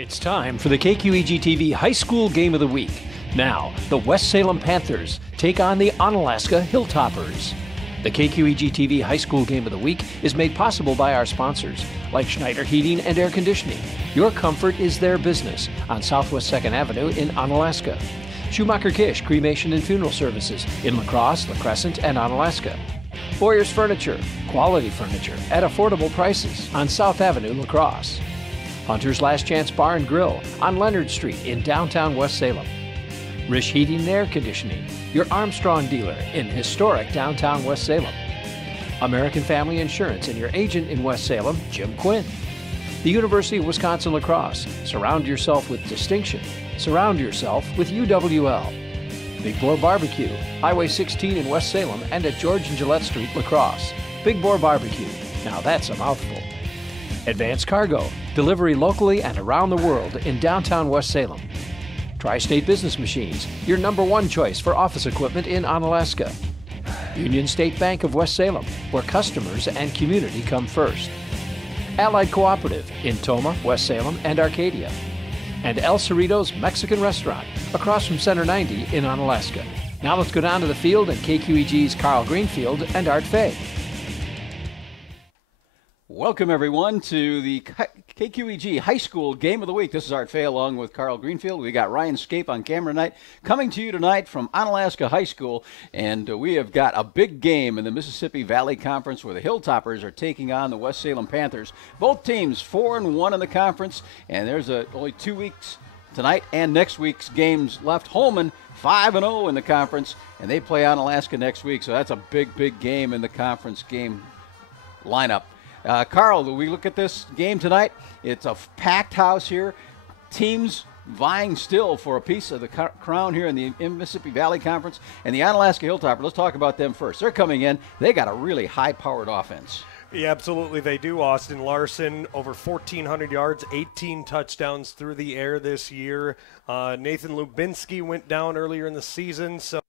It's time for the KQEG TV High School Game of the Week. Now, the West Salem Panthers take on the Onalaska Hilltoppers. The KQEG TV High School Game of the Week is made possible by our sponsors, like Schneider Heating and Air Conditioning. Your comfort is their business on Southwest 2nd Avenue in Onalaska. Schumacher Kish Cremation and Funeral Services in La Crosse, La Crescent, and Onalaska. Boyer's Furniture, quality furniture at affordable prices on South Avenue, La Crosse. Hunter's Last Chance Bar and Grill on Leonard Street in downtown West Salem. Rish Heating and Air Conditioning, your Armstrong dealer in historic downtown West Salem. American Family Insurance and your agent in West Salem, Jim Quinn. The University of Wisconsin-La Crosse. Surround yourself with distinction. Surround yourself with UWL. Big Boar Barbecue, Highway 16 in West Salem and at George and Gillette Street, La Crosse. Big Boar Barbecue. Now that's a mouthful. Advanced Cargo, delivery locally and around the world in downtown West Salem. Tri-State Business Machines, your #1 choice for office equipment in Onalaska. Union State Bank of West Salem, where customers and community come first. Allied Cooperative in Toma, West Salem, and Arcadia. And El Cerrito's Mexican Restaurant, across from Center 90 in Onalaska. Now let's go down to the field and KQEG's Carl Greenfield and Art Fay. Welcome, everyone, to the KQEG High School Game of the Week. This is Art Fay along with Carl Greenfield. We got Ryan Scape on camera tonight, coming to you tonight from Onalaska High School. And we have got a big game in the Mississippi Valley Conference where the Hilltoppers are taking on the West Salem Panthers. Both teams 4-1 in the conference, and there's only 2 weeks tonight and next week's games left. Holman 5-0 in the conference, and they play Onalaska next week. So that's a big, big game in the conference game lineup. Carl, we look at this game tonight. It's a packed house here. Teams vying still for a piece of the crown here in the Mississippi Valley Conference. And the Onalaska Hilltoppers, let's talk about them first. They're coming in. They got a really high-powered offense. Yeah, absolutely they do. Austin Larson, over 1,400 yards, 18 touchdowns through the air this year. Nathan Lubinski went down earlier in the season, so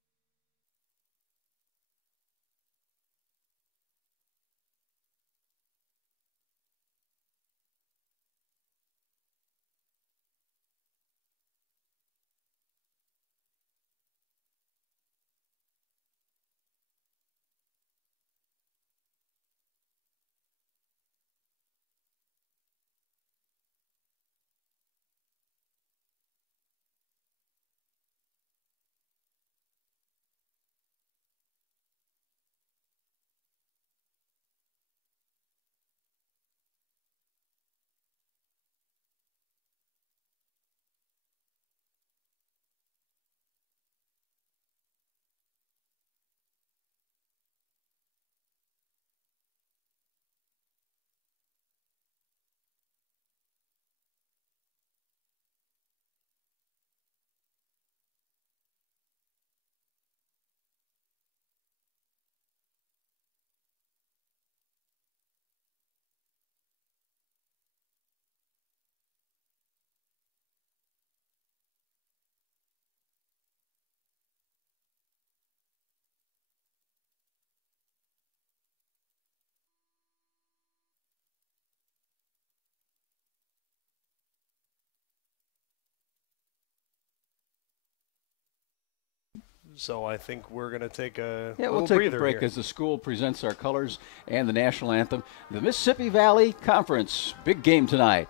I think we're going to take a we'll take a break here as the school presents our colors and the national anthem. The Mississippi Valley Conference, big game tonight.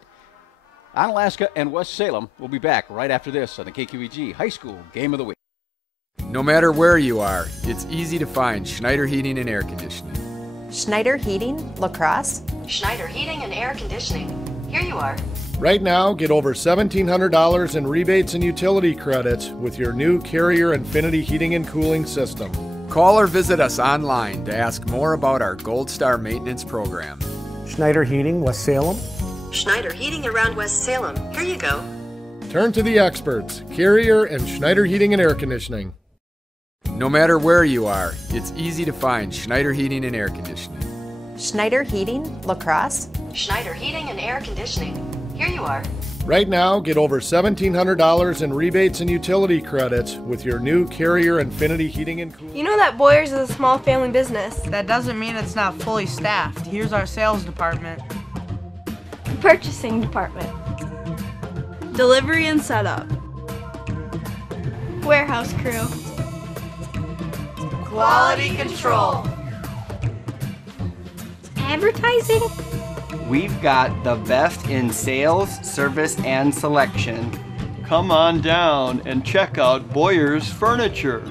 Onalaska and West Salem will be back right after this on the KQEG High School Game of the Week. No matter where you are, it's easy to find Schneider Heating and Air Conditioning. Schneider Heating, La Crosse. Schneider Heating and Air Conditioning. Here you are. Right now, get over $1,700 in rebates and utility credits with your new Carrier Infinity Heating and Cooling System. Call or visit us online to ask more about our Gold Star Maintenance Program. Schneider Heating, West Salem. Schneider Heating around West Salem. Here you go. Turn to the experts, Carrier and Schneider Heating and Air Conditioning. No matter where you are, it's easy to find Schneider Heating and Air Conditioning. Schneider Heating, La Crosse. Schneider Heating and Air Conditioning. Here you are. Right now, get over $1,700 in rebates and utility credits with your new Carrier Infinity Heating and Cooling. You know that Boyer's is a small family business. That doesn't mean it's not fully staffed. Here's our sales department. Purchasing department. Delivery and setup. Warehouse crew. Quality control. Advertising. We've got the best in sales, service, and selection. Come on down and check out Boyer's Furniture.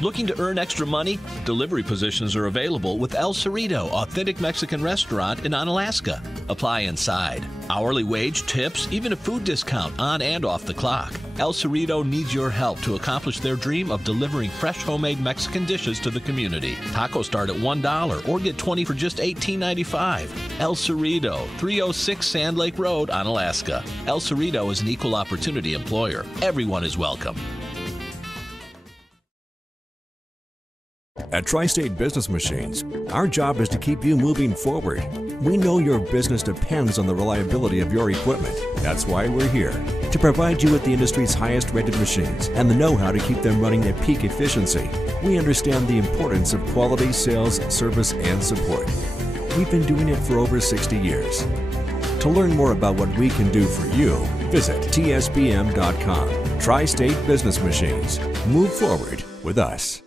Looking to earn extra money? Delivery positions are available with El Cerrito, authentic Mexican restaurant in Onalaska. Apply inside. Hourly wage, tips, even a food discount on and off the clock. El Cerrito needs your help to accomplish their dream of delivering fresh homemade Mexican dishes to the community. Tacos start at $1 or get 20 for just $18.95. El Cerrito, 306 Sand Lake Road, Onalaska. El Cerrito is an equal opportunity employer. Everyone is welcome. At Tri-State Business Machines, our job is to keep you moving forward. We know your business depends on the reliability of your equipment. That's why we're here, to provide you with the industry's highest rated machines and the know-how to keep them running at peak efficiency. We understand the importance of quality sales, service, and support. We've been doing it for over 60 years. To learn more about what we can do for you, visit tsbm.com. Tri-State Business Machines. Move forward with us.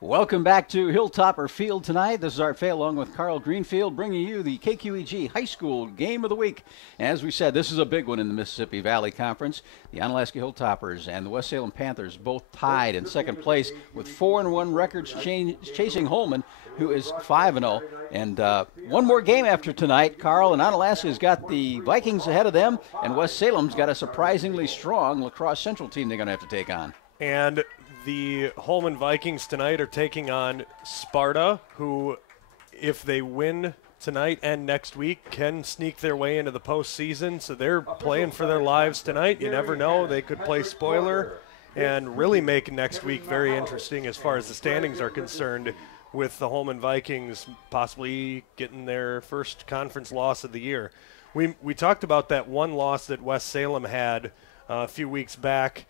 Welcome back to Hilltopper Field tonight. This is Art Fay along with Carl Greenfield bringing you the KQEG High School Game of the Week. As we said, this is a big one in the Mississippi Valley Conference. The Onalaska Hilltoppers and the West Salem Panthers both tied in second place with 4-1 records chasing Holman, who is 5-0. And one more game after tonight, Carl, and Onalaska has got the Vikings ahead of them, and West Salem's got a surprisingly strong La Crosse Central team they're going to have to take on. And the Holman Vikings tonight are taking on Sparta, who, if they win tonight and next week, can sneak their way into the postseason. So they're playing for their lives tonight. You never know. They could play spoiler and really make next week very interesting as far as the standings are concerned, with the Holman Vikings possibly getting their first conference loss of the year. We talked about that one loss that West Salem had a few weeks back,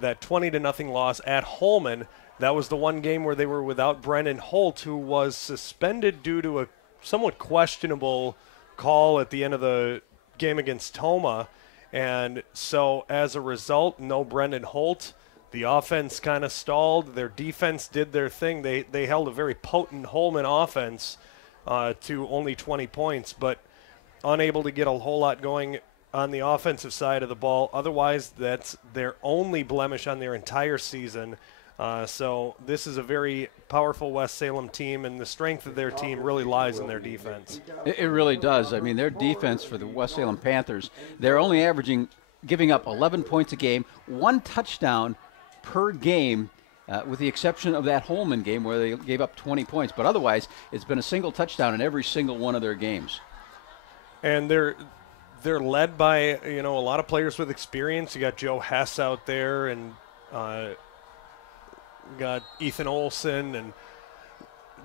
that 20-0 loss at Holman. That was the one game where they were without Brennan Holt, who was suspended due to a somewhat questionable call at the end of the game against Toma. And so as a result, no Brendan Holt. The offense kind of stalled. Their defense did their thing. They held a very potent Holman offense to only 20 points, but unable to get a whole lot going on the offensive side of the ball. Otherwise, that's their only blemish on their entire season. So this is a very powerful West Salem team, and the strength of their team really lies in their defense. It really does. I mean, their defense for the West Salem Panthers, they're only giving up 11 points a game, 1 touchdown per game, with the exception of that Holman game where they gave up 20 points. But otherwise, it's been a single touchdown in every single one of their games. And they're led by, a lot of players with experience. You got Joe Hess out there, and got Ethan Olson and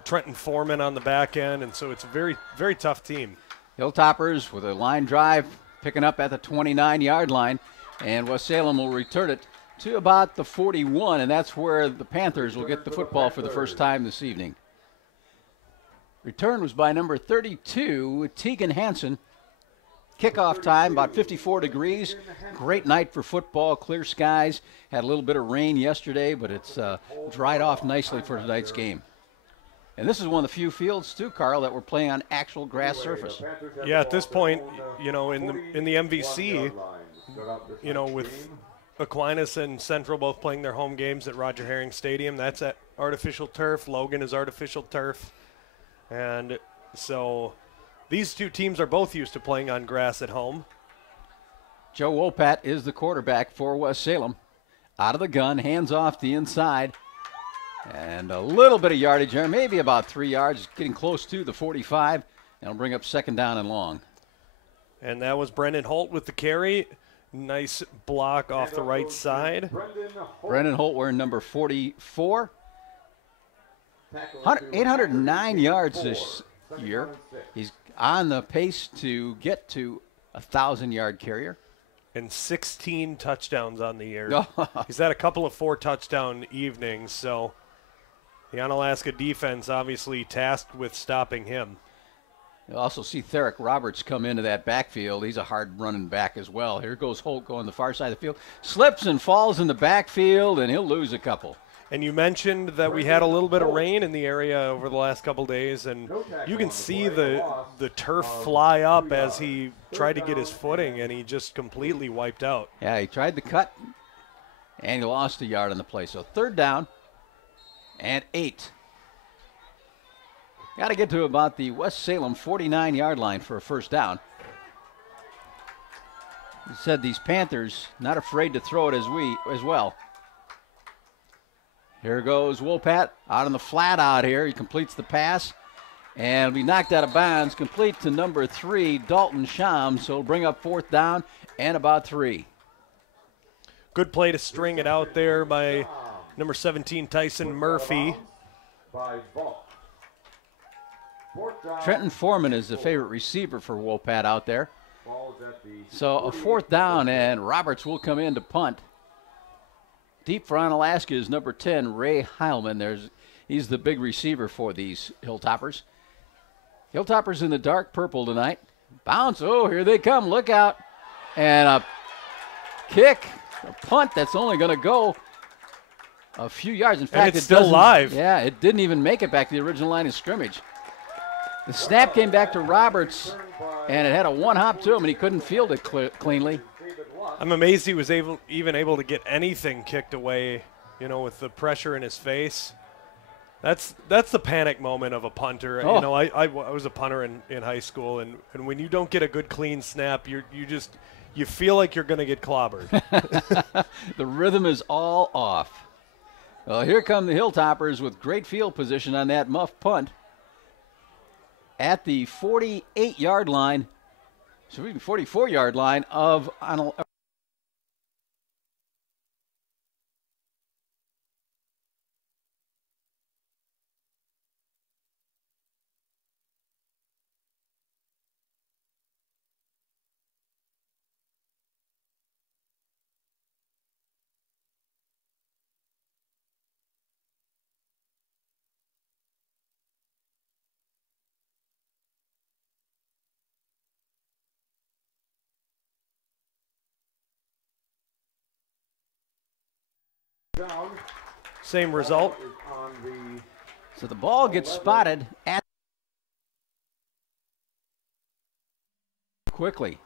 Trenton Foreman on the back end, and so it's a very, very tough team. Hilltoppers with a line drive picking up at the 29-yard line, and West Salem will return it to about the 41, and that's where the Panthers will get the football for the first time this evening. Return was by number 32, Tegan Hansen. Kickoff time, about 54 degrees. Great night for football, clear skies. Had a little bit of rain yesterday, but it's dried off nicely for tonight's game. And this is one of the few fields, too, Carl, that we're playing on actual grass surface. Yeah, at this point, in the MVC, with Aquinas and Central both playing their home games at Roger Herring Stadium, that's at artificial turf. Logan is artificial turf. And so these two teams are both used to playing on grass at home. Joe Wopat is the quarterback for West Salem. Out of the gun, hands off the inside. And a little bit of yardage there, maybe about 3 yards, getting close to the 45. And it'll bring up second down and long. And that was Brendan Holt with the carry. Nice block off the right side. Brendan Holt wearing number 44. 809 yards this year. He's on the pace to get to a 1,000-yard carrier. And 16 touchdowns on the year. He's had a couple of 4-touchdown evenings, so the Onalaska defense obviously tasked with stopping him. You'll also see Therick Roberts come into that backfield. He's a hard running back as well. Here goes Holt going the far side of the field. Slips and falls in the backfield, and he'll lose a couple. And you mentioned that we had a little bit of rain in the area over the last couple days, and you can see the turf fly up as he tried to get his footing, and he just completely wiped out. Yeah, he tried to cut, and he lost a yard on the play. So third down and 8. Got to get to about the West Salem 49-yard line for a first down. He said these Panthers not afraid to throw it as well. Here goes Wopat out on the flat out here. He completes the pass and will be knocked out of bounds. Complete to number 3, Dalton Sham. So it'll bring up fourth down and about 3. Good play to string it out there by number 17, Tyson Murphy. Trenton Foreman is the favorite receiver for Wopat out there. So a fourth down, and Roberts will come in to punt. Deep for Onalaska is number 10, Ray Heilman. He's the big receiver for these Hilltoppers. Hilltoppers in the dark purple tonight. Bounce. Oh, here they come. Look out. And a kick, a punt that's only going to go a few yards. In fact, it's still live. Yeah, it didn't even make it back to the original line of scrimmage. The snap came back to Roberts, and it had a one-hop to him, and he couldn't field it cleanly. I'm amazed he was even able to get anything kicked away, with the pressure in his face. That's the panic moment of a punter. Oh. I was a punter in high school, and when you don't get a good clean snap, you feel like you're going to get clobbered. The rhythm is all off. Well, here come the Hilltoppers with great field position on that muff punt at the 48-yard line. 44-yard line of Onalaska. Same result. So the ball gets spotted at quickly.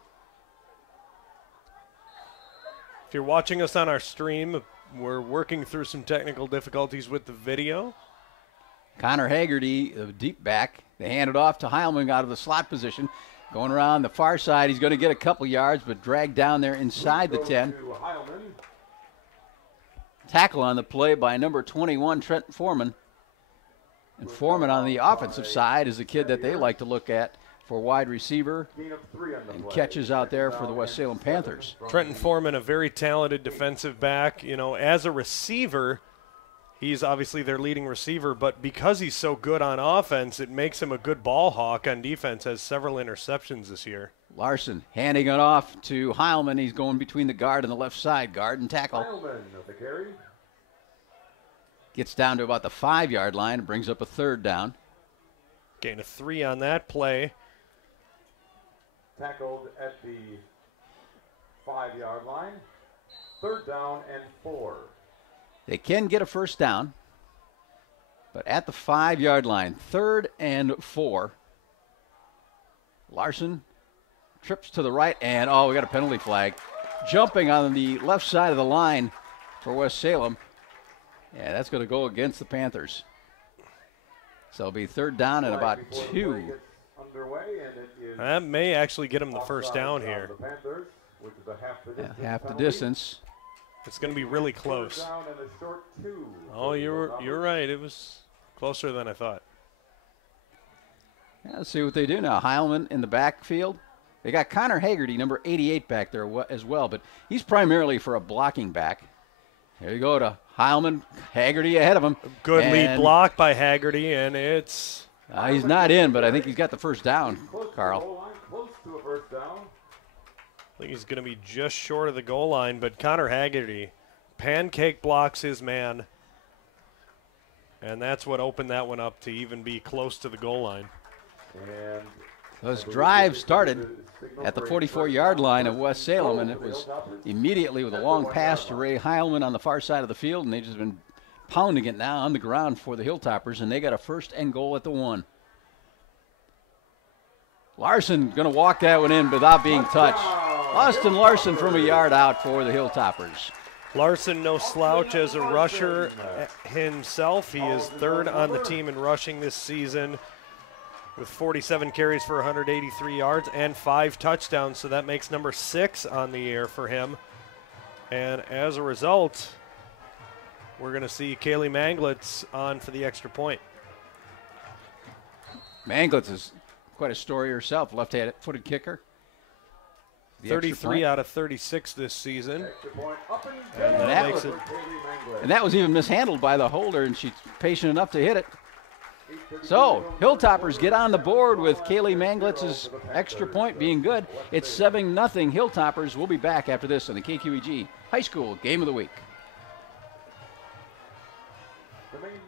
If you're watching us on our stream, we're working through some technical difficulties with the video. Connor Haggerty, the deep back. They hand it off to Heilman out of the slot position. Going around the far side, he's going to get a couple yards, but dragged down there inside the 10. Tackle on the play by number 21, Trent Foreman. And Foreman on the offensive side is a kid that they like to look at for wide receiver and catches out there for the West Salem Panthers. Trenton Foreman, a very talented defensive back. You know, as a receiver, he's obviously their leading receiver, but because he's so good on offense, it makes him a good ball hawk on defense, has several interceptions this year. Larson handing it off to Heilman. He's going between the guard and the left side. Guard and tackle. Heilman of the carry. Gets down to about the 5-yard line and brings up a 3rd down. Gain of 3 on that play. Tackled at the 5-yard line. 3rd down and 4. They can get a 1st down, but at the 5-yard line, 3rd and 4. Larson trips to the right, and we got a penalty flag. Jumping on the left side of the line for West Salem. Yeah, that's going to go against the Panthers. So it'll be 3rd down and about 2. That may actually get him the 1st down here. Half the distance. It's going to be really close. Oh, you're right. It was closer than I thought. Yeah, let's see what they do now. Heilman in the backfield. They got Connor Haggerty, number 88, back there as well, but he's primarily for a blocking back. There you go to Heilman. Haggerty ahead of him. Good lead block by Haggerty, and it's... he's not in, but I think he's got the 1st down, Carl. Close to a 1st down. I think he's going to be just short of the goal line, but Connor Haggerty pancake blocks his man, and that's what opened that one up to even be close to the goal line. And those drives started at the 44-yard line of West Salem, and it was immediately with a long pass to Ray Heilman on the far side of the field, and they've just been pounding it now on the ground for the Hilltoppers, and they got a 1st and goal at the 1. Larson going to walk that one in without being touched. Austin Larson from a yard out for the Hilltoppers. Larson, no slouch as a rusher himself. He is 3rd on the team in rushing this season, with 47 carries for 183 yards and 5 touchdowns, so that makes number 6 on the year for him. And as a result, we're going to see Kaylee Manglitz on for the extra point. Manglitz is quite a story herself, left-footed kicker. 33 out of 36 this season. And that was even mishandled by the holder, and she's patient enough to hit it. So, Hilltoppers get on the board with Kaylee Manglitz's extra point being good. It's 7-0 Hilltoppers. We'll be back after this on the KQEG High School Game of the Week.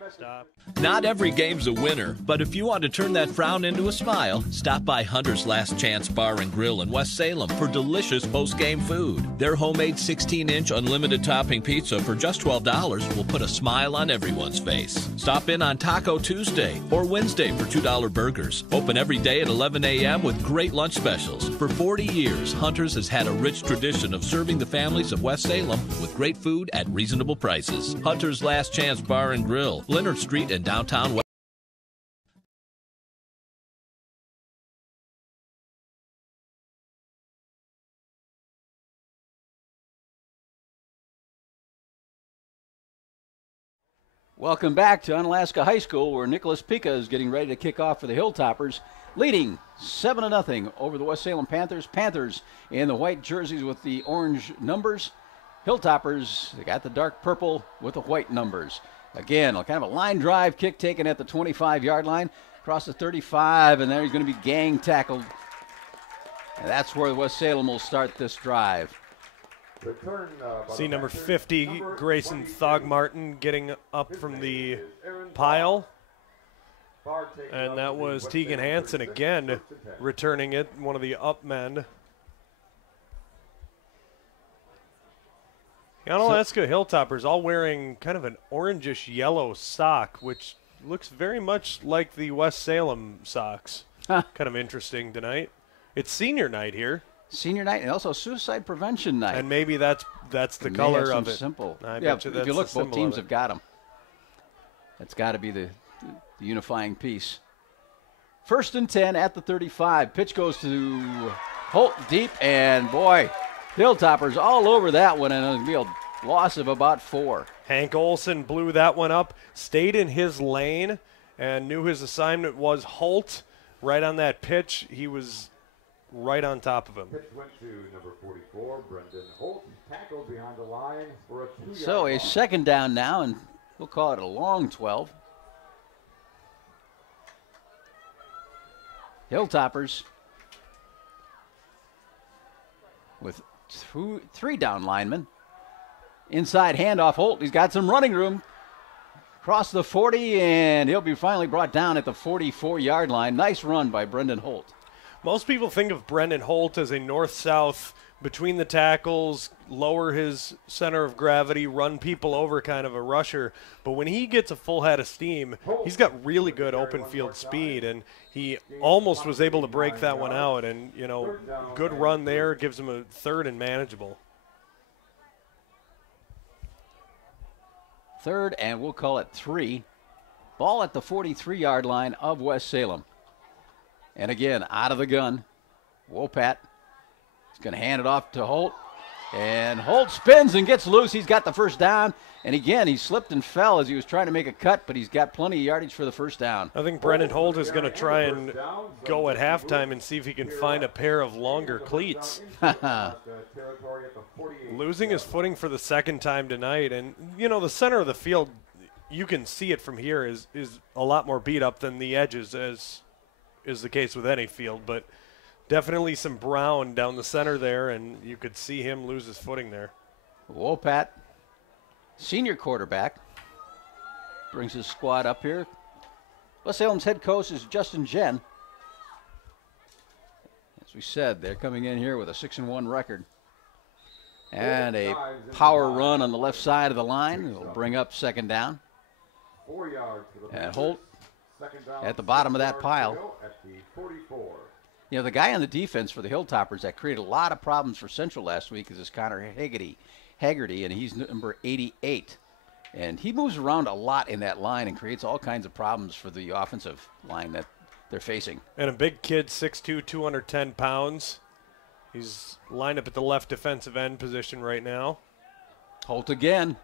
Stop. Not every game's a winner, but if you want to turn that frown into a smile, stop by Hunter's Last Chance Bar and Grill in West Salem for delicious post-game food. Their homemade 16-inch unlimited topping pizza for just $12 will put a smile on everyone's face. Stop in on Taco Tuesday or Wednesday for $2 burgers. Open every day at 11 a.m. with great lunch specials. For 40 years, Hunter's has had a rich tradition of serving the families of West Salem with great food at reasonable prices. Hunter's Last Chance Bar and Grill, Leonard Street in downtown West. Welcome back to Onalaska High School, where Nicholas Pica is getting ready to kick off for the Hilltoppers, leading 7-0 over the West Salem Panthers. Panthers in the white jerseys with the orange numbers. Hilltoppers, they got the dark purple with the white numbers. Again, kind of a line drive kick taken at the 25-yard line, across the 35, and there he's going to be gang tackled. And that's where West Salem will start this drive. See number 50, Grayson Thogmartin, getting up from the pile. And that was Tegan Hansen again returning it, one of the up men. The Onalaska Hilltoppers all wearing kind of an orangish yellow sock, which looks very much like the West Salem socks. Kind of interesting tonight. It's senior night here. Senior night and also suicide prevention night. And maybe that's the color of it. Simple. Yeah, if you look, both teams have got them. That's got to be the unifying piece. 1st and 10 at the 35. Pitch goes to Holt deep, and boy, Hilltoppers all over that one, and it'll be a loss of about 4. Hank Olson blew that one up, stayed in his lane, and knew his assignment was Holt. right on that pitch, he was right on top of him. Pitch went to number 44, Brendan Holt, tackled behind the line for a 2-yard So a loss. second down now, and we'll call it a long 12. Hilltoppers with three down linemen. Inside handoff, Holt. He's got some running room. Across the 40, and he'll be finally brought down at the 44-yard line. Nice run by Brendan Holt. Most people think of Brendan Holt as a north-south, between the tackles, lower his center of gravity, run people over kind of a rusher. But when he gets a full head of steam, he's got really good open field speed, and he almost was able to break that one out. And, you know, good run there, gives him a third and manageable. Third, and we'll call it 3. Ball at the 43-yard line of West Salem. And again, out of the gun, Wopat is going to hand it off to Holt. And Holt spins and gets loose. He's got the first down. And again, he slipped and fell as he was trying to make a cut, but he's got plenty of yardage for the first down. I think Brendan Holt is going to try and go at halftime and see if he can find a pair of longer cleats. Losing his footing for the second time tonight. And, you know, the center of the field, you can see it from here, is a lot more beat up than the edges, as is the case with any field. But definitely some brown down the center there, and you could see him lose his footing there. Wopat, senior quarterback, brings his squad up here. West Salem's head coach is Justin Jen. As we said, they're coming in here with a 6-1 record. And a power run on the left side of the line. It'll bring up second down. 4 yards for the And Holt second down, at the bottom of that 6 pile. yards at the 44. You know, the guy on the defense for the Hilltoppers that created a lot of problems for Central last week is this Connor Haggerty, and he's number 88. And he moves around a lot in that line and creates all kinds of problems for the offensive line that they're facing. And a big kid, 6'2", 210 pounds. He's lined up at the left defensive end position right now. Holt again.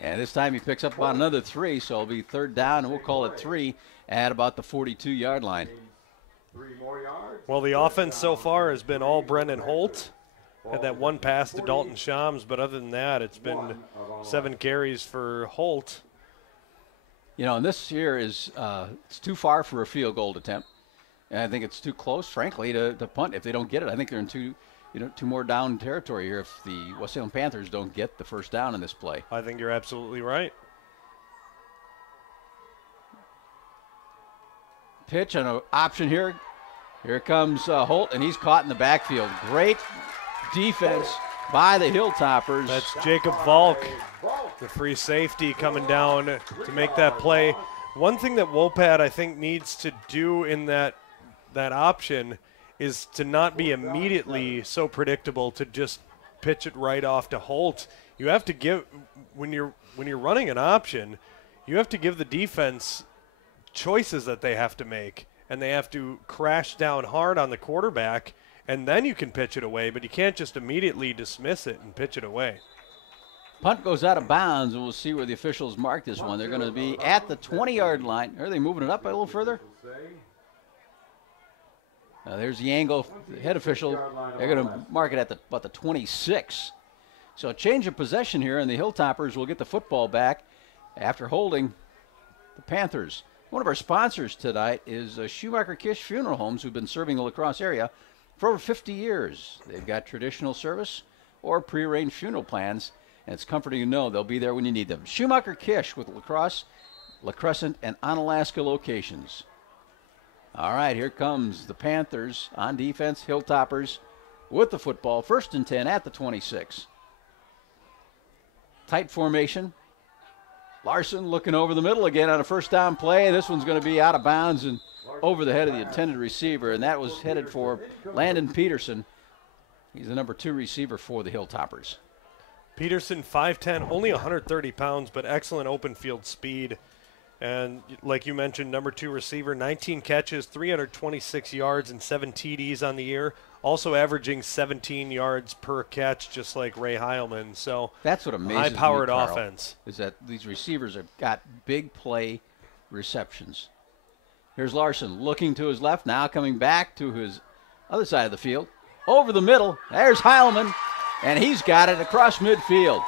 And this time he picks up about another 3, so it'll be third down, and we'll call it 3 at about the 42-yard line. 3 more yards. Well, the offense so far has been all Brendan Holt. Had that one pass to Dalton Shams, but other than that, it's been 7 carries for Holt. You know, and this here is it's too far for a field goal attempt. And I think it's too close, frankly, to punt if they don't get it. I think they're in two more down territory here if the West Salem Panthers don't get the first down in this play. I think you're absolutely right. Pitch and an option here. Here comes Holt, and he's caught in the backfield. Great defense by the Hilltoppers. That's Jacob Valk, the free safety, coming down to make that play. One thing that Wopat, I think, needs to do in that option is to not be immediately so predictable to just pitch it right off to Holt. You have to give, when you're running an option, you have to give the defense choices that they have to make, and they have to crash down hard on the quarterback, and then you can pitch it away, but you can't just immediately dismiss it and pitch it away. Punt goes out of bounds, and we'll see where the officials mark this one. They're going to be at the 20-yard line. Are they moving it up a little further? There's the angle, the head official. They're going to mark it at about the 26. So a change of possession here, and the Hilltoppers will get the football back after holding the Panthers. One of our sponsors tonight is Schumacher Kish Funeral Homes, who've been serving the La Crosse area for over 50 years. They've got traditional service or prearranged funeral plans, and it's comforting to know they'll be there when you need them. Schumacher Kish with La Crosse, La Crescent, and Onalaska locations. All right, here comes the Panthers on defense. Hilltoppers with the football. 1st and 10 at the 26. Tight formation. Larson looking over the middle again on a first down play. This one's going to be out of bounds and over the head of the intended receiver, and that was headed for Landon Peterson. He's the number 2 receiver for the Hilltoppers. Peterson, 5'10", only 130 pounds, but excellent open field speed. And like you mentioned, number 2 receiver, 19 catches, 326 yards, and 7 TDs on the year. Also averaging 17 yards per catch, just like Ray Heilman. So that's what amazes me, high-powered Carl, offense. is that these receivers have got big play receptions. Here's Larson looking to his left, now coming back to his other side of the field. Over the middle, there's Heilman, and he's got it across midfield.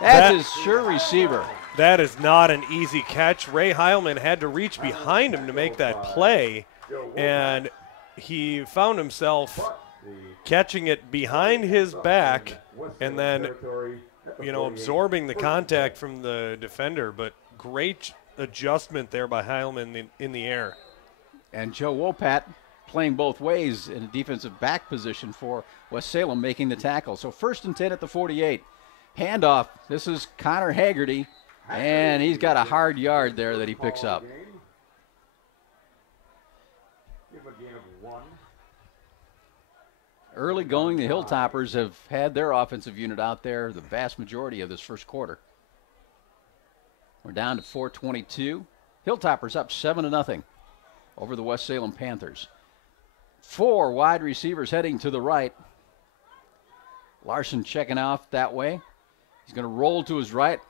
That's his sure receiver. That is not an easy catch. Ray Heilman had to reach behind him to make that play, and he found himself catching it behind his back and then, absorbing the contact from the defender. But great adjustment there by Heilman in the air. And Joe Wopat playing both ways in a defensive back position for West Salem, making the tackle. So 1st and 10 at the 48. Handoff. This is Connor Haggerty, and he's got a hard yard there that he picks up. Early going, the Hilltoppers have had their offensive unit out there the vast majority of this first quarter. We're down to 4:22. Hilltoppers up 7-0 over the West Salem Panthers. 4 wide receivers heading to the right. Larson checking off that way. He's going to roll to his right,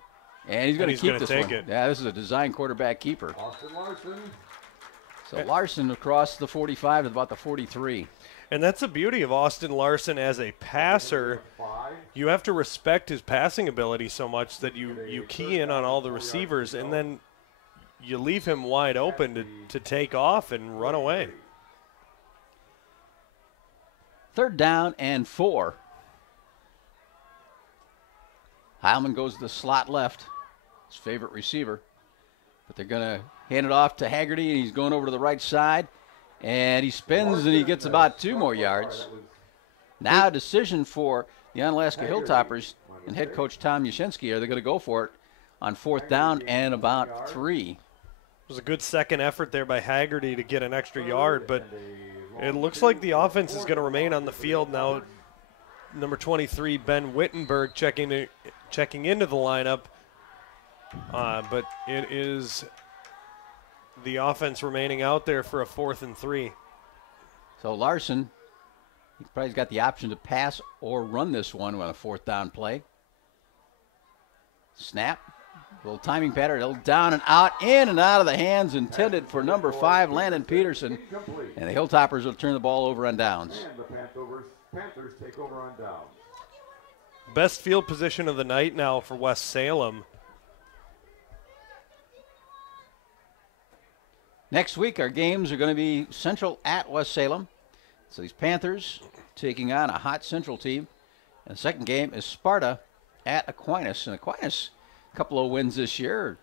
and he's going to keep this one. Yeah, this is a design quarterback keeper. So Larson across the 45 at about the 43. And that's the beauty of Austin Larson as a passer. You have to respect his passing ability so much that you key in on all the receivers, and then you leave him wide open to take off and run away. 3rd down and 4. Heilman goes to the slot left, his favorite receiver. But they're going to hand it off to Haggerty, and he's going over to the right side. And he spins, and he gets about 2 more yards. Now a decision for the Onalaska Hilltoppers and head coach Tom Yashinsky. Are they going to go for it on 4th down and about 3? It was a good second effort there by Haggerty to get an extra yard, but it looks like the offense is going to remain on the field now. Number 23, Ben Wittenberg, checking into the lineup. But it is the offense remaining out there for a 4th and 3. So Larson, he probably got the option to pass or run this one on a 4th down play. Snap, a little timing pattern, a little down and out, in and out of the hands intended for number 5, Landon Peterson. And the Hilltoppers will turn the ball over on downs. And the Panthers take over on downs. Best field position of the night now for West Salem. Next week, our games are going to be Central at West Salem. So these Panthers taking on a hot Central team. And the second game is Sparta at Aquinas. And Aquinas, a couple of wins this year.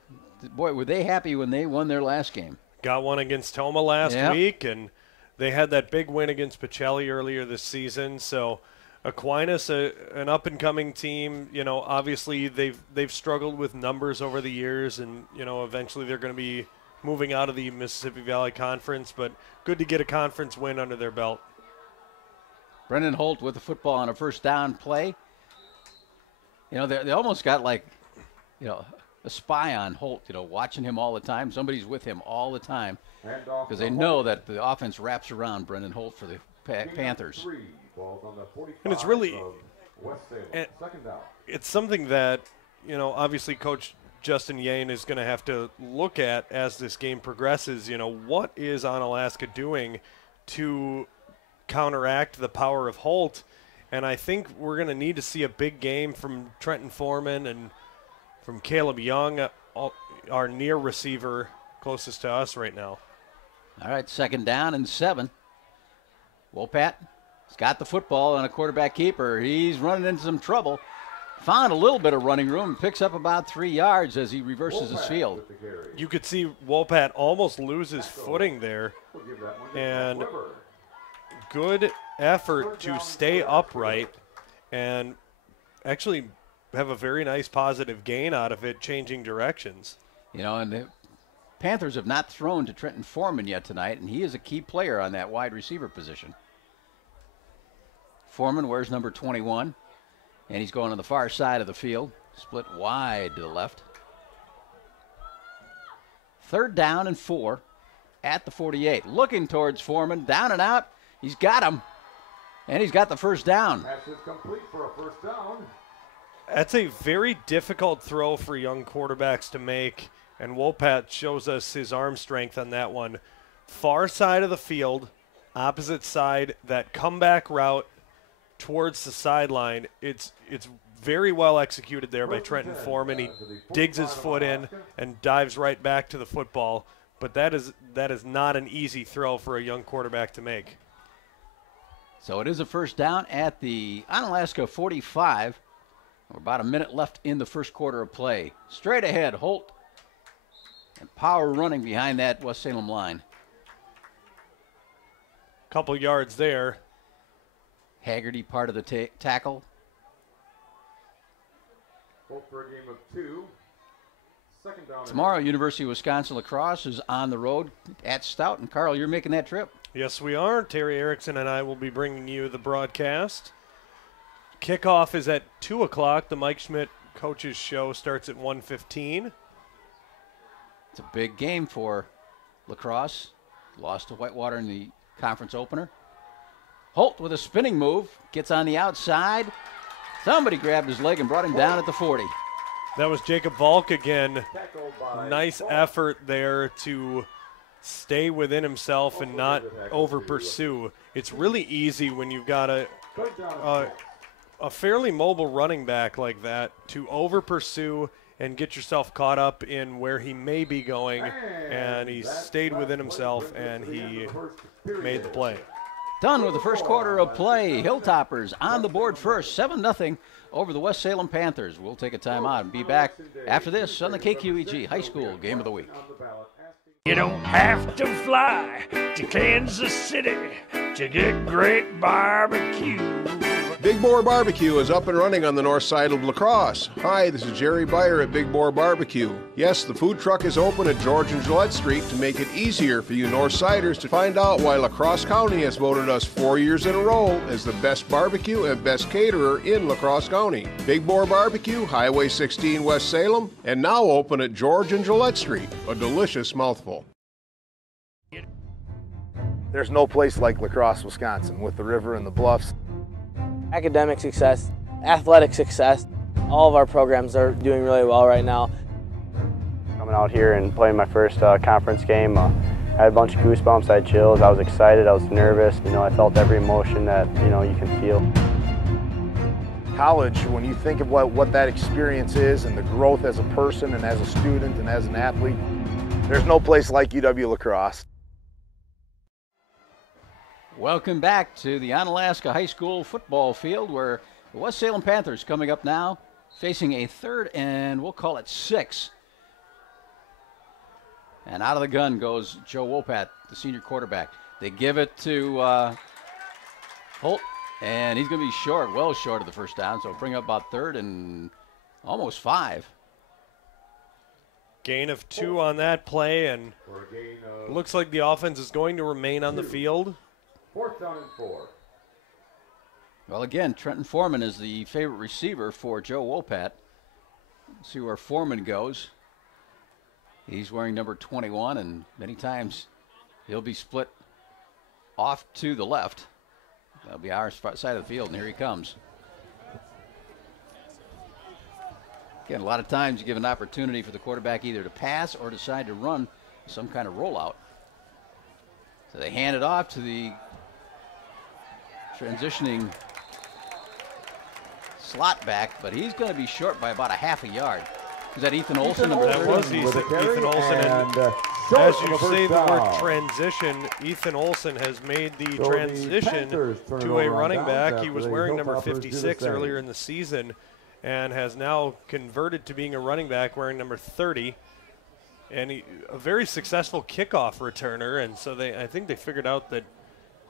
Boy, were they happy when they won their last game. Got one against Toma last week, and they had that big win against Pacelli earlier this season. So Aquinas, an up-and-coming team. Obviously they've struggled with numbers over the years, and, eventually they're going to be moving out of the Mississippi Valley Conference, but good to get a conference win under their belt. Brendan Holt with the football on a 1st down play. They almost got a spy on Holt, watching him all the time. Somebody's with him all the time because they know that the offense wraps around Brendan Holt for the Panthers. And it's really, it's something that, obviously Coach Justin Yane is going to have to look at as this game progresses. What is Onalaska doing to counteract the power of Holt? And I think we're going to need to see a big game from Trenton Foreman and from Caleb Young, our near receiver closest to us right now. All right, 2nd down and 7. Wopat has got the football on a quarterback keeper. He's running into some trouble. Found a little bit of running room and picks up about 3 yards as he reverses his field. You could see Wopat almost lose his footing there. And good effort to stay upright and actually have a very nice positive gain out of it, changing directions. And the Panthers have not thrown to Trenton Foreman yet tonight, and he is a key player on that wide receiver position. Foreman wears number 21. And he's going on the far side of the field, split wide to the left. 3rd down and 4 at the 48. Looking towards Foreman, down and out. He's got him, and he's got the 1st down. Pass is complete for a 1st down. That's a very difficult throw for young quarterbacks to make, and Wopat shows us his arm strength on that one. far side of the field, opposite side, that comeback route towards the sideline. It's very well executed there by Trenton Foreman. He digs his foot in and dives right back to the football. But that is not an easy throw for a young quarterback to make. So it is a first down at the Onalaska 45. We're about a minute left in the first quarter of play. Straight ahead, Holt. And power running behind that West Salem line. Couple yards there. Haggerty part of the tackle. Holt for a game of 2. Second down. Tomorrow, University of Wisconsin lacrosse is on the road at Stout. And Carl, you're making that trip. Yes, we are. Terry Erickson and I will be bringing you the broadcast. Kickoff is at 2 o'clock. The Mike Schmidt coaches show starts at 1:15. It's a big game for lacrosse. Lost to Whitewater in the conference opener. Holt with a spinning move. Gets on the outside. Somebody grabbed his leg and brought him down at the 40. That was Jacob Volk again. Nice effort there to stay within himself and not over pursue. It's really easy when you've got a fairly mobile running back like that to over pursue and get yourself caught up in where he may be going, and he stayed within himself and he made the play. Done with the first quarter of play. Hilltoppers on the board first, 7-0 over the West Salem Panthers. We'll take a timeout and be back after this on the KQEG High School Game of the Week. You don't have to fly to Kansas City to get great barbecue. Big Boar Barbecue is up and running on the north side of La Crosse. Hi, this is Jerry Beyer at Big Boar Barbecue. Yes, the food truck is open at George and Gillette Street to make it easier for you north siders to find out why La Crosse County has voted us 4 years in a row as the best barbecue and best caterer in La Crosse County. Big Boar Barbecue, Highway 16 West Salem, and now open at George and Gillette Street. A delicious mouthful. There's no place like La Crosse, Wisconsin, with the river and the bluffs. Academic success, athletic success, all of our programs are doing really well right now. Coming out here and playing my first conference game, I had a bunch of goosebumps, I had chills, I was excited, I was nervous. I felt every emotion that, you can feel. College, when you think of what that experience is and the growth as a person and as a student and as an athlete, there's no place like UW-La Crosse. Welcome back to the Onalaska High School football field, where the West Salem Panthers coming up now, facing a 3rd and we'll call it 6. And out of the gun goes Joe Wopat, the senior quarterback. They give it to Holt, and he's going to be short, well short of the first down, so bring up about 3rd and almost 5. Gain of 2 on that play, and looks like the offense is going to remain on the field. 4th down and 4. Well, again, Trenton Foreman is the favorite receiver for Joe Wopat. Let's see where Foreman goes. He's wearing number 21, and many times he'll be split off to the left. That'll be our side of the field, and here he comes. Again, a lot of times you give an opportunity for the quarterback either to pass or decide to run some kind of rollout. So they hand it off to the transitioning slot back, but he's going to be short by about a half a yard. Is that Ethan Olson, number 30? That was Ethan Olson. And as you say the word transition, Ethan Olson has made the transition to a running back. He was wearing number 56 earlier in the season and has now converted to being a running back wearing number 30. And a very successful kickoff returner, and so I think they figured out that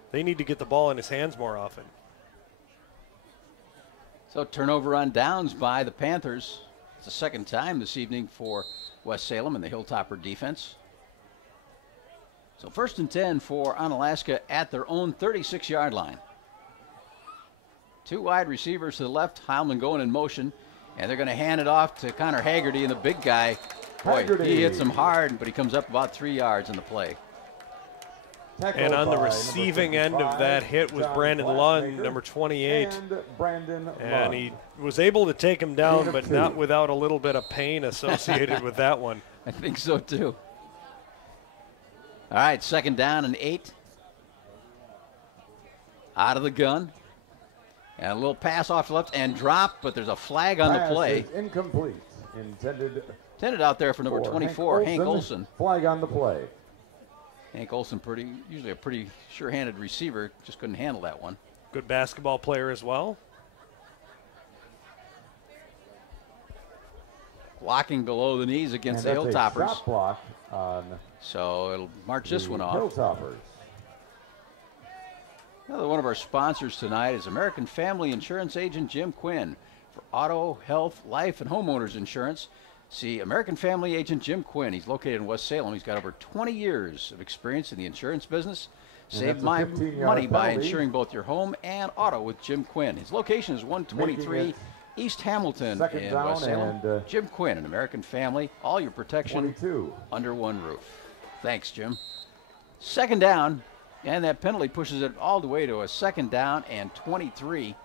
they need to get the ball in his hands more often. So turnover on downs by the Panthers. It's the second time this evening for West Salem and the Hilltopper defense. So 1st and 10 for Onalaska at their own 36-yard line. 2 wide receivers to the left, Heilman going in motion, and they're going to hand it off to Connor Haggerty, and the big guy, boy, he hits him hard, but he comes up about 3 yards in the play. And on the receiving end of that hit was Brandon Lund, number 28. And he was able to take him down, but not without a little bit of pain associated with that one. I think so, too. All right, 2nd down and 8. Out of the gun. And a little pass off to left and drop, but there's a flag on the play. Pass is incomplete. Intended out there for number 24, Hank Olson. Flag on the play. Hank Olson, usually a pretty sure-handed receiver, just couldn't handle that one. Good basketball player as well. Blocking below the knees against the Hilltoppers. Shot block on so it'll march this one off. Hilltoppers. Another one of our sponsors tonight is American Family Insurance Agent Jim Quinn. For auto, health, life, and homeowners insurance, see American Family Agent Jim Quinn. He's located in West Salem. He's got over 20 years of experience in the insurance business. Save money by insuring both your home and auto with Jim Quinn. His location is 123 East Hamilton in West Salem. Jim Quinn, an American Family, all your protection under one roof. Thanks, Jim. 2nd down, and that penalty pushes it all the way to a 2nd down and 23.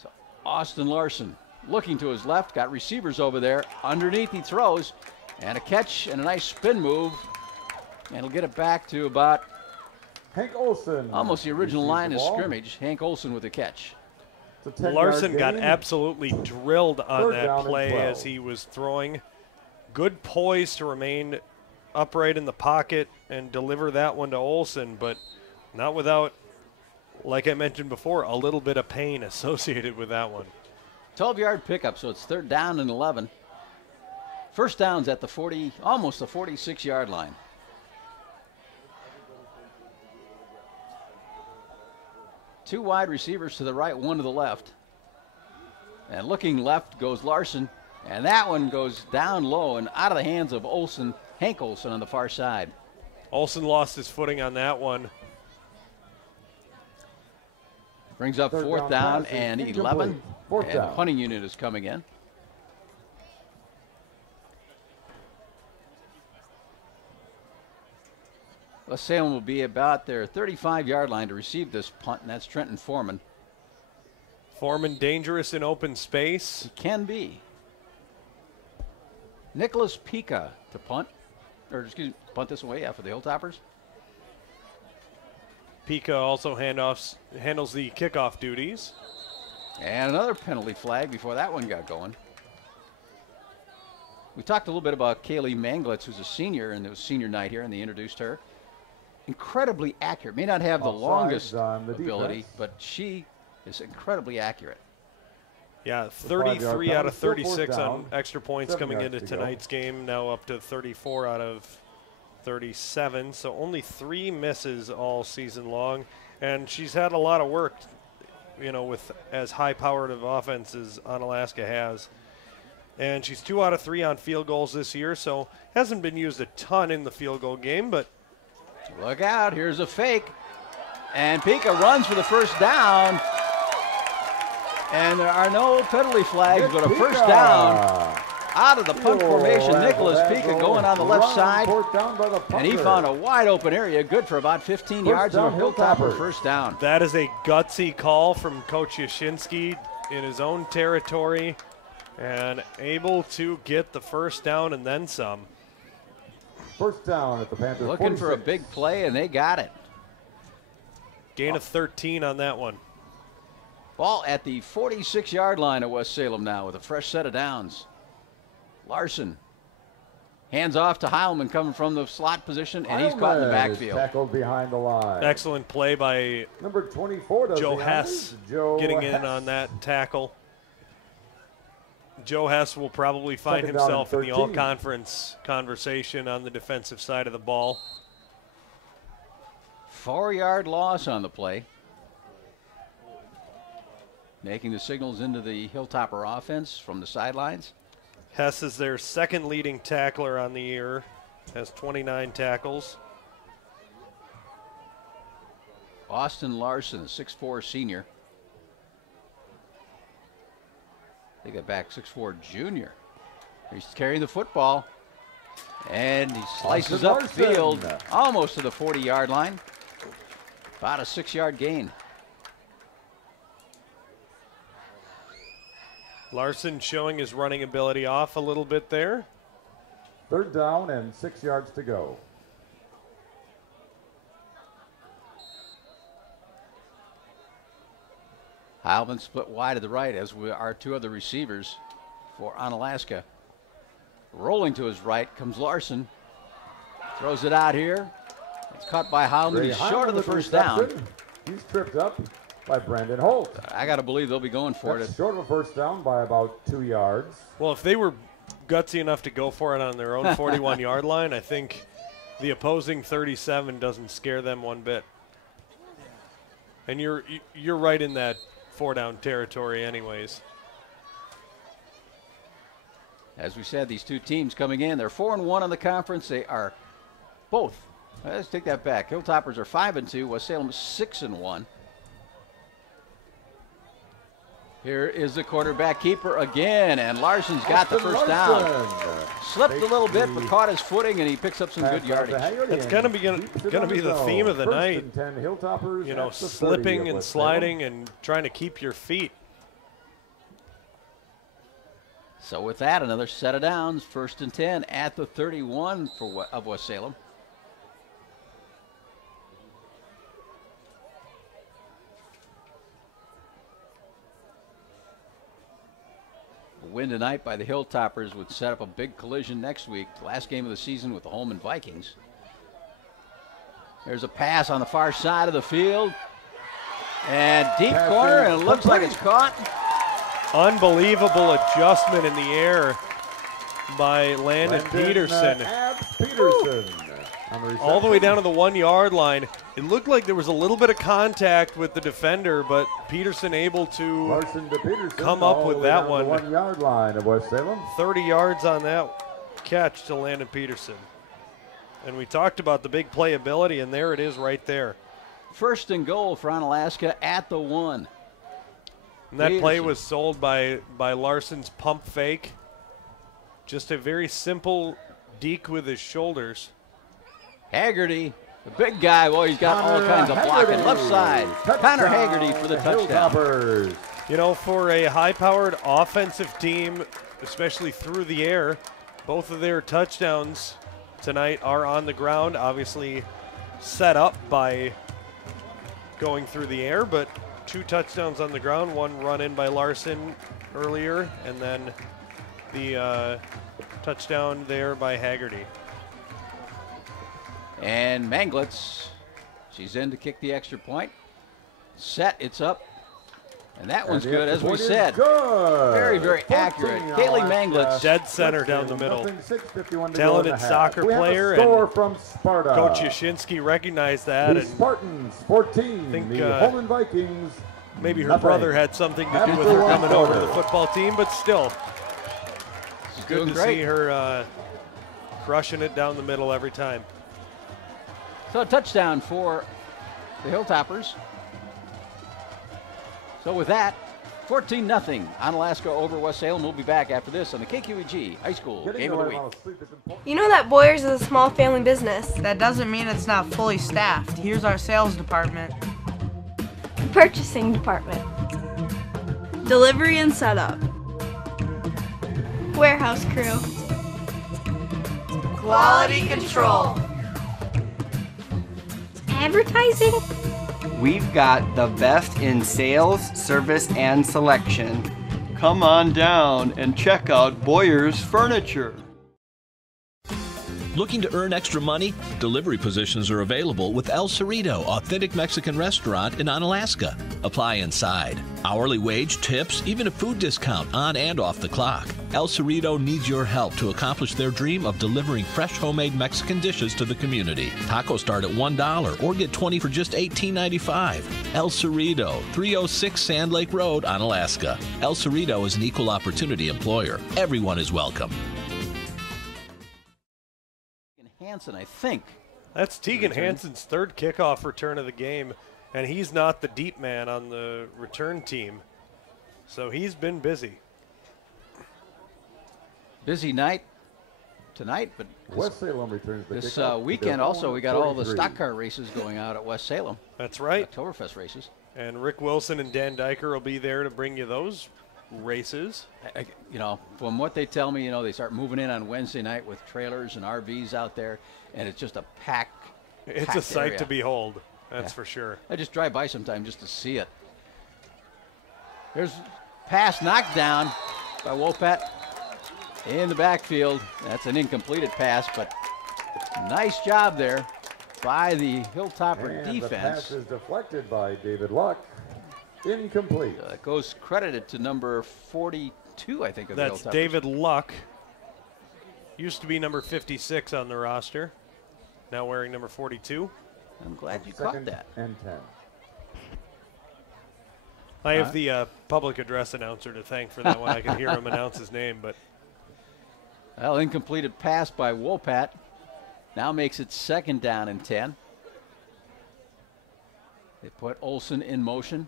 So Austin Larson looking to his left, got receivers over there. Underneath he throws, and a catch and a nice spin move. And he'll get it back to about Hank Olson. Almost the original line of scrimmage. Hank Olson with the catch. Larson got absolutely drilled on that play as he was throwing. Good poise to remain upright in the pocket and deliver that one to Olson, but not without, like I mentioned before, a little bit of pain associated with that one. 12-yard pickup, so it's 3rd down and 11. First down's at the 40, almost the 46-yard line. Two wide receivers to the right, one to the left. And looking left goes Larson, and that one goes down low and out of the hands of Olson, Hank Olson on the far side. Olson lost his footing on that one. Brings up 4th down and 11. And the punting unit is coming in. West Salem will be about their 35-yard line to receive this punt, and that's Trenton Foreman. Foreman dangerous in open space. He can be. Nicholas Pica to punt, or excuse me, punt this away for the Hilltoppers. Pica also handles the kickoff duties. And another penalty flag before that one got going. We talked a little bit about Kaylee Manglitz, who's a senior, and it was senior night here, and they introduced her. Incredibly accurate. May not have the longest ability, but she is incredibly accurate. Yeah, 33 out of 36 on extra points coming into tonight's game, now up to 34 out of 37. So only 3 misses all season long. And she's had a lot of work, you know, with as high-powered of offense as Onalaska has. And she's 2 out of 3 on field goals this year, so hasn't been used a ton in the field goal game, but look out, here's a fake. And Pica runs for the first down. And there are no penalty flags, but a first down out of the punt formation. Nicholas Pica going on the left side. And he found a wide open area, good for about 15 yards of a Hilltopper first down. That is a gutsy call from Coach Yashinsky in his own territory and able to get the first down and then some. First down at the Panthers. Looking 46. for a big play, and they got it. Gain of 13 on that one. Ball at the 46-yard line of West Salem now with a fresh set of downs. Larson hands off to Heilman coming from the slot position, and he's caught in the backfield. Tackled behind the line. Excellent play by number 24, Joe Hess, getting in on that tackle. Joe Hess will probably find himself in the all-conference conversation on the defensive side of the ball. 4-yard loss on the play. Making the signals into the Hilltopper offense from the sidelines. Hess is their second leading tackler on the year, has 29 tackles. Austin Larson, a 6'4 senior. They got back 6'4 junior. He's carrying the football. And he slices upfield almost to the 40-yard line. About a 6-yard gain. Larson showing his running ability off a little bit there. Third down and 6 yards to go. Heilman split wide to the right, as are two other receivers for Onalaska. Rolling to his right comes Larson. Throws it out here. It's caught by Heilman. He's short of the first down. He's tripped up by Brandon Holt. I got to believe they'll be going for it. Short of a first down by about 2 yards. Well, if they were gutsy enough to go for it on their own 41-yard line, I think the opposing 37 doesn't scare them one bit. And you're right in that 4-down territory anyways. As we said, these two teams coming in, they're 4-1 in the conference. They are both. Let's take that back. Hilltoppers are 5-2. West Salem 6-1. Here is the quarterback keeper again, and Larson's got the first down. Slipped a little bit, but caught his footing, and he picks up some good yardage. That's going to be the theme of the night. You know, slipping and sliding and trying to keep your feet. So with that, another set of downs. 1st and 10 at the 31 of West Salem. A win tonight by the Hilltoppers would set up a big collision next week. The last game of the season with the Holman Vikings. There's a pass on the far side of the field. And deep corner, and it looks like it's caught. Unbelievable adjustment in the air by Landon Peterson. All the way down to the 1-yard line. It looked like there was a little bit of contact with the defender, but Peterson able to come up with that one. 1-yard line of West Salem. 30 yards on that catch to Landon Peterson. And we talked about the big playability, and there it is right there. 1st and goal for Onalaska at the 1. And that play was sold by Larson's pump fake. Just a very simple deke with his shoulders. Haggerty, the big guy, well, he's got all kinds of blocking. Left side, Connor Haggerty for the touchdown. You know, for a high-powered offensive team, especially through the air, both of their touchdowns tonight are on the ground, obviously set up by going through the air, but 2 touchdowns on the ground, 1 run in by Larson earlier, and then the touchdown there by Haggerty. And Manglitz, she's in to kick the extra point. Set, it's up. And that one's good, as we said. Very, very accurate. Kaylee Manglitz. Dead center down the middle. Talented soccer player. And from Sparta. Coach Yashinsky recognized that. The Spartans 14, the Holman Vikings. Maybe her brother had something to do with her coming over to the football team, but still. It's good to see her crushing it down the middle every time. So a touchdown for the Hilltoppers. So with that, 14-0, Onalaska over West Salem. We'll be back after this on the KQEG High School Game of the Week. You know that Boyers is a small family business. That doesn't mean it's not fully staffed. Here's our sales department. Purchasing department. Delivery and setup. Warehouse crew. Quality control. Advertising. We've got the best in sales, service, and selection. Come on down and check out Boyer's Furniture. Looking to earn extra money? Delivery positions are available with El Cerrito Authentic Mexican Restaurant in Onalaska. Apply inside. Hourly wage, tips, even a food discount on and off the clock. El Cerrito needs your help to accomplish their dream of delivering fresh homemade Mexican dishes to the community. Tacos start at $1 or get 20 for just $18.95. El Cerrito, 306 Sand Lake Road, Onalaska. El Cerrito is an equal opportunity employer. Everyone is welcome. Hansen, I think. That's Tegan Hansen's 3rd kickoff return of the game, and he's not the deep man on the return team. So he's been busy. Busy night tonight, but West Salem returns the this weekend also we got all the stock car races going out at West Salem. That's right. Oktoberfest races. And Rick Wilson and Dan Diker will be there to bring you those races. You know, from what they tell me, you know, they start moving in on Wednesday night with trailers and RVs out there, and it's just a packed. It's a sight to behold. That's for sure. I just drive by sometime just to see it. There's pass knocked down by Wopat in the backfield. That's an incompleted pass, but nice job there by the Hilltopper And defense. the pass is deflected by David Luck. Incomplete. It goes credited to number 42, I think, of That's the Hilltoppers. David Luck. Used to be number 56 on the roster. Now wearing number 42. I'm glad you caught that. And 10. I have the public address announcer to thank for that one. I can hear him announce his name, but. Well, incompleted pass by Wopat. Now makes it 2nd down and 10. They put Olson in motion.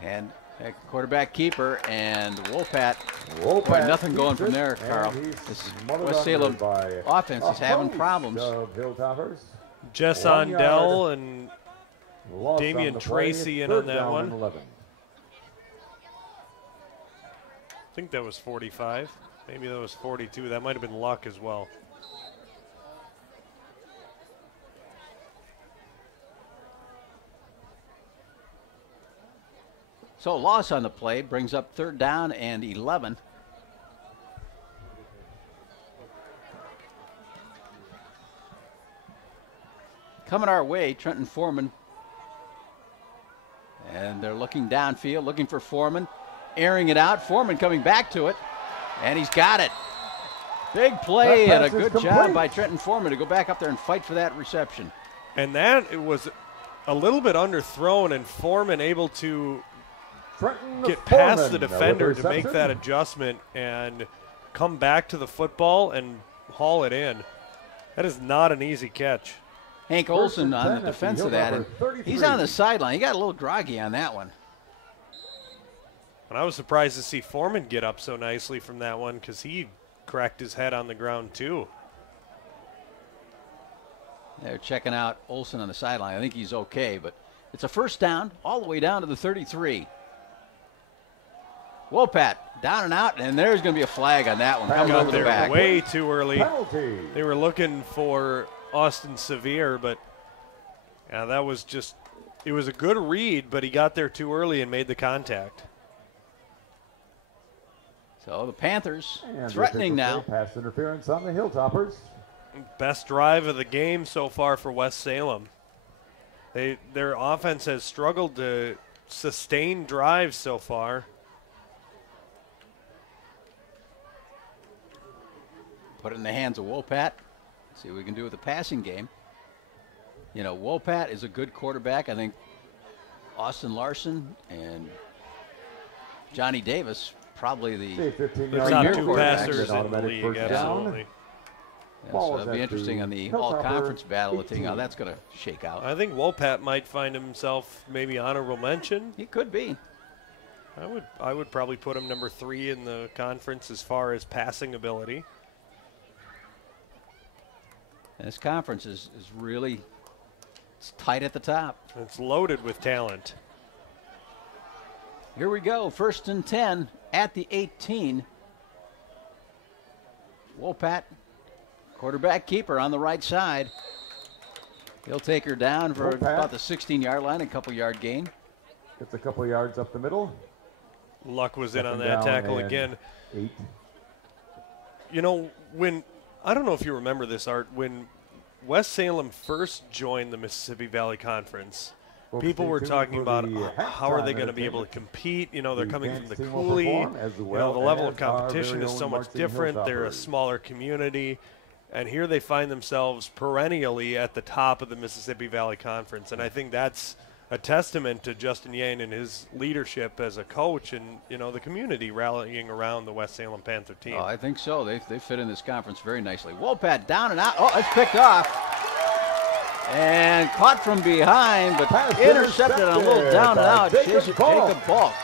And a quarterback keeper, and Wopat. Boy, nothing going from there, Carl. This West Salem offense is having problems. Jess Ondell and Damian Tracy in on that one. I think that was 45. Maybe that was 42. That might have been Luck as well. So a loss on the play brings up 3rd down and 11. Coming our way, Trenton Foreman. And they're looking downfield, looking for Foreman. Airing it out. Foreman coming back to it. And he's got it. Big play and a good job by Trenton Foreman to go back up there and fight for that reception. And that it was a little bit underthrown, and Foreman able to get past the defender to make that adjustment and come back to the football and haul it in. That is not an easy catch. Hank Olson on the defense of that, and he's on the sideline. He got a little groggy on that one. And I was surprised to see Foreman get up so nicely from that one because he cracked his head on the ground too. They're checking out Olson on the sideline. I think he's okay, but it's a 1st down all the way down to the 33. Wopat down and out, and there's going to be a flag on that one coming over the back. Way too early. Penalty. They were looking for Austin Sevier, but yeah, that was just, it was a good read, but he got there too early and made the contact. So the Panthers threatening now. Pass interference on the Hilltoppers. Best drive of the game so far for West Salem. Their offense has struggled to sustain drives so far. Put it in the hands of Wopat. See what we can do with the passing game. You know, Wopat is a good quarterback. I think Austin Larson and Johnny Davis probably the top 2 passers in the league. Absolutely. Yeah, so it'll be interesting on the all-conference battle to see how that's going to shake out. I think Wopat might find himself maybe honorable mention. He could be. I would probably put him number 3 in the conference as far as passing ability. And this conference is really tight at the top. It's loaded with talent. Here we go, 1st and 10 at the 18. Wopat, quarterback keeper on the right side. He'll take her down for about the 16-yard line, a couple-yard gain. Gets a couple yards up the middle. Luck was in on that tackle again. 8. You know, I don't know if you remember this, Art, when West Salem first joined the Mississippi Valley Conference, people were talking about how are they going to be able to compete. You know, they're coming from the Cooley. You know, the level of competition is so much different. They're a smaller community. And here they find themselves perennially at the top of the Mississippi Valley Conference. And I think that's a testament to Justin Yang and his leadership as a coach and, you know, the community rallying around the West Salem Panther team. Oh, I think so. They fit in this conference very nicely. Wopat down and out. Oh, it's picked off. And caught from behind, but intercepted on a little down and out. Jacob Balk.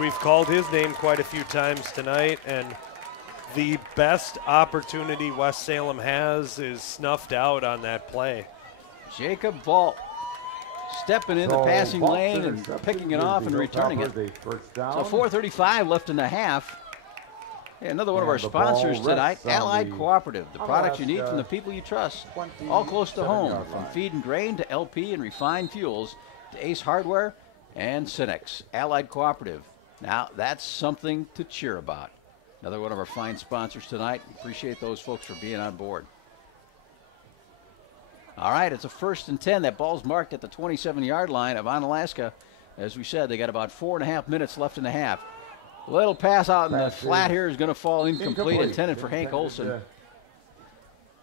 We've called his name quite a few times tonight, and the best opportunity West Salem has is snuffed out on that play. Jacob Balk stepping in the passing lane and picking it off and returning it. So 4:35 left in the half. Yeah, another one of our sponsors tonight, Allied Cooperative, the products you need from the people you trust. All close to home, from feed and grain to LP and refined fuels to Ace Hardware and Cinex, Allied Cooperative. Now, that's something to cheer about. Another one of our fine sponsors tonight. Appreciate those folks for being on board. All right, it's a 1st and 10. That ball's marked at the 27-yard line of Onalaska. As we said, they got about 4.5 minutes left in the half. Little pass out in the flat here is going to fall incomplete, intended for Hank Olson.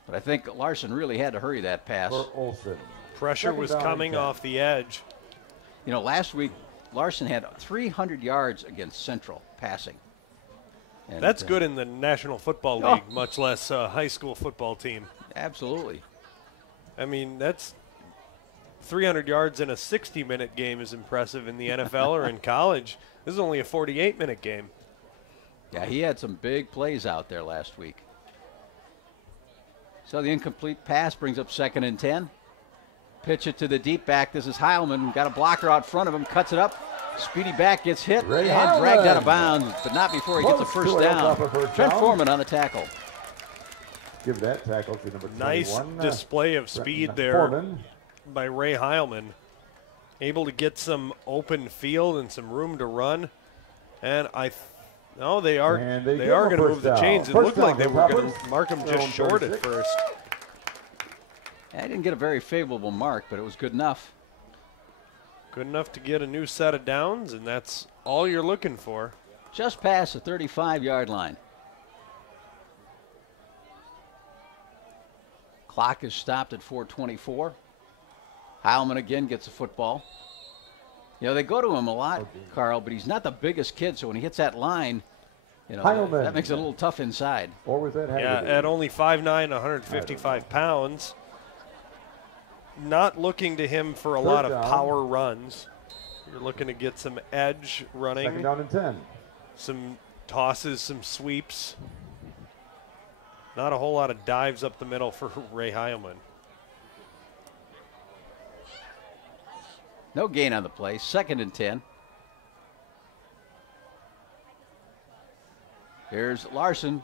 But I think Larson really had to hurry that pass. Pressure was coming off the edge. You know, last week, Larson had 300 yards against Central passing. And that's good in the National Football League, much less a high school football team. Absolutely. I mean, that's 300 yards in a 60-minute game is impressive in the NFL or in college. This is only a 48-minute game. Yeah, he had some big plays out there last week. So the incomplete pass brings up 2nd and 10. Pitch it to the deep back. This is Heilman. Got a blocker out front of him. Cuts it up. Speedy back gets hit and dragged out of bounds, but not before he gets a first down. Trent Foreman on the tackle. Give that tackle to number 21. Nice display of speed there by Ray Heilman. Able to get some open field and some room to run. And they are going to move the chains. It looked like they were going to mark him just short at first. I didn't get a very favorable mark, but it was good enough. Good enough to get a new set of downs, and that's all you're looking for. Just past the 35-yard line. Clock is stopped at 4:24. Heilman again gets a football. You know, they go to him a lot, Carl, but he's not the biggest kid, so when he hits that line, you know, that makes it a little tough inside. Or was that at only 5'9", 155 pounds. Not looking to him for a lot of power runs. You're looking to get some edge running. 2nd down and 10. Some tosses, some sweeps. Not a whole lot of dives up the middle for Ray Heilman. No gain on the play. 2nd and 10. Here's Larson.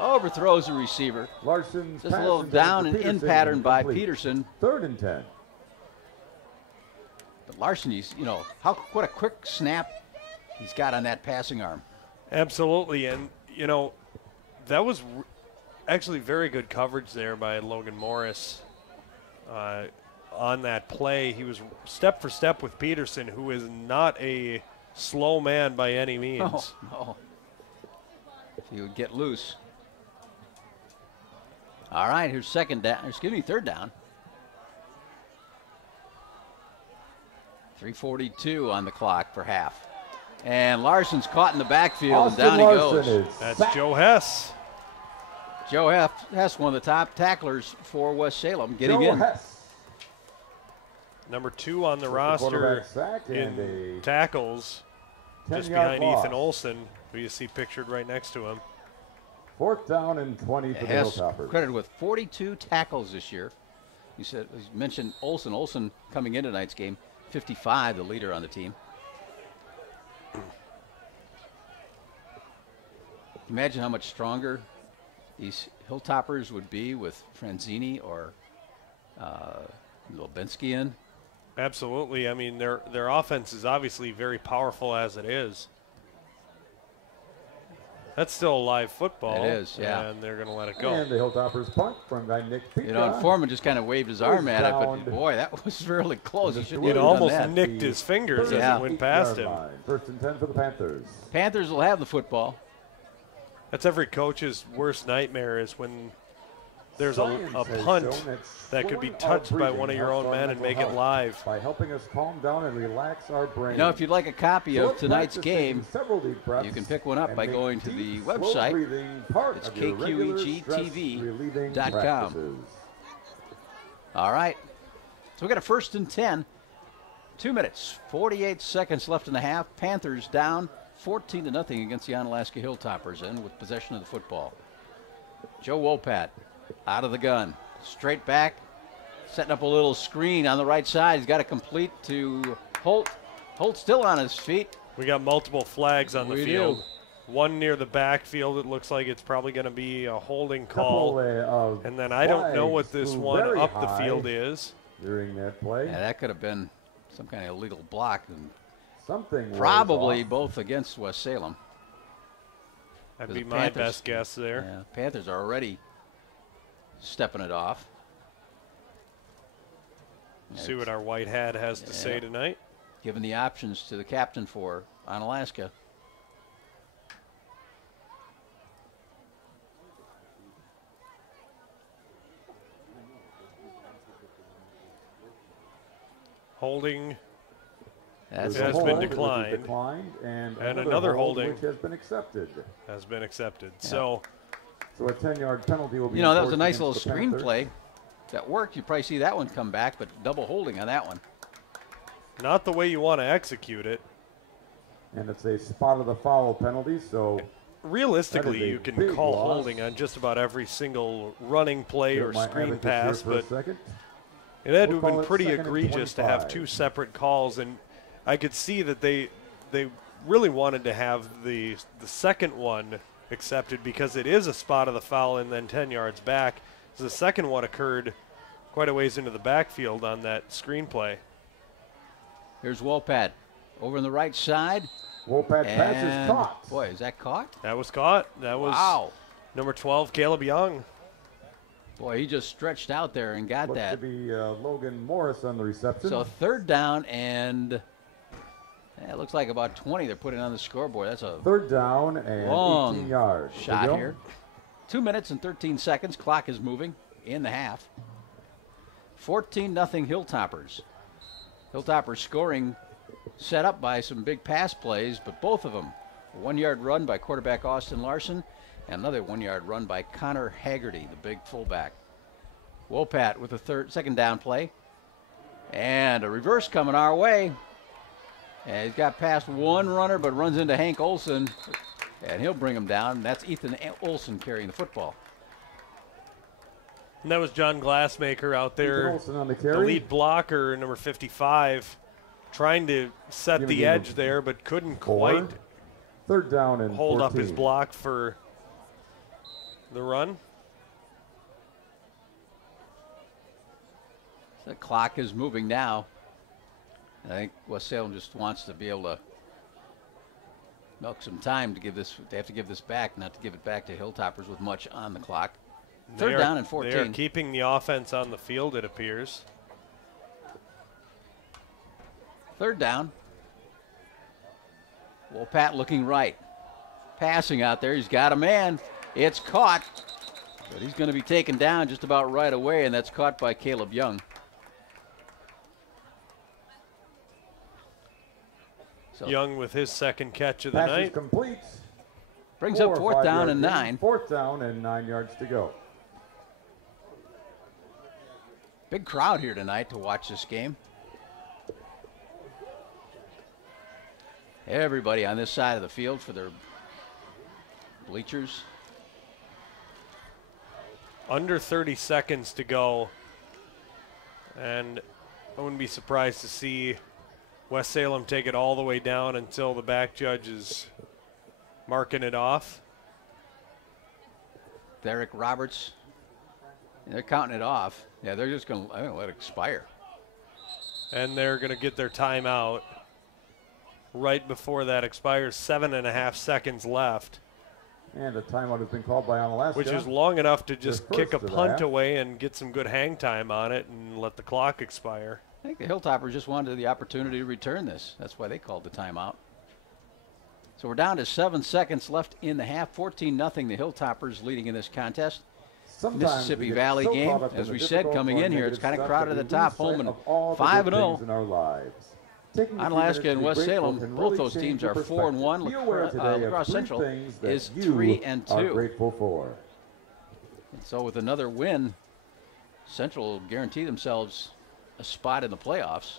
Overthrows the receiver. Larson's just a little down and in pattern by Peterson. 3rd and 10. But Larson, you know, what a quick snap he's got on that passing arm. Absolutely, and you know, that was actually very good coverage there by Logan Morris on that play. He was step for step with Peterson, who is not a slow man by any means. No. He would get loose. All right, here's 3rd down. 3:42 on the clock for half. And Larson's caught in the backfield, and down he goes. That's Joe Hess. Joe Hess, one of the top tacklers for West Salem, getting in. Number 2 on the roster in tackles, just behind Ethan Olson, who you see pictured right next to him. 4th down and 20 for the Hilltoppers. Credited with 42 tackles this year. You mentioned Olson. Olson coming in tonight's game, 55, the leader on the team. Imagine how much stronger these Hilltoppers would be with Franzini or Lubensky in. Absolutely. I mean, their offense is obviously very powerful as it is. That's still live football. It is, yeah. And they're going to let it go. And the Hilltoppers punt from Nick Pika. You know, and Foreman just kind of waved his arm at it, but boy, that was really close. He shouldn't it have almost done that. nicked his fingers as it went past him. 1st and 10 for the Panthers. Panthers will have the football. That's every coach's worst nightmare, is when there's a punt that could be touched by one of your own men and make it live. By helping us calm down and relax our brain. You know, if you'd like a copy of tonight's game, you can pick one up by going to the website. It's KQEGTV.com. All right. So we got a 1st and 10. 2 minutes, 48 seconds left in the half. Panthers down 14-0 against the Onalaska Hilltoppers, and with possession of the football. Joe Wopat out of the gun, straight back, setting up a little screen on the right side. He's got it complete to Holt. Holt still on his feet. We got multiple flags on the field. One near the backfield. It looks like it's probably going to be a holding call. And then I don't know what this one up the field is. During that play. Yeah, that could have been some kind of illegal block. And something probably both against West Salem. That'd be my best guess there. Yeah, Panthers are already stepping it off. See what our white hat has to say tonight. Giving the options to the captain for Onalaska. Holding has been declined. And another holding which has been accepted. Yeah. So a 10-yard penalty will be. You know, that was a nice little screenplay. That worked. You probably see that one come back, but double holding on that one. Not the way you want to execute it. And it's a spot of the foul penalty, so realistically you can call holding on just about every single running play or screen pass, but it had to have been pretty egregious to have two separate calls, and I could see that they really wanted to have the second one accepted because it is a spot of the foul and then 10 yards back. So the second one occurred quite a ways into the backfield on that screenplay. Here's Wolpat over on the right side. Wolpat pass is caught. Boy, is that caught? That was caught. That was number 12, Caleb Young. Boy, he just stretched out there and got Looks that. to be Logan Morris on the reception. So third down and it looks like about 20 they're putting on the scoreboard. That's a third down and long 18 yards. Shot here. 2 minutes and 13 seconds. Clock is moving in the half. 14-0 Hilltoppers. Hilltoppers scoring set up by some big pass plays, but both of them. A 1-yard run by quarterback Austin Larson and another 1-yard run by Connor Haggerty, the big fullback. Wolpat with a second down play. And a reverse coming our way. And he's got past one runner, but runs into Hank Olson. And he'll bring him down. That's Ethan Olson carrying the football. And that was John Glassmaker out there, on the lead blocker, number 55, trying to set the edge there, but couldn't quite third down and hold 14. up his block for the run. The clock is moving now. I think West Salem just wants to be able to milk some time to give this. They have to give this back, not to give it back to Hilltoppers with much on the clock. Third down and 14. They are keeping the offense on the field, it appears. Third down. Wolpat looking right. Passing out there. He's got a man. It's caught. But he's going to be taken down just about right away, and that's caught by Caleb Young. So Young with his second catch of the night. Complete. Brings up fourth down and 9. Fourth down and 9 yards to go. Big crowd here tonight to watch this game. Everybody on this side of the field for their bleachers. Under 30 seconds to go. And I wouldn't be surprised to see West Salem take it all the way down until the back judge is marking it off. Derek Roberts, they're counting it off. Yeah, they're just going to let it expire. And they're going to get their timeout right before that expires. 7.5 seconds left. And a timeout has been called by Onalaska. Which is long enough to just kick a punt away and get some good hang time on it and let the clock expire. I think the Hilltoppers just wanted the opportunity to return this. That's why they called the timeout. So we're down to 7 seconds left in the half. 14-0 the Hilltoppers leading in this contest. Mississippi Valley game, as we said, coming in here, it's kind of crowded at the top. Home and 5-0. Onalaska and West Salem, both those teams are 4-1. La Crosse Central is 3-2. And so with another win, Central will guarantee themselves a spot in the playoffs.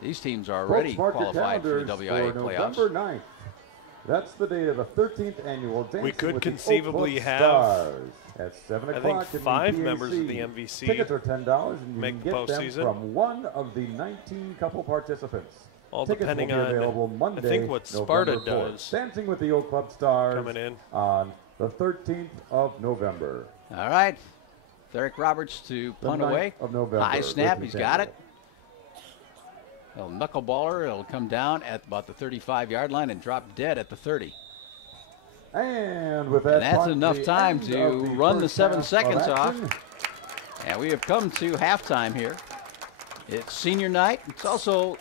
These teams are already qualified for the WIA playoffs. November 9th. That's the date of the 13th annual Dancing We could with conceively the have, at 7 I think, o'clock 5 members of the MVC Tickets are $10 and you make can get them postseason. from one of the 19 couple participants. All Tickets depending will be on, available Monday, I think, what November Sparta 4th. does. Dancing with the Old Club Stars coming in on the 13th of November. All right. Derek Roberts to punt away. Of November, high snap, he's got it. A knuckleballer. It'll come down at about the 35-yard line and drop dead at the 30. And with that, And that's enough time to run the 7 seconds off. action. And we have come to halftime here. It's senior night. It's also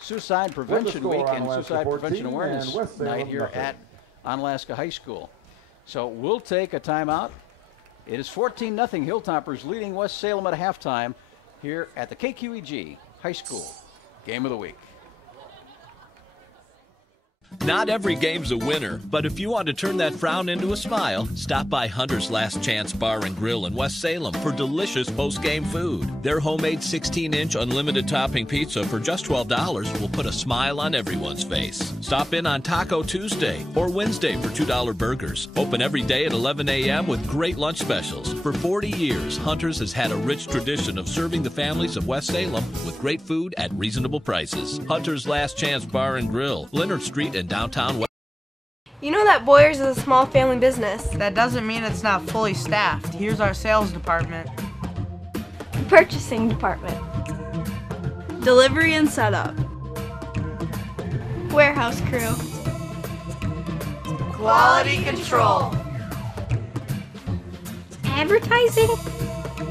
Suicide Prevention Week and Suicide Prevention Awareness Night here at Onalaska High School. So we'll take a timeout. It is 14-0 Hilltoppers leading West Salem at halftime here at the KQEG High School Game of the Week. Not every game's a winner, but if you want to turn that frown into a smile, stop by Hunter's Last Chance Bar and Grill in West Salem for delicious post-game food. Their homemade 16-inch unlimited topping pizza for just $12 will put a smile on everyone's face. Stop in on Taco Tuesday or Wednesday for $2 burgers. Open every day at 11 a.m. with great lunch specials. For 40 years, Hunter's has had a rich tradition of serving the families of West Salem with great food at reasonable prices. Hunter's Last Chance Bar and Grill, Leonard Street in downtown West. You know that Boyers is a small family business. That doesn't mean it's not fully staffed. Here's our sales department. Purchasing department. Delivery and setup. Warehouse crew. Quality control. Advertising.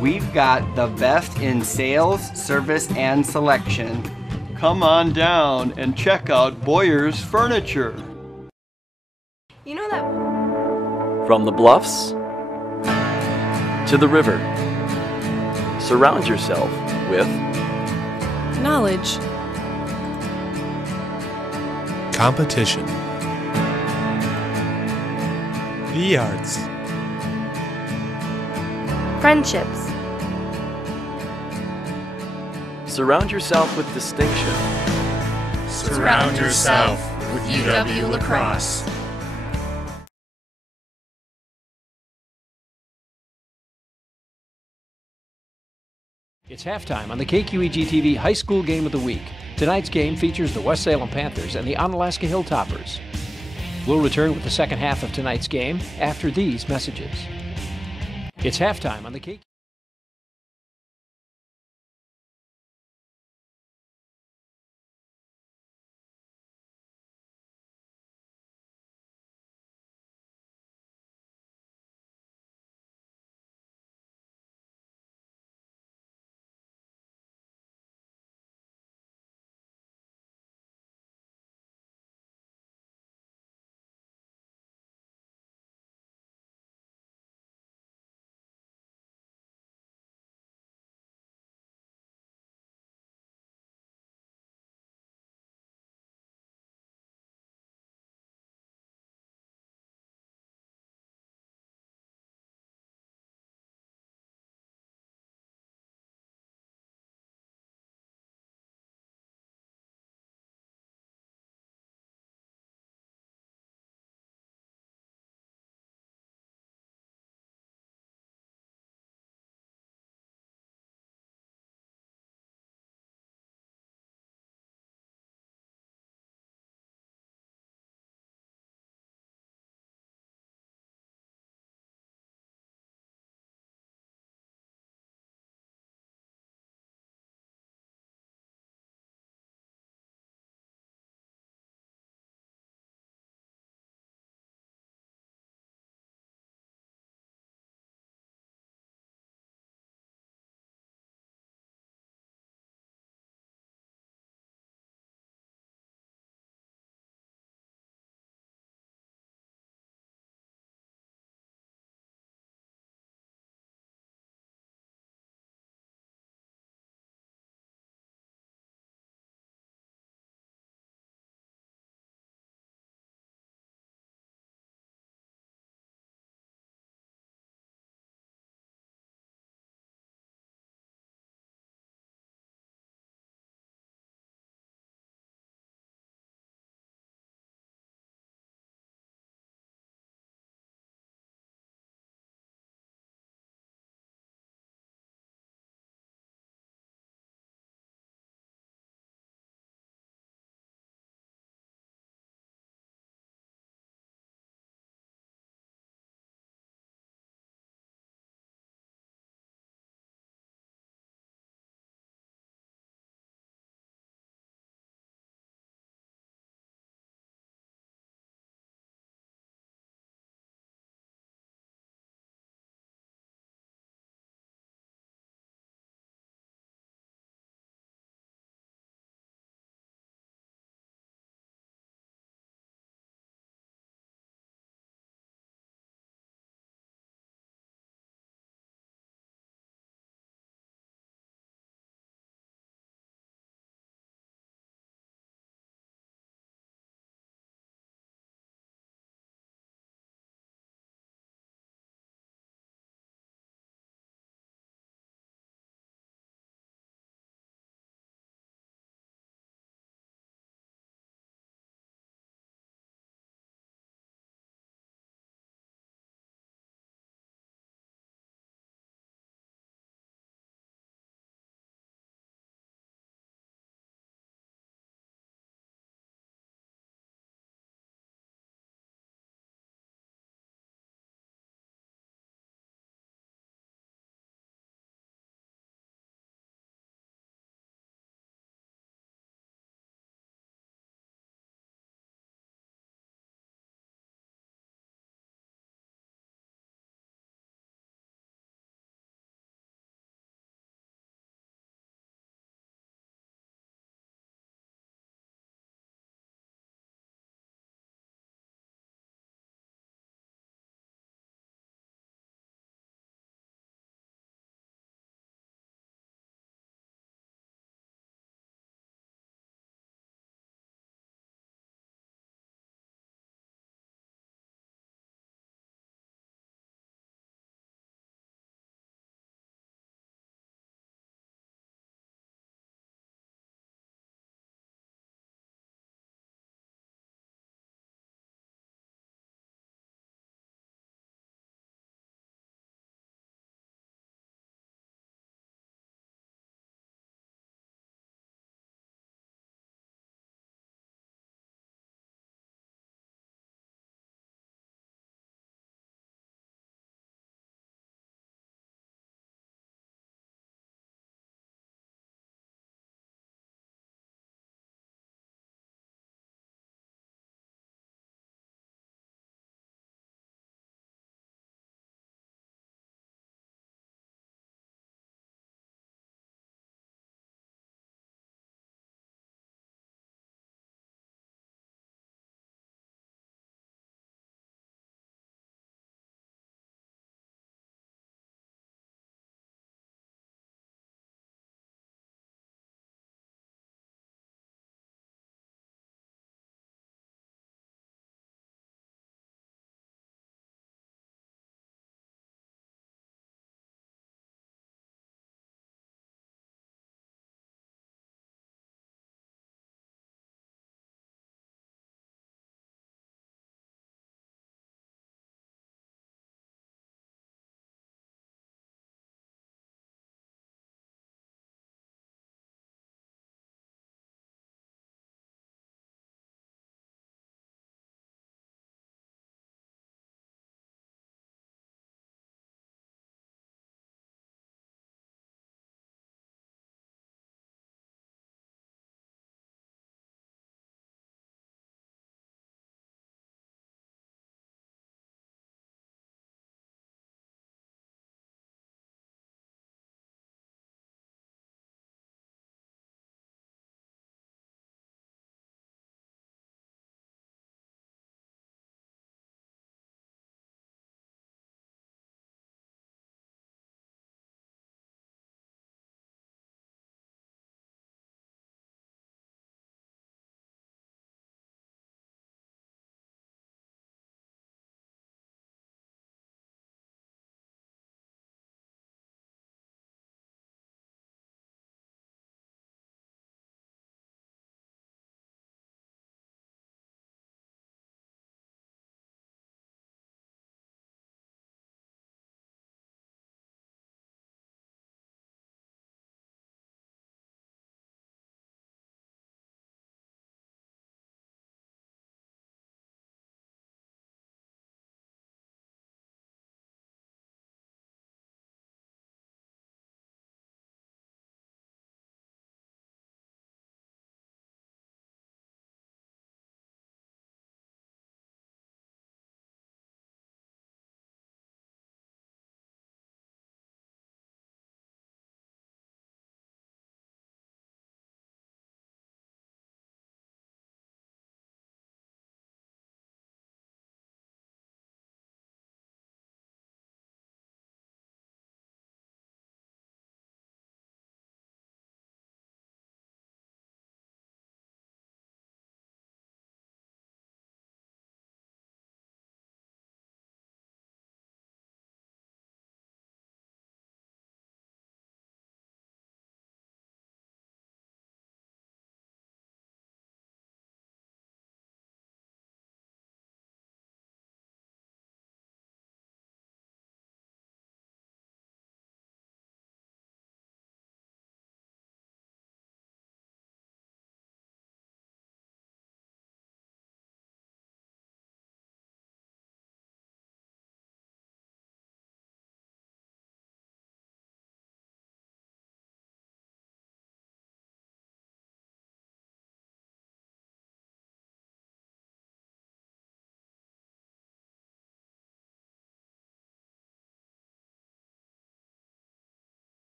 We've got the best in sales, service, and selection. Come on down and check out Boyer's Furniture. You know that From the bluffs to the river, surround yourself with knowledge, competition, the arts, friendships. surround yourself with distinction. Surround yourself with UW Lacrosse. It's halftime on the KQEG TV High School Game of the Week. Tonight's game features the West Salem Panthers and the Onalaska Hilltoppers. We'll return with the second half of tonight's game after these messages. It's halftime on the KQEG.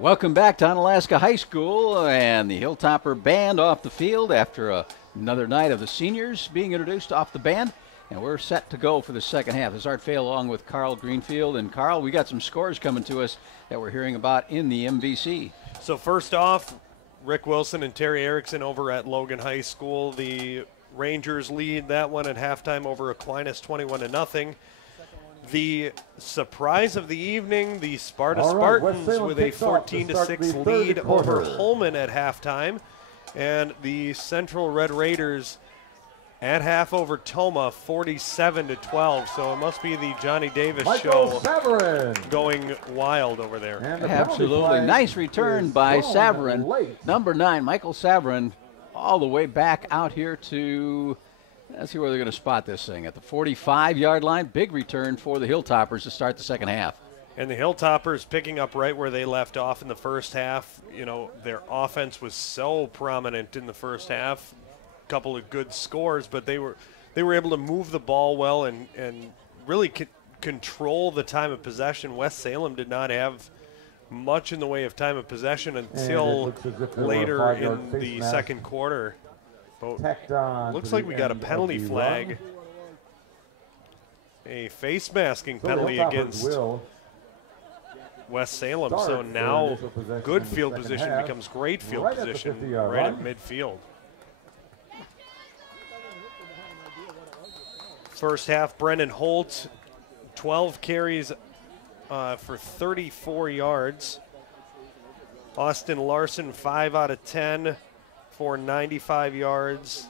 Welcome back to Onalaska High School, and the Hilltopper Band off the field after another night of the seniors being introduced off the band. And we're set to go for the second half. This is Art Fay along with Carl Greenfield. And Carl, we got some scores coming to us that we're hearing about in the MVC. So first off, Rick Wilson and Terry Erickson over at Logan High School. The Rangers lead that one at halftime over Aquinas 21-0. The surprise of the evening, the Sparta Spartans with a 14-6 lead over Holman at halftime. And the Central Red Raiders at half over Toma, 47-12. So it must be the Johnny Davis show going wild over there. Absolutely. Nice return by Savarin. Number 9, Michael Savarin, all the way back out here to, let's see where they're going to spot this thing, at the 45-yard line. Big return for the Hilltoppers to start the second half. And the Hilltoppers picking up right where they left off in the first half. You know, their offense was so prominent in the first half. Couple of good scores, but they were able to move the ball well and really control the time of possession. West Salem did not have much in the way of time of possession until later in the second quarter. But looks like we got a penalty flag, a face masking penalty against West Salem. So now good field position becomes great field position right at midfield. First half, Brennan Holt, 12 carries for 34 yards. Austin Larson, 5 out of 10 for 95 yards.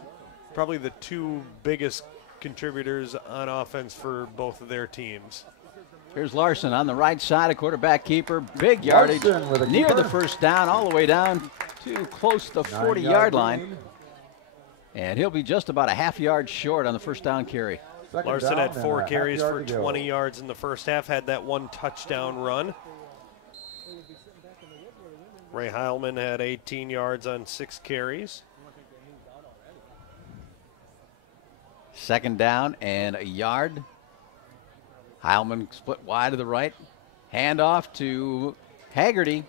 Probably the two biggest contributors on offense for both of their teams. Here's Larson on the right side, a quarterback keeper. Big yardage near the first down, all the way down to close to the 40-yard line. And he'll be just about a half yard short on the first down carry. Larson had 4 carries for 20 yards in the first half, had that 1 touchdown run. Ray Heilman had 18 yards on 6 carries. Second down and a yard. Heilman split wide to the right. Handoff to Haggerty.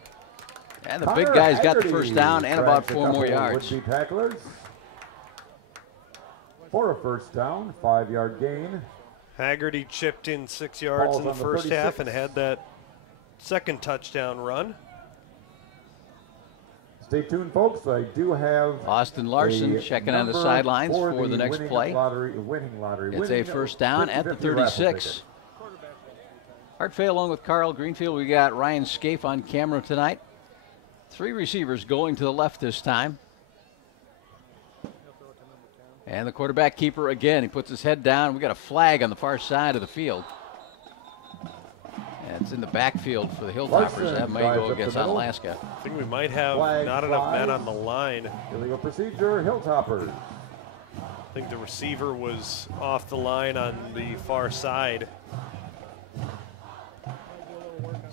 And the big guy's got the first down and about 4 more yards. For a first down, 5-yard gain. Haggerty chipped in 6 yards in the first half and had that second touchdown run. Stay tuned, folks. I do have Austin Larson checking on the sidelines for the next play. It's a first down at the 36. Art Fay along with Carl Greenfield. We got Ryan Scaife on camera tonight. 3 receivers going to the left this time. And the quarterback keeper again, he puts his head down. We got a flag on the far side of the field. And it's in the backfield for the Hilltoppers. That may go against Onalaska. I think we might have not enough men on the line. Illegal procedure, Hilltoppers. I think the receiver was off the line on the far side.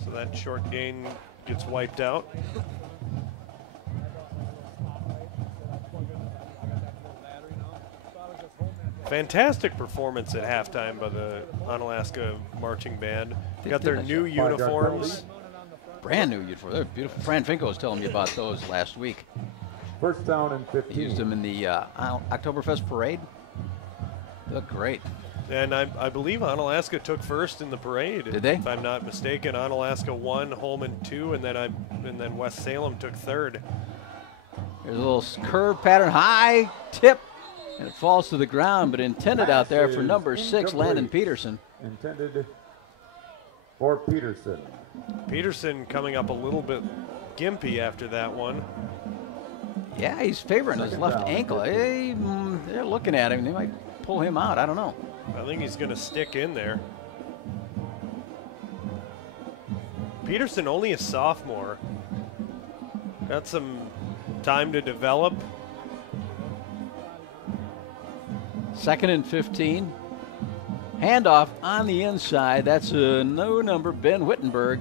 So that short gain gets wiped out. Fantastic performance at halftime by the Onalaska marching band. Got their new uniforms. Brand new uniforms. They're beautiful. Fran Finko was telling me about those last week. First down and 15. He used them in the Oktoberfest parade. They look great. And I believe Onalaska took first in the parade. Did they? If I'm not mistaken, Onalaska 1, Holman 2, and then West Salem took third. There's a little curve pattern, high tip. And it falls to the ground, but intended out there for number 6, Landon Peterson. Intended for Peterson. Peterson coming up a little bit gimpy after that one. Yeah, he's favoring his left ankle. Hey, they're looking at him. They might pull him out. I don't know. I think he's going to stick in there. Peterson only a sophomore. Got some time to develop. 2nd and 15. Handoff on the inside. That's a no number, Ben Wittenberg.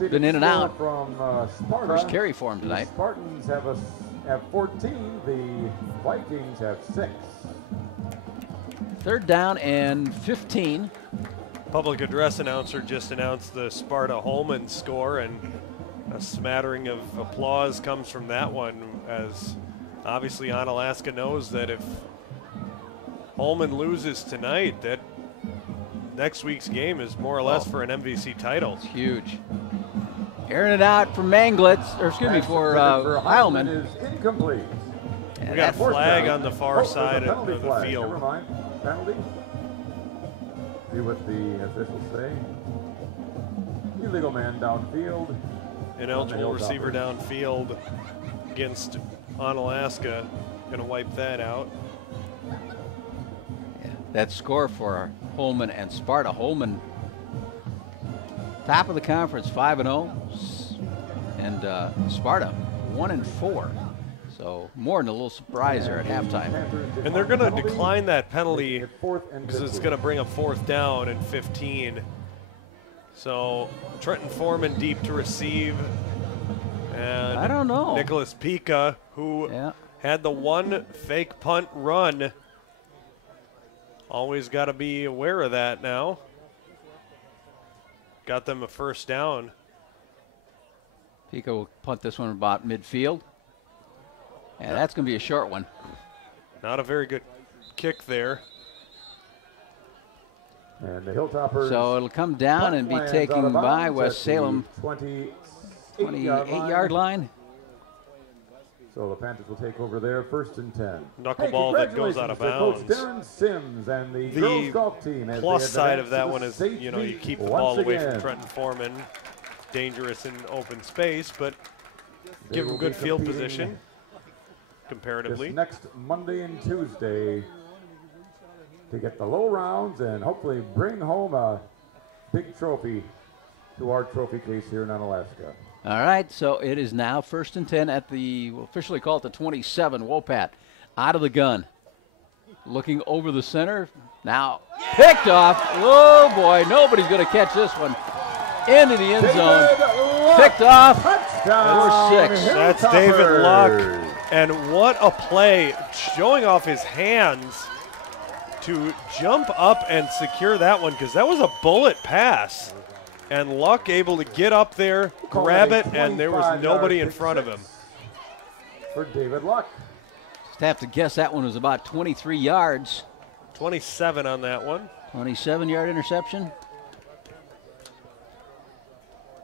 Been in and out. From Sparta. First carry for him tonight. The Spartans have 14. The Vikings have 6. 3rd down and 15. Public address announcer just announced the Sparta Holman score, and A smattering of applause comes from that one, as obviously Onalaska knows that if Holman loses tonight, that next week's game is more or less for an MVC title. It's huge. Airing it out for Manglitz, or excuse me, for Heilman. Is incomplete. We got a flag on the far side of the field. Never mind. Penalty. See what the officials say. Illegal man downfield. Ineligible receiver downfield against Onalaska. Going to wipe that out. Yeah, that score for Holman and Sparta. Holman, top of the conference, 5-0, and Sparta, 1-4. So more than a little surprise there at halftime. And they're going to decline that penalty because it's going to bring up 4th down and 15. So Trenton Foreman deep to receive. And I don't know. Nicholas Pica, who had the one fake punt run. Always got to be aware of that now. Got them a 1st down. Pica will punt this one about midfield. And that's going to be a short one. Not a very good kick there. And the Hilltoppers. So it'll come down and be taken by West Salem. 28-yard line. So the Panthers will take over there, 1st and 10. Knuckleball that goes out of bounds. Coach Darren Sims and the girls golf team. Plus side of that one is, you know, you keep the ball away from Trenton Foreman. Dangerous in open space, but give them good field position comparatively. This next Monday and Tuesday to get the low rounds and hopefully bring home a big trophy to our trophy case here in Onalaska. All right, so it is now 1st and 10 at the, we'll officially call it the 27. Wopat out of the gun. Looking over the center. Now picked off. Oh, boy, nobody's going to catch this one. Into the end zone. Picked off. Number 6. That's David Luck. And what a play, showing off his hands to jump up and secure that one, because that was a bullet pass. And Luck able to get up there, grab it, and there was nobody in front of him. For David Luck. Just have to guess that one was about 23 yards. 27 on that one. 27-yard interception.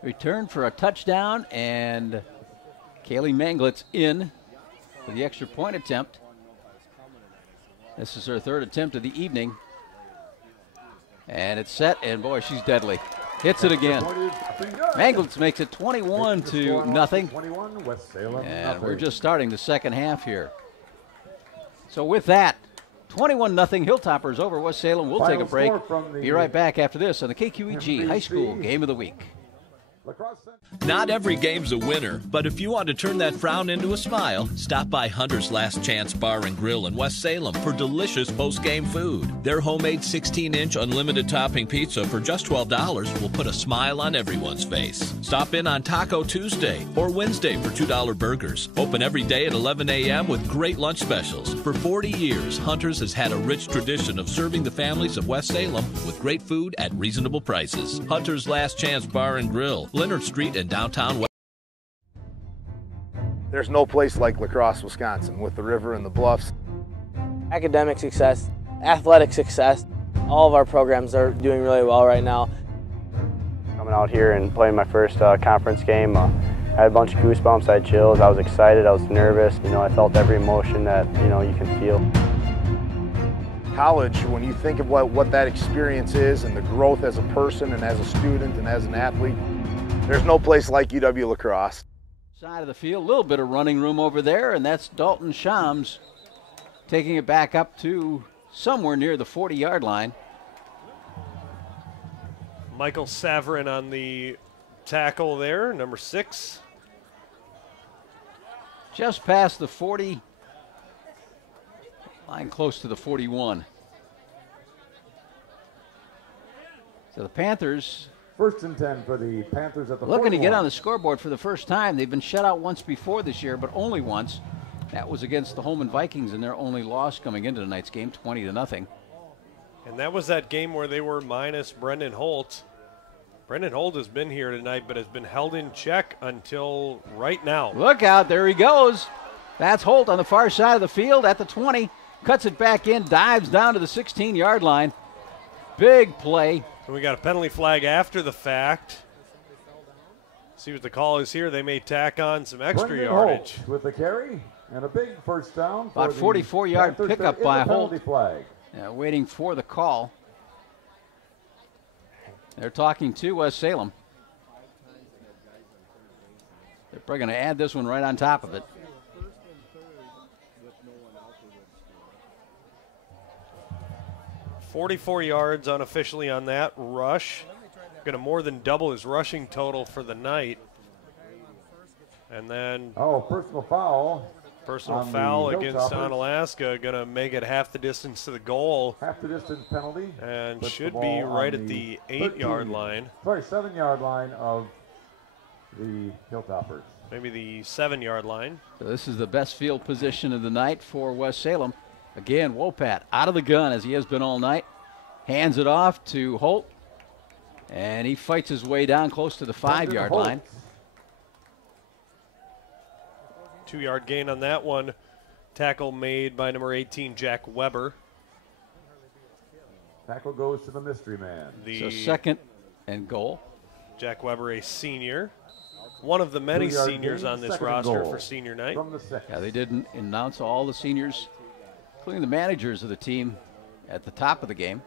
Return for a touchdown, and Kaylee Manglitz in for the extra point attempt. This is her 3rd attempt of the evening. And it's set, and boy, she's deadly. Hits it again. Manglitz makes it 21-0. And we're just starting the second half here. So with that, 21-0 Hilltoppers over West Salem. We'll take a break. Be right back after this on the KQEG High School Game of the Week. Not every game's a winner, but if you want to turn that frown into a smile, stop by Hunter's Last Chance Bar and Grill in West Salem for delicious post-game food. Their homemade 16-inch unlimited topping pizza for just $12 will put a smile on everyone's face. Stop in on Taco Tuesday or Wednesday for $2 burgers. Open every day at 11 a.m. with great lunch specials. For 40 years, Hunter's has had a rich tradition of serving the families of West Salem with great food at reasonable prices. Hunter's Last Chance Bar and Grill, Leonard Street in downtown West. There's no place like La Crosse, Wisconsin, with the river and the bluffs. Academic success, athletic success, all of our programs are doing really well right now. Coming out here and playing my first conference game, I had a bunch of goosebumps, I had chills, I was excited, I was nervous. You know, I felt every emotion that, you know, you can feel. College, when you think of what that experience is and the growth as a person and as a student and as an athlete, there's no place like UW La Crosse. Side of the field, a little bit of running room over there, and that's Dalton Shams taking it back up to somewhere near the 40-yard line. Michael Saverin on the tackle there, number 6. Just past the 40, line close to the 41. So the Panthers 1st and 10 for the Panthers at the looking to get 41. on the scoreboard for the first time. They've been shut out once before this year, but only once. That was against the Holman Vikings in their only loss coming into tonight's game, 20-0. And that was that game where they were minus Brendan Holt. Brendan Holt has been here tonight, but has been held in check until right now. Look out, there he goes. That's Holt on the far side of the field at the 20. Cuts it back in, dives down to the 16-yard line. Big play. And we got a penalty flag after the fact. See what the call is here. They may tack on some extra Brendan yardage. Holt with the carry and a big first down. About 44-yard pickup by Holt. Flag. Yeah, waiting for the call. They're talking to West Salem. They're probably going to add this one right on top of it. $44 yards unofficially on that rush. Going to more than double his rushing total for the night. And then personal foul. Personal foul against Onalaska, going to make it half the distance to the goal. Half the distance penalty. And should be right at the 8-yard line. Sorry, 7-yard line of the Hilltoppers. Maybe the 7-yard line. So this is the best field position of the night for West Salem. Again, Wopat out of the gun as he has been all night. Hands it off to Holt. And he fights his way down close to the 5-yard line. 2-yard gain on that one. Tackle made by number 18, Jack Weber. Tackle goes to the mystery man. So 2nd and goal. Jack Weber, a senior. One of the many seniors on this roster for senior night. Yeah, they didn't announce all the seniors, including the managers of the team, at the top of the game.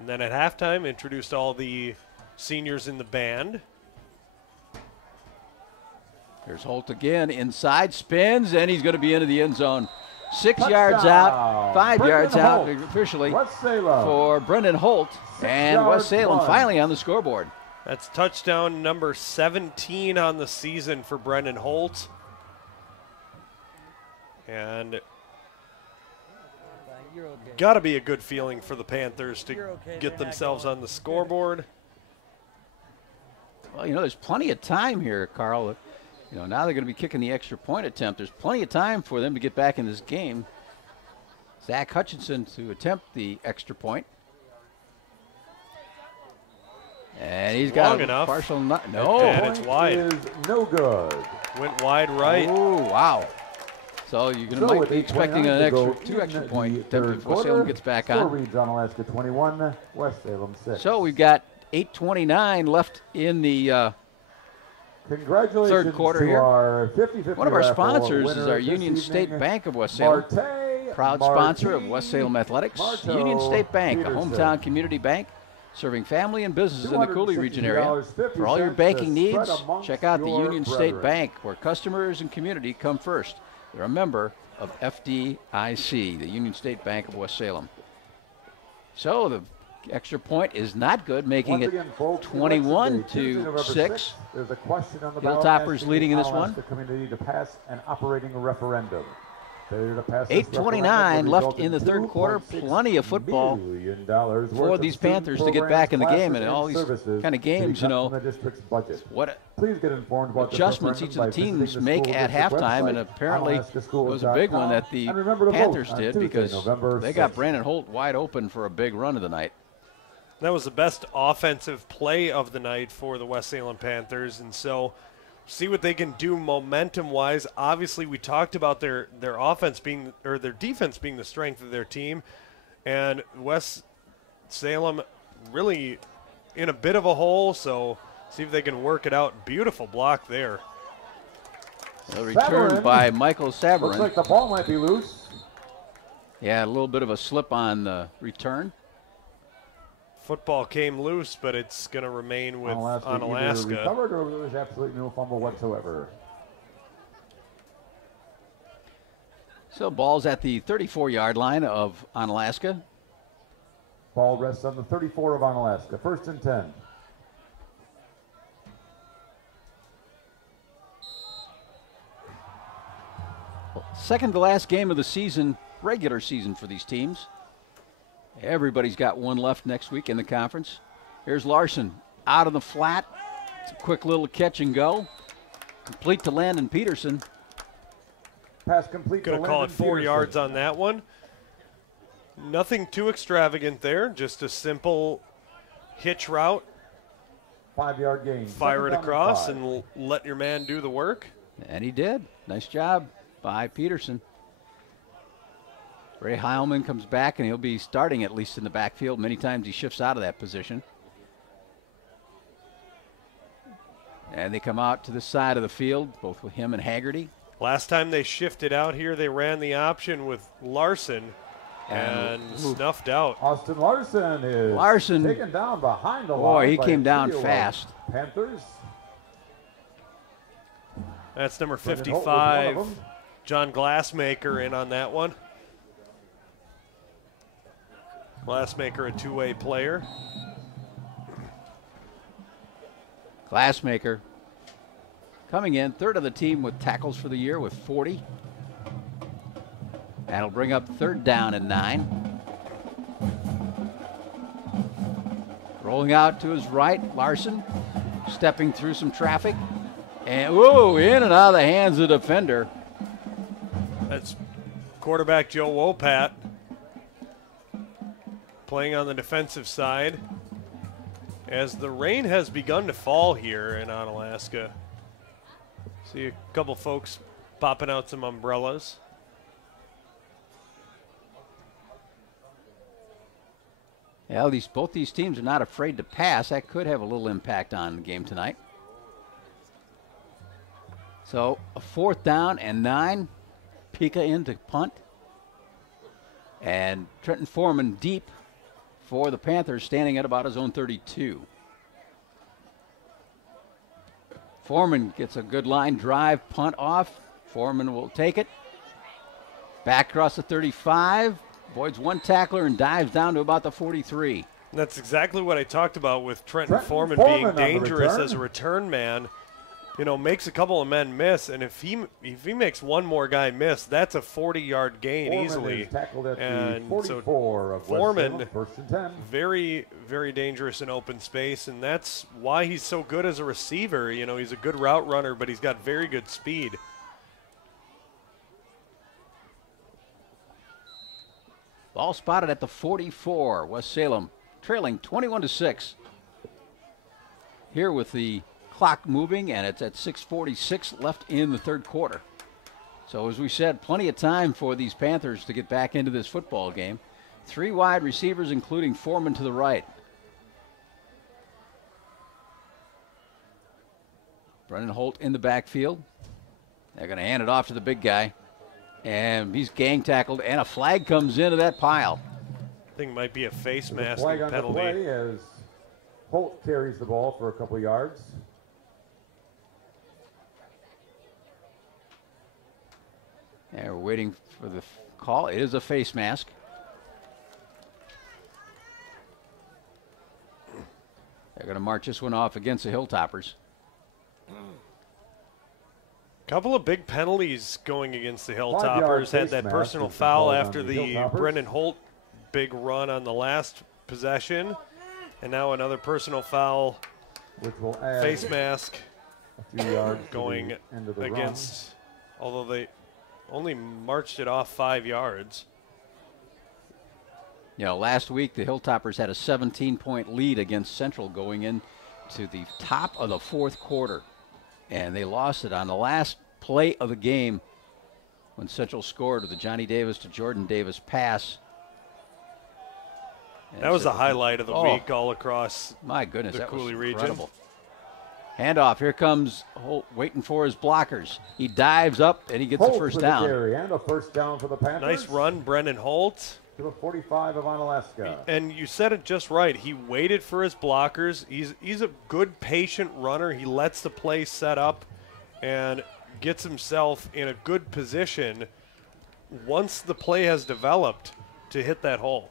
And then at halftime, introduced all the seniors in the band. There's Holt again, inside, spins, and he's going to be into the end zone. 6 yards out, 5 yards out officially for Brendan Holt. And West Salem finally on the scoreboard. That's touchdown number 17 on the season for Brendan Holt. And got to be a good feeling for the Panthers to get themselves on the scoreboard. Well, you know, there's plenty of time here, Carl. You know, now they're going to be kicking the extra point attempt. There's plenty of time for them to get back in this game. Zach Hutchinson to attempt the extra point. And he's got a partial no. And it's wide. Is no good. Went wide right. Oh, wow. So you're going to might be expecting an extra 2 extra point attempt if West Salem gets back on. Reads Onalaska 21, West Salem 6. So we've got 8:29 left in the Congratulations third quarter here. Our 50-50 One of our sponsors is our this Union State evening, Bank of West Salem. Proud sponsor of West Salem Athletics. Union State Bank, a hometown community bank serving family and businesses in the Cooley region area. For all your banking needs, check out the Union State Bank, where customers and community come first. They're a member of FDIC, the Union State Bank of West Salem. So the extra point is not good, making it 21-6. There's a question on the Hilltoppers leading in this one. The community to pass an operating referendum. 8:29 left in the third quarter. Plenty of football for these Panthers to get back in the game. And all these kind of games, you know, what adjustments each of the teams make at halftime. And apparently it was a big one that the Panthers did, because they got Brandon Holt wide open for a big run of the night. That was the best offensive play of the night for the West Salem Panthers. And so see what they can do momentum-wise. Obviously, we talked about their offense being, or their defense being the strength of their team, and West Salem really in a bit of a hole. So see if they can work it out. Beautiful block there. A return by Michael Saverin. Looks like the ball might be loose. Yeah, a little bit of a slip on the return. Football came loose, but it's going to remain with Onalaska. Recovered, or there was absolutely no fumble whatsoever. So ball's at the 34-yard line of Onalaska. Ball rests on the 34 of Onalaska. 1st and 10. Second to last game of the season, regular season for these teams. Everybody's got one left next week in the conference. Here's Larson out of the flat. It's a quick little catch and go. Complete to Landon Peterson. Pass complete. Going to call it 4 yards on that one. Nothing too extravagant there. Just a simple hitch route. 5-yard gain. Fire it across and let your man do the work. And he did. Nice job by Peterson. Ray Heilman comes back, and he'll be starting at least in the backfield. Many times he shifts out of that position. And they come out to the side of the field, both with him and Haggerty. Last time they shifted out here, they ran the option with Larson and snuffed out. Austin Larson is taken down behind the line. Boy, he came down fast. Panthers. That's number 55, John Glassmaker, in on that one. Glassmaker, a two-way player. Glassmaker coming in, third of the team with tackles for the year with 40. That'll bring up 3rd down and 9. Rolling out to his right, Larson stepping through some traffic. And, whoa, in and out of the hands of the defender. That's quarterback Joe Wopat playing on the defensive side as the rain has begun to fall here in Onalaska. See a couple folks popping out some umbrellas. Yeah, both these teams are not afraid to pass. That could have a little impact on the game tonight. So a 4th down and 9. Pika in to punt. And Trenton Foreman deep for the Panthers, standing at about his own 32. Foreman gets a good line drive, punt off. Foreman will take it. Back across the 35. Avoids one tackler and dives down to about the 43. That's exactly what I talked about with Trenton Foreman being dangerous as a return man. You know, makes a couple of men miss, and if he makes one more guy miss, that's a 40-yard gain easily. And so Foreman, very, very dangerous in open space, and that's why he's so good as a receiver. You know, he's a good route runner, but he's got very good speed. Ball spotted at the 44. West Salem trailing 21-6. Here with the clock moving, and it's at 6:46 left in the 3rd quarter. So as we said, plenty of time for these Panthers to get back into this football game. 3 wide receivers, including Foreman to the right. Brennan Holt in the backfield. They're going to hand it off to the big guy. And he's gang tackled, and a flag comes into that pile. I think it might be a face mask flag on penalty. The play as Holt carries the ball for a couple yards. And we're waiting for the call. It is a face mask. They're going to march this one off against the Hilltoppers. Couple of big penalties going against the Hilltoppers. Had that personal foul after the Brennan Holt big run on the last possession. And now another personal foul, which will add face mask a few yards going against, although they only marched it off 5 yards. You know, last week the Hilltoppers had a 17-point lead against Central going into the top of the 4th quarter. And they lost it on the last play of the game when Central scored with the Johnny Davis to Jordan Davis pass. And that was the highlight of the week all across my goodness, the that Cooley was region. Incredible. Handoff. Here comes Holt waiting for his blockers. He dives up and he gets the first down. And a first down for the Panthers. Nice run, Brennan Holt. To the 45 of Onalaska. And you said it just right. He waited for his blockers. He's a good, patient runner. He lets the play set up and gets himself in a good position once the play has developed to hit that hole.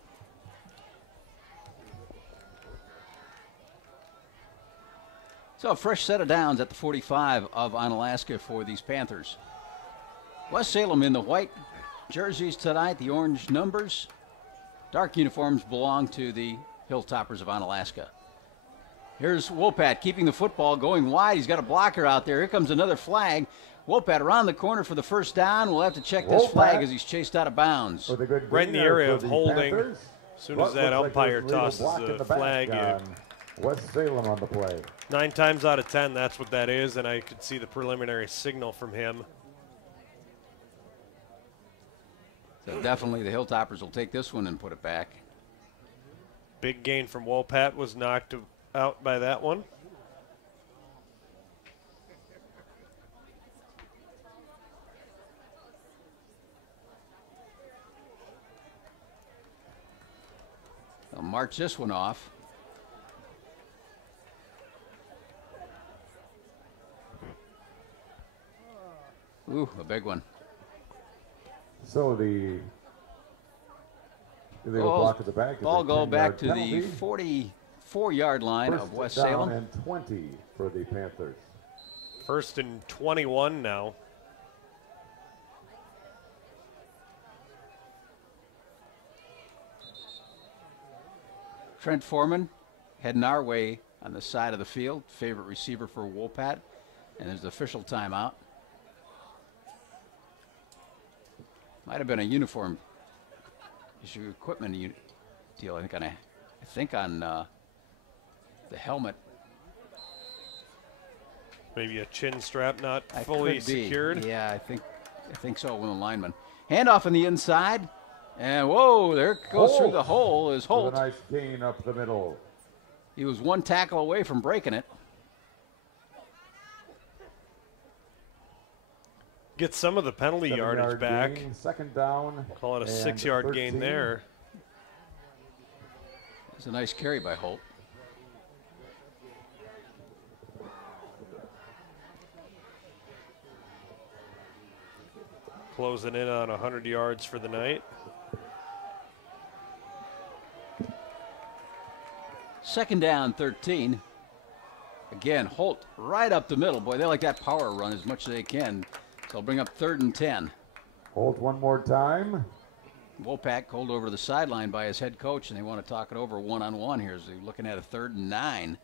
So a fresh set of downs at the 45 of Onalaska for these Panthers. West Salem in the white jerseys tonight, the orange numbers. Dark uniforms belong to the Hilltoppers of Onalaska. Here's Wopat keeping the football going wide. He's got a blocker out there. Here comes another flag. Wopat around the corner for the first down. We'll have to check this flag as he's chased out of bounds. Right in the area of holding. As soon as that umpire tosses the flag, West Salem on the play. 9 times out of 10, that's what that is, and I could see the preliminary signal from him. So definitely the Hilltoppers will take this one and put it back. Big gain from Wopat was knocked out by that one. They'll march this one off. Ooh, a big one. So the block at the back. Ball go back to the 44-yard line First of West down Salem. And 20 for the Panthers. 1st and 21 now. Trent Foreman heading our way on the side of the field. Favorite receiver for Wopat. And there's the official timeout. Might have been a uniform issue, equipment deal. I think on the helmet. Maybe a chin strap not fully secured. Yeah, I think so. With the lineman. Handoff on the inside, and whoa! There it goes through the hole. Is Holt? With a nice gain up the middle. He was one tackle away from breaking it. Get some of the penalty yardage back. Gain, 2nd down. Call it a 6-yard gain there. It's a nice carry by Holt. Closing in on 100 yards for the night. 2nd down, 13. Again, Holt right up the middle. Boy, they like that power run as much as they can. They'll bring up 3rd and 10. Hold one more time. Wopat called over to the sideline by his head coach, and they want to talk it over one-on-one here as they're looking at a 3rd and 9.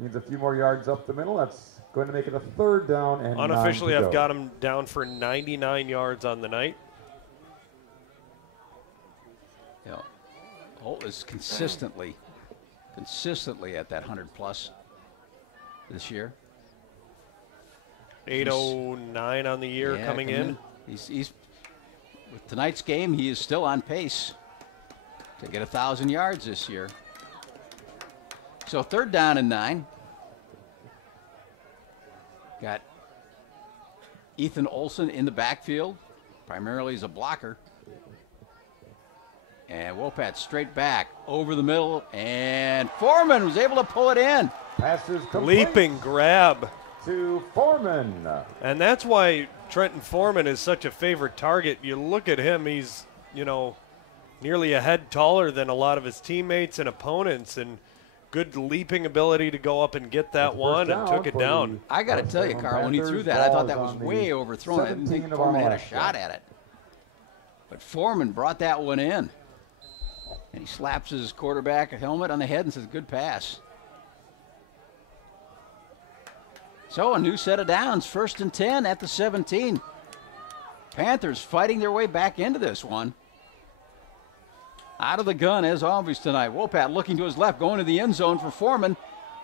Needs a few more yards up the middle. That's going to make it a 3rd down and unofficially, 9 to I've go. got him down for 99 yards on the night. Yeah, Holt is consistently at that 100+ this year. 809 on the year coming in. He's with tonight's game, he is still on pace to get 1,000 yards this year. So 3rd down and 9. Got Ethan Olson in the backfield, primarily as a blocker. And Wopat straight back over the middle, and Foreman was able to pull it in. Passes complete. Leaping grab to Foreman. And that's why Trenton Foreman is such a favorite target. You look at him, he's, nearly a head taller than a lot of his teammates and opponents, and good leaping ability to go up and get that one and took it down. I got to tell you, Carl, when he threw that, I thought that was way overthrown. I didn't think Foreman had a shot at it. But Foreman brought that one in. And he slaps his quarterback a helmet on the head and says, good pass. So a new set of downs, 1st and 10 at the 17. Panthers fighting their way back into this one. Out of the gun, as always tonight. Wopat looking to his left, going to the end zone for Foreman.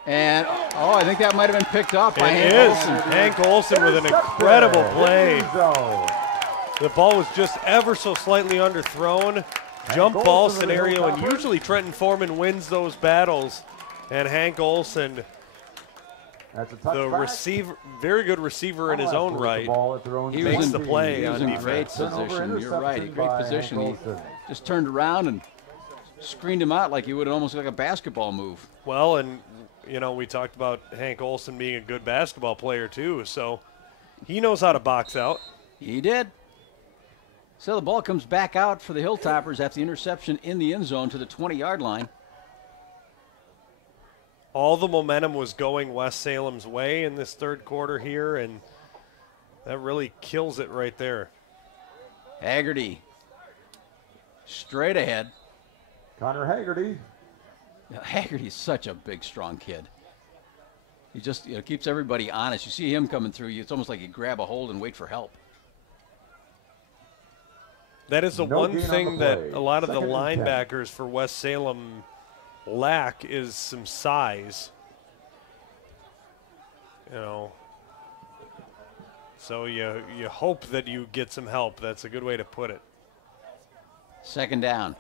And, I think that might have been picked off by Hank Olson. Hank Olson with an incredible play. The ball was just ever so slightly underthrown. Jump ball scenario, and usually Trenton Foreman wins those battles. And Hank Olson, the receiver, very good receiver in his own right, he makes the play. He was on in great defense. position. You're right, a great position. He just turned around and screened him out like he would almost like a basketball move. Well, and we talked about Hank Olson being a good basketball player too, so he knows how to box out. He did. So the ball comes back out for the Hilltoppers after the interception in the end zone to the 20-yard line. All the momentum was going West Salem's way in this 3rd quarter here, and that really kills it right there. Haggerty straight ahead. Connor Haggerty. Haggerty's such a big, strong kid. He just keeps everybody honest. You see him coming through, it's almost like you grab a hold and wait for help. That is the one thing that a lot of the linebackers for West Salem lack is some size. You know, so you hope that you get some help. That's a good way to put it. Second down.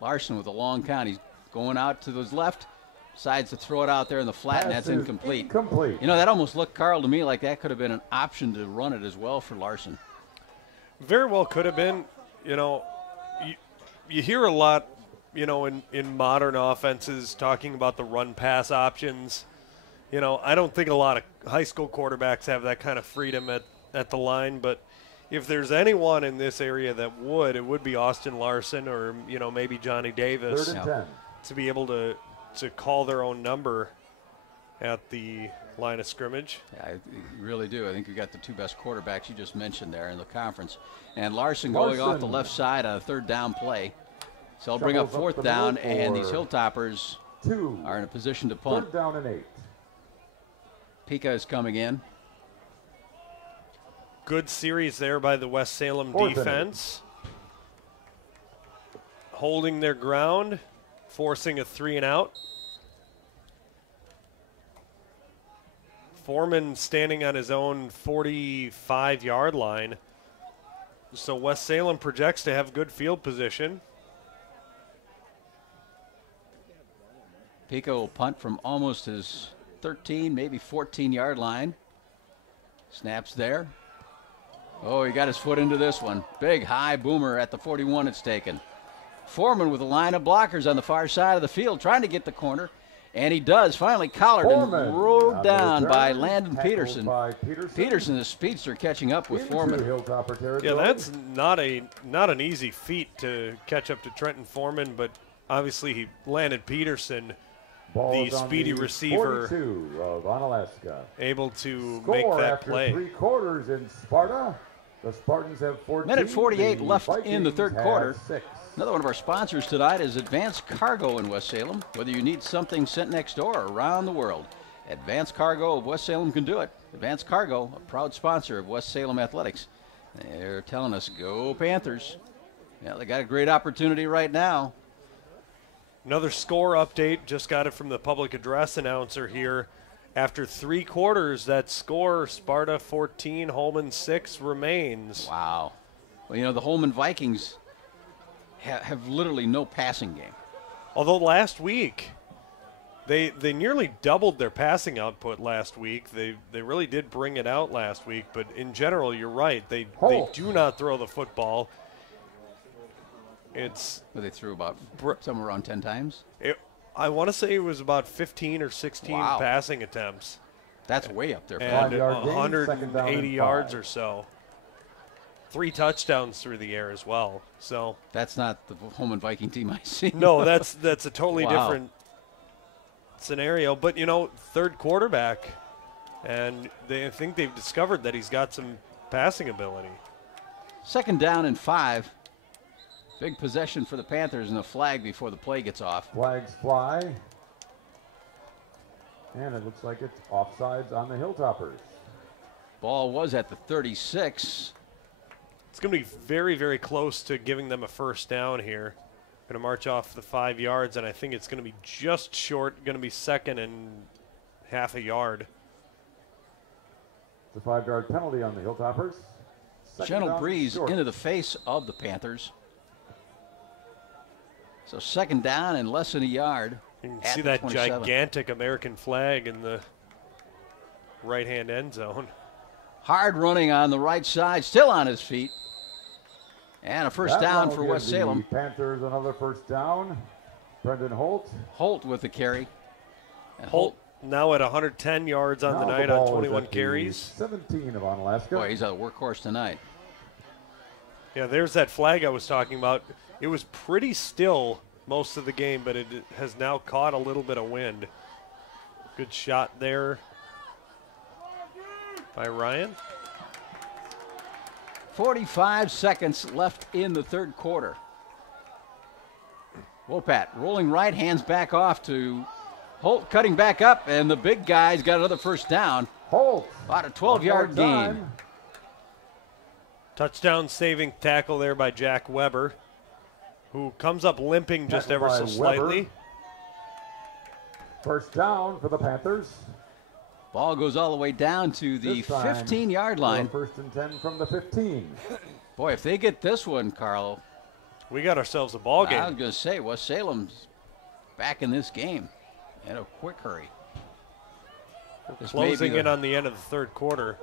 Larson with a long count. He's going out to his left. Decides to throw it out there in the flat, and that's incomplete. You know, that almost looked, Carl, to me like that could have been an option to run it as well for Larson. Very well could have been. You know, you hear a lot, you know, in modern offenses talking about the run-pass options. You know, I don't think a lot of high school quarterbacks have that kind of freedom at the line, but if there's anyone in this area that it would be Austin Larson or, you know, maybe Johnny Davis to be able to call their own number at the line of scrimmage. Yeah, I really do. I think you got the two best quarterbacks you just mentioned there in the conference. And Larson going off the left side on a third down play. So he'll bring up fourth down, and these Hilltoppers are in a position to punt. 3rd down and 8. Pika is coming in. Good series there by the West Salem defense. Holding their ground, forcing a 3-and-out. Foreman standing on his own 45-yard line. So West Salem projects to have good field position. Pico will punt from almost his 13, maybe 14-yard line. Snaps there. Oh, he got his foot into this one. Big high boomer at the 41 it's taken. Foreman with a line of blockers on the far side of the field trying to get the corner. And he does, finally collared and rolled down by Landon Peterson. Peterson, the speedster, catching up with Foreman. Yeah, that's not an easy feat to catch up to Trenton Foreman, but obviously he landed Peterson, the speedy receiver, of Onalaska. Able to make that play. 3 quarters in Sparta. The Spartans have 14. Minute 48 left Vikings in the third quarter. 6. Another one of our sponsors tonight is Advanced Cargo in West Salem. Whether you need something sent next door or around the world, Advanced Cargo of West Salem can do it. Advanced Cargo, a proud sponsor of West Salem Athletics. They're telling us, go Panthers. Yeah, they got a great opportunity right now. Another score update. Just got it from the public address announcer here. After 3 quarters, that score, Sparta 14, Holman 6, remains. Wow. Well, you know, the Holman Vikings have literally no passing game. Although last week, they nearly doubled their passing output last week. They really did bring it out last week. But in general, you're right. They do not throw the football. They threw about somewhere around 10 times? I want to say it was about 15 or 16 passing attempts. That's way up there. And 180 yards or so. 3 touchdowns through the air as well. So that's not the Holman Viking team I see. No, that's a totally different scenario. But, you know, third quarterback, and I think they've discovered that he's got some passing ability. 2nd down and 5. Big possession for the Panthers and a flag before the play gets off. Flags fly. And it looks like it's offsides on the Hilltoppers. Ball was at the 36. It's going to be very, very close to giving them a first down here. Going to march off the 5 yards, and I think it's going to be just short. Going to be 2nd and half a yard. The 5-yard penalty on the Hilltoppers. Gentle breeze into the face of the Panthers. So 2nd down and less than a yard. You can see that gigantic American flag in the right-hand end zone. Hard running on the right side, still on his feet. And a first down for West Salem. Panthers another first down. Brendan Holt. Holt with the carry. And Holt now at 110 yards on the night on 21 carries. 17 of Onalaska. Boy, he's a workhorse tonight. Yeah, there's that flag I was talking about. It was pretty still most of the game, but it has now caught a little bit of wind. Good shot there by Ryan. 45 seconds left in the third quarter. Wopat rolling right, hands back off to Holt, cutting back up, and the big guy's got another first down. Holt. About a 12-yard gain. Touchdown saving tackle there by Jack Weber, who comes up limping just ever so slightly. First down for the Panthers. Ball goes all the way down to the 15-yard line. First and 10 from the 15. Boy, if they get this one, Carlo, we got ourselves a ball game. I was going to say, West Salem's back in this game in a quick hurry. Closing in on the end of the third quarter.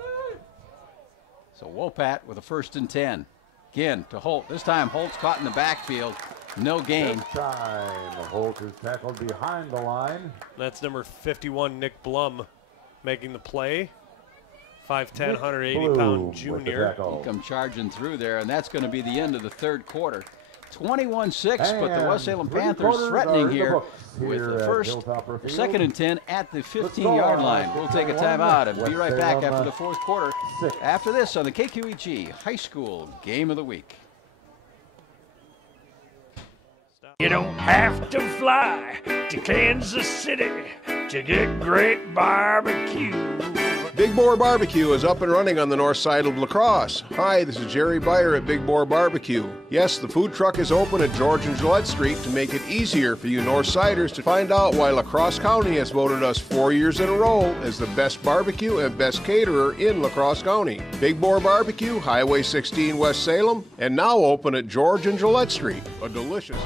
So Wopat with a 1st and 10. Again to Holt. This time Holt's caught in the backfield. No gain. This time Holt is tackled behind the line. That's number 51, Nick Blum, making the play. 5'10", 180-pound junior. He come charging through there, and that's going to be the end of the third quarter. 21-6, but the West Salem Panthers threatening here with the first, 2nd and 10 at the 15-yard line. We'll take a timeout and be right back after the fourth quarter. After this on the KQEG High School Game of the Week. You don't have to fly to Kansas City to get great barbecue. Big Boar Barbecue is up and running on the north side of La Crosse. Hi, this is Jerry Beyer at Big Boar Barbecue. Yes, the food truck is open at George and Gillette Street to make it easier for you North Siders to find out why La Crosse County has voted us 4 years in a row as the best barbecue and best caterer in La Crosse County. Big Boar Barbecue, Highway 16 West Salem, and now open at George and Gillette Street. A delicious...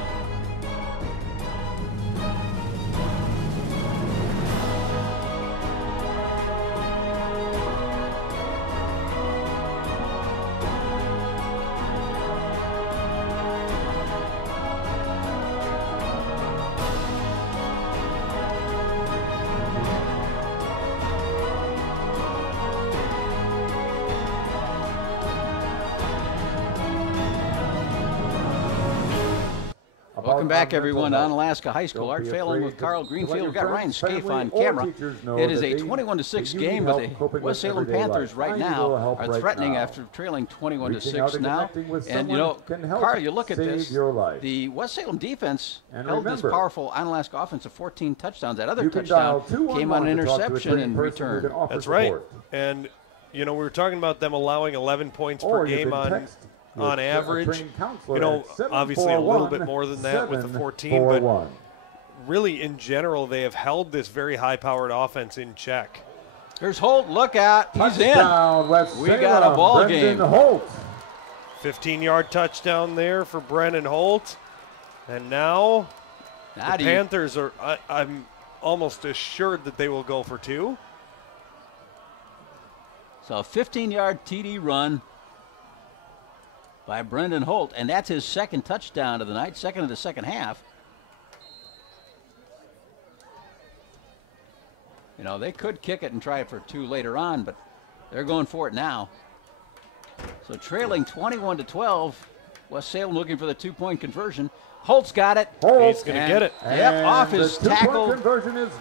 Welcome back, everyone, to Onalaska High School. Art Phelan with Carl Greenfield. We've got Ryan Scaife on camera. It is a 21-6 game, but the West Salem Panthers right now are threatening after trailing 21-6 now. And, you know, Carl, you look at this, the West Salem defense held this powerful Onalaska offense of 14 touchdowns. That other touchdown came on an interception and return. That's right. And, you know, we were talking about them allowing 11 points per game on average. You know, obviously a little bit more than that with the 14, but really in general they have held this very high-powered offense in check. Here's Holt, look out, he's in. We got a ball game. 15-yard touchdown there for Brennan Holt. And now the Panthers are, I'm almost assured that they will go for 2. So a 15-yard TD run by Brendan Holt, and that's his second touchdown of the night, second of the second half. You know, they could kick it and try it for 2 later on, but they're going for it now. So trailing 21-12, West Salem looking for the 2-point conversion. Holt's got it. He's going to get it. Yep, off his tackle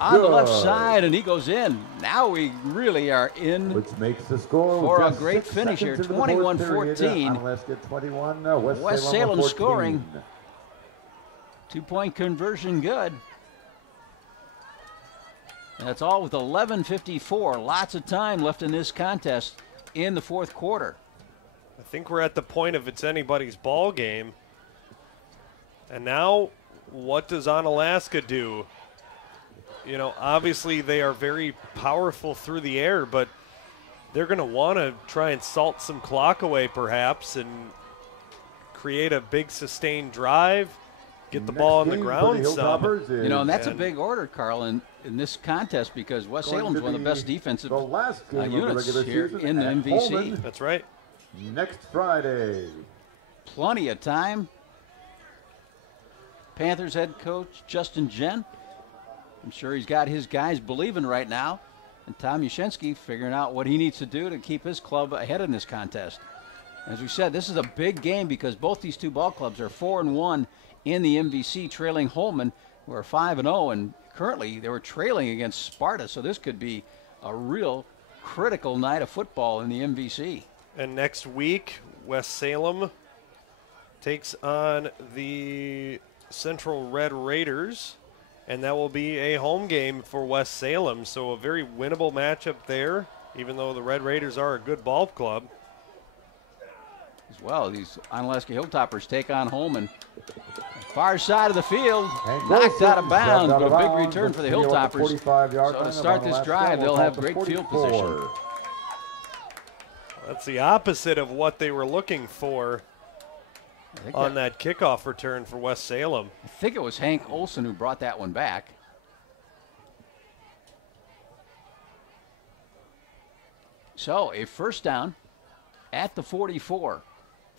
on the left side, and he goes in. Now we really are in which makes the score for a great finish here, 21-14. West Salem scoring. 2-point conversion good. And that's all with 11:54. Lots of time left in this contest in the fourth quarter. I think we're at the point of it's anybody's ball game. And now, what does Onalaska do? You know, obviously they are very powerful through the air, but they're going to want to try and salt some clock away perhaps and create a big sustained drive, get the ball on the ground some. You know, and that's a big order, Carl, in this contest because West Salem's one of the best defensive units here in the MVC. That's right. Next Friday. Plenty of time. Panthers head coach Justin Jen, I'm sure he's got his guys believing right now. And Tom Yashensky figuring out what he needs to do to keep his club ahead in this contest. As we said, this is a big game because both these two ball clubs are 4-1 in the MVC, trailing Holman, who are 5-0, and currently they were trailing against Sparta. So this could be a real critical night of football in the MVC. And next week, West Salem takes on the Central Red Raiders, and that will be a home game for West Salem. So a very winnable matchup there, even though the Red Raiders are a good ball club. As well, these Onalaska Hilltoppers take on Holman. Far side of the field, knocked out of bounds, but a big return for the Hilltoppers. So to start this drive, they'll have great field position. That's the opposite of what they were looking for on that kickoff return for West Salem. I think it was Hank Olson who brought that one back. So a first down at the 44.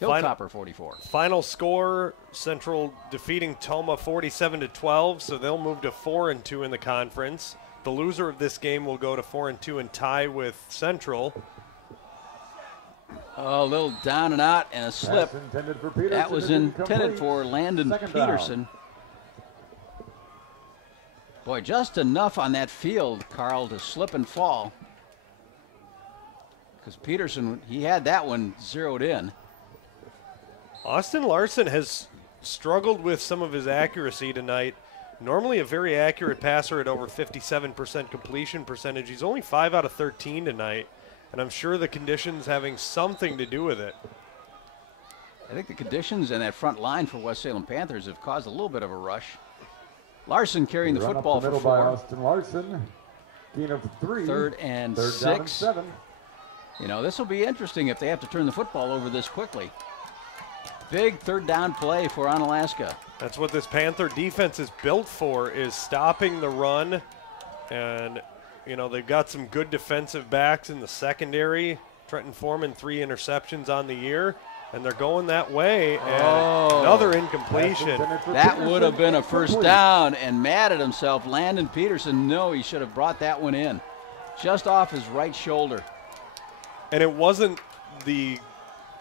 Hilltopper 44. Final score, Central defeating Toma 47-12, so they'll move to 4-2 in the conference. The loser of this game will go to 4-2 and tie with Central. Oh, a little down and out and a slip. That was intended for Landon Peterson. Boy, just enough on that field, Carl, to slip and fall. Because Peterson, he had that one zeroed in. Austin Larson has struggled with some of his accuracy tonight. Normally a very accurate passer at over 57% completion percentage. He's only 5 out of 13 tonight, and I'm sure the conditions having something to do with it. I think the conditions and that front line for West Salem Panthers have caused a little bit of a rush. Larson carrying the football for 4. Austin Larson. Gain of 3. Third and 6. You know, this will be interesting if they have to turn the football over this quickly. Big third down play for Onalaska. That's what this Panther defense is built for, is stopping the run. And, you know, they've got some good defensive backs in the secondary. Trenton Foreman, 3 interceptions on the year. And they're going that way. And another incompletion. That would have been a first down. And mad at himself, Landon Peterson, no, he should have brought that one in. Just off his right shoulder. And it wasn't the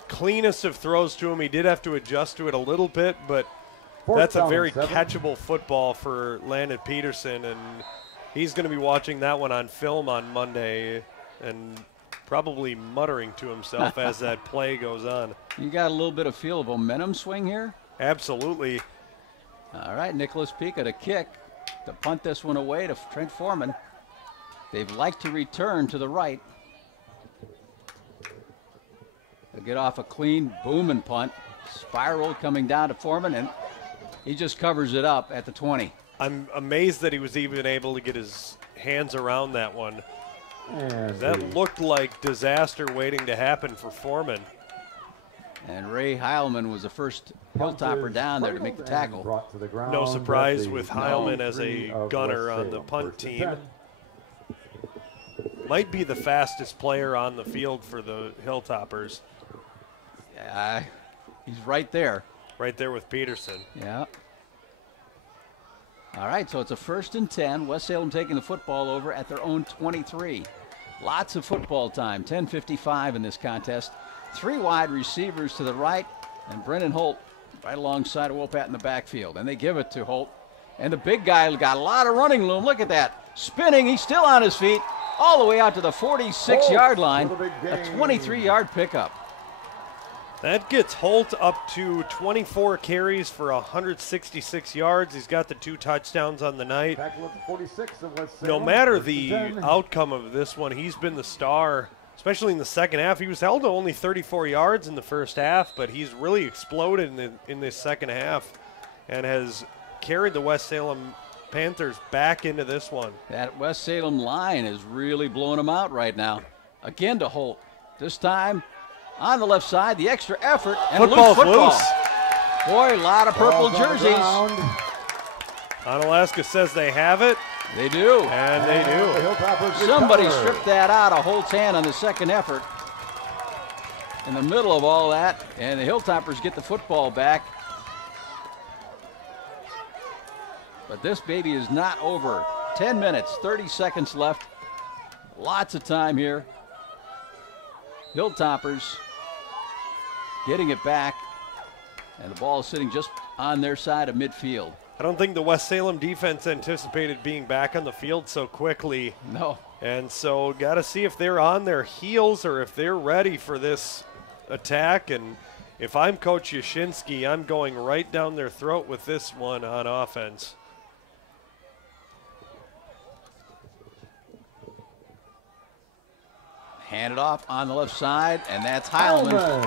cleanest of throws to him. He did have to adjust to it a little bit, but that's a very catchable football for Landon Peterson, and he's going to be watching that one on film on Monday and probably muttering to himself as that play goes on. You got a little bit of feel of momentum swing here? Absolutely. All right, Nicholas Pica to kick, to punt this one away to Trent Foreman. They'd like to return to the right. They'll get off a clean booming punt. Spiral coming down to Foreman, and he just covers it up at the 20. I'm amazed that he was even able to get his hands around that one. That looked like disaster waiting to happen for Foreman. And Ray Heilman was the first Hilltopper down there to make the tackle. No surprise with Heilman as a gunner on the punt team. Might be the fastest player on the field for the Hilltoppers. Yeah, he's right there. Right there with Peterson. Yeah. All right, so it's a 1st and 10. West Salem taking the football over at their own 23. Lots of football time, 10:55 in this contest. 3 wide receivers to the right, and Brendan Holt right alongside of Wopat in the backfield. And they give it to Holt. And the big guy got a lot of running room. Look at that. Spinning, he's still on his feet, all the way out to the 46-yard line. A 23-yard pickup. That gets Holt up to 24 carries for 166 yards. He's got the 2 touchdowns on the night. No matter the outcome of this one, he's been the star, especially in the second half. He was held to only 34 yards in the first half, but he's really exploded in this second half and has carried the West Salem Panthers back into this one. That West Salem line is really blowing them out right now. Again to Holt. This time on the left side, the extra effort, and football's football. Loose. Boy, a lot of purple jerseys. Onalaska says they have it. They do. And they do. Somebody stripped that out of Holt's hand on the second effort. In the middle of all that, and the Hilltoppers get the football back. But this baby is not over. 10 minutes, 30 seconds left. Lots of time here. Hilltoppers getting it back, and the ball is sitting just on their side of midfield. I don't think the West Salem defense anticipated being back on the field so quickly. No. And so got to see if they're on their heels or if they're ready for this attack. And if I'm Coach Yashinsky, I'm going right down their throat with this one on offense. Hand it off on the left side, and that's Heilman.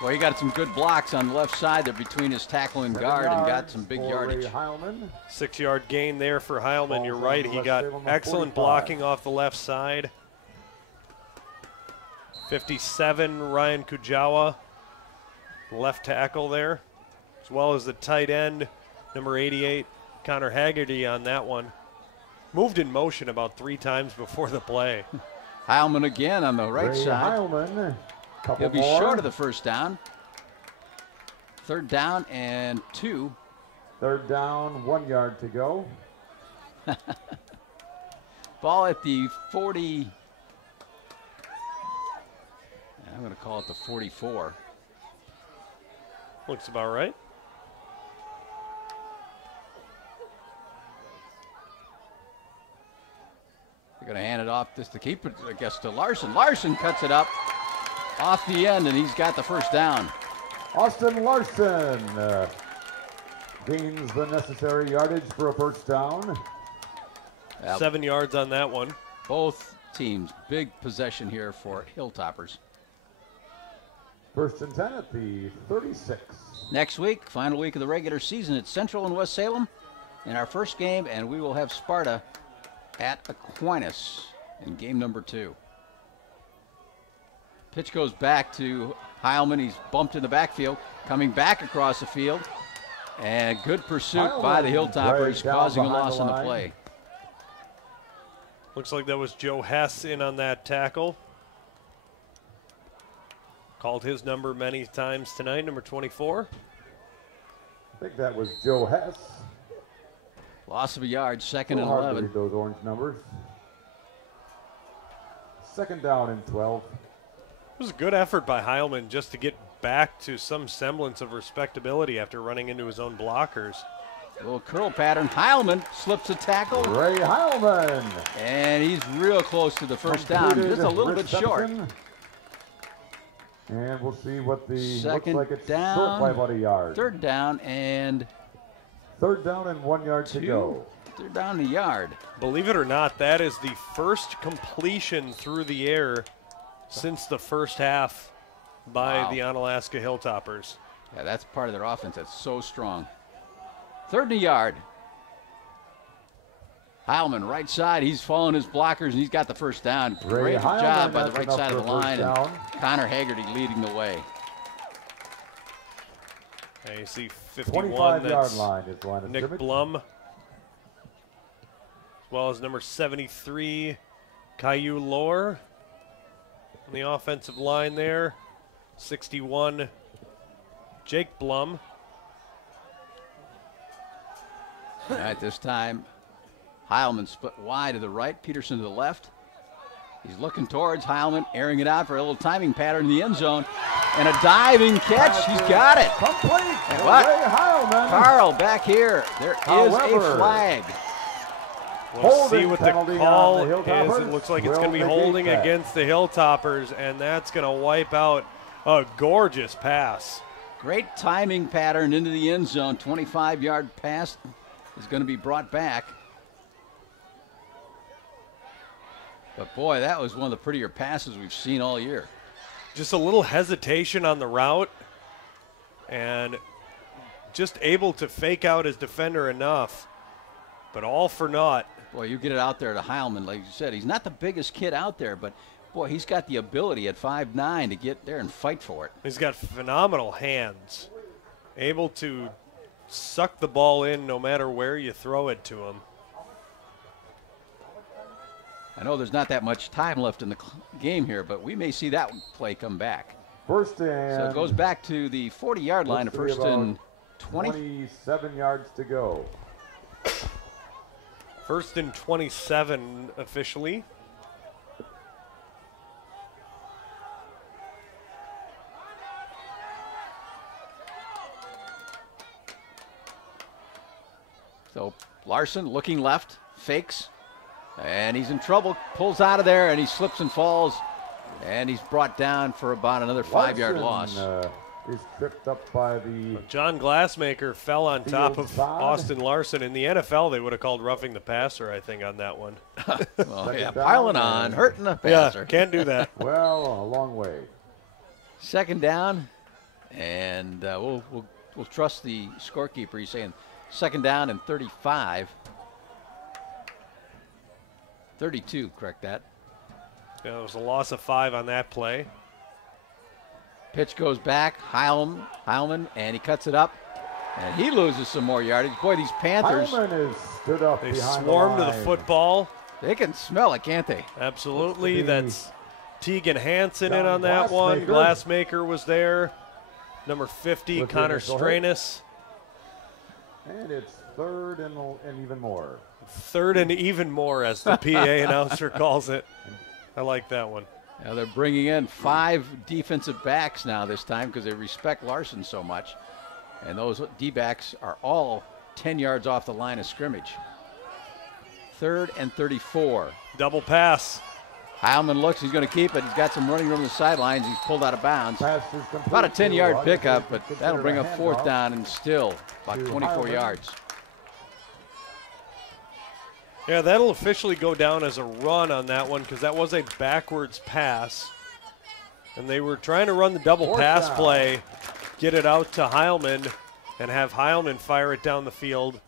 Well, he got some good blocks on the left side there between his tackle and guard and got some big yardage. 6-yard gain there for Heilman. You're right. He got excellent blocking off the left side. 57, Ryan Kujawa, left tackle there, as well as the tight end, number 88, Connor Haggerty on that one. Moved in motion about 3 times before the play. Heilman again on the right side. Heilman, He'll be short of the first down. 3rd down and 2. 3rd down, 1 yard to go. Ball at the 40. I'm going to call it the 44. Looks about right. They're going to hand it off just to keep it, I guess, to Larson. Larson cuts it up off the end, and he's got the first down. Austin Larson gains the necessary yardage for a first down. 7 yards on that one. Both teams, big possession here for Hilltoppers. 1st and 10 at the 36. Next week, final week of the regular season at Central and West Salem in our first game, and we will have Sparta at Aquinas in game number 2. Pitch goes back to Heilman. He's bumped in the backfield, coming back across the field, and good pursuit by the Hilltoppers, causing a loss on the play. Looks like that was Joe Hess in on that tackle. Called his number many times tonight, number 24. I think that was Joe Hess. Loss of a yard, 2nd and hard 11. to read those orange numbers. 2nd down and 12. It was a good effort by Heilman just to get back to some semblance of respectability after running into his own blockers. A little curl pattern. Heilman slips a tackle. Ray Heilman. And he's real close to the first down, just a little bit short. And we'll see what the 2nd looks like it's down, short by about a yard. 3rd down and 3rd down and 1 yard to go. 3rd down a yard. Believe it or not, that is the first completion through the air since the first half by the Onalaska Hilltoppers. Yeah, that's part of their offense. That's so strong. 3rd and a yard. Heilman, right side. He's following his blockers, and he's got the first down. Great job by the right side of the line. And Connor Haggerty leading the way. And you see 51, that's line is line of Nick scrimmage. Blum, as well as number 73, Caillou Lohr on the offensive line there. 61, Jake Blum. All right, this time, Heilman split wide to the right, Peterson to the left. He's looking towards Heilman, airing it out for a little timing pattern in the end zone. And a diving catch. He's got it. Complete. And what? Ray Heilman. Carl, back here. There is a flag. We'll see what the call is. It looks like it's going to be holding against the Hilltoppers, and that's going to wipe out a gorgeous pass. Great timing pattern into the end zone. 25-yard pass is going to be brought back. But, boy, that was one of the prettier passes we've seen all year. Just a little hesitation on the route and just able to fake out his defender enough, but all for naught. Boy, you get it out there to Heilman, like you said. He's not the biggest kid out there, but, boy, he's got the ability at 5'9" to get there and fight for it. He's got phenomenal hands, able to suck the ball in no matter where you throw it to him. I know there's not that much time left in the game here, but we may see that play come back. First and so it goes back to the 40-yard line of 1st and 20. 27 yards to go. 1st and 27 officially. So Larson looking left, fakes. And he's in trouble, pulls out of there, and he slips and falls. And he's brought down for about another 5-yard loss. Is tripped up by the John Glassmaker fell on top of Austin Larson. In the NFL, they would have called roughing the passer, I think, on that one. Well, yeah, piling on, hurting the passer. Yeah, can't do that. Well, a long way. 2nd down. And we'll trust the scorekeeper. He's saying second down and 35. 32, correct that. Yeah, it was a loss of 5 on that play. Pitch goes back, Heilman, and he cuts it up. And he loses some more yardage. Boy, these Panthers. Heilman is stood up they behind swarm the to line. the football. They can smell it, can't they? Absolutely. That's Tegan Hansen in John on that one. Glassmaker. Glassmaker was there. Number 50, With the Connor initial Stranus. And it's third and even more. Third and even more, as the PA announcer calls it. I like that one. Now they're bringing in 5 defensive backs now this time because they respect Larson so much. And those D-backs are all 10 yards off the line of scrimmage. Third and 34. Double pass. Heilman looks, he's going to keep it. He's got some running room on the sidelines. He's pulled out of bounds. About a 10-yard pickup, but that'll bring up fourth down and still about 24 yards. Yeah, that'll officially go down as a run on that one because that was a backwards pass. And they were trying to run the double pass play, get it out to Heilman, and have Heilman fire it down the field.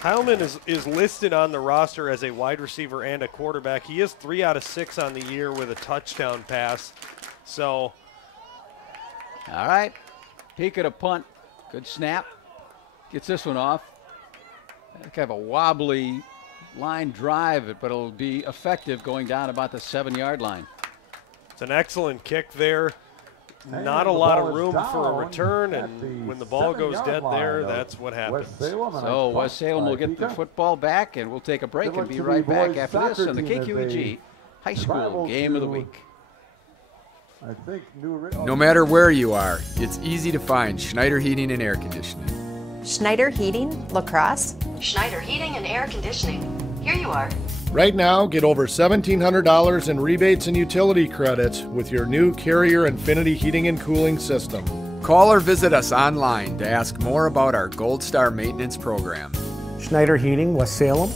Heilman is listed on the roster as a wide receiver and a quarterback. He is 3 out of 6 on the year with a touchdown pass. So, all right, peek at a punt. Good snap. Gets this one off. Kind of a wobbly line drive, but it'll be effective going down about the 7-yard line. It's an excellent kick there. And not a the lot ball of is room for a down return, at and the when the ball goes 7-yard dead line there, of that's what happens. West Salem, and So a West Salem will get the football back, and we'll take a break and be right back after this on the KQEG High School Game of the Week. I think no matter where you are, it's easy to find Schneider Heating and Air Conditioning. Schneider Heating, Lacrosse. Schneider Heating and Air Conditioning. Here you are. Right now, get over $1,700 in rebates and utility credits with your new Carrier Infinity Heating and Cooling System. Call or visit us online to ask more about our Gold Star maintenance program. Schneider Heating, West Salem.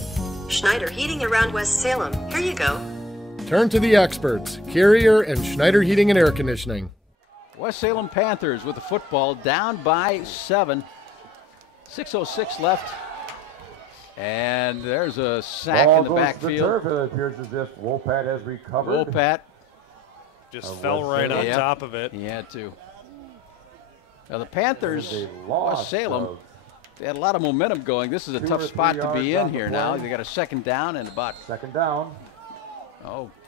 Schneider Heating around West Salem. Here you go. Turn to the experts, Carrier and Schneider Heating and Air Conditioning. West Salem Panthers with the football down by 7. 6:06 left. And there's a sack ball in the goes backfield. To the turf. It appears as if Wopat has recovered. Wopat just fell right on top of it. He had to. Now the Panthers, West Salem, they had a lot of momentum going. This is a tough spot to be in here now. They got a second down and about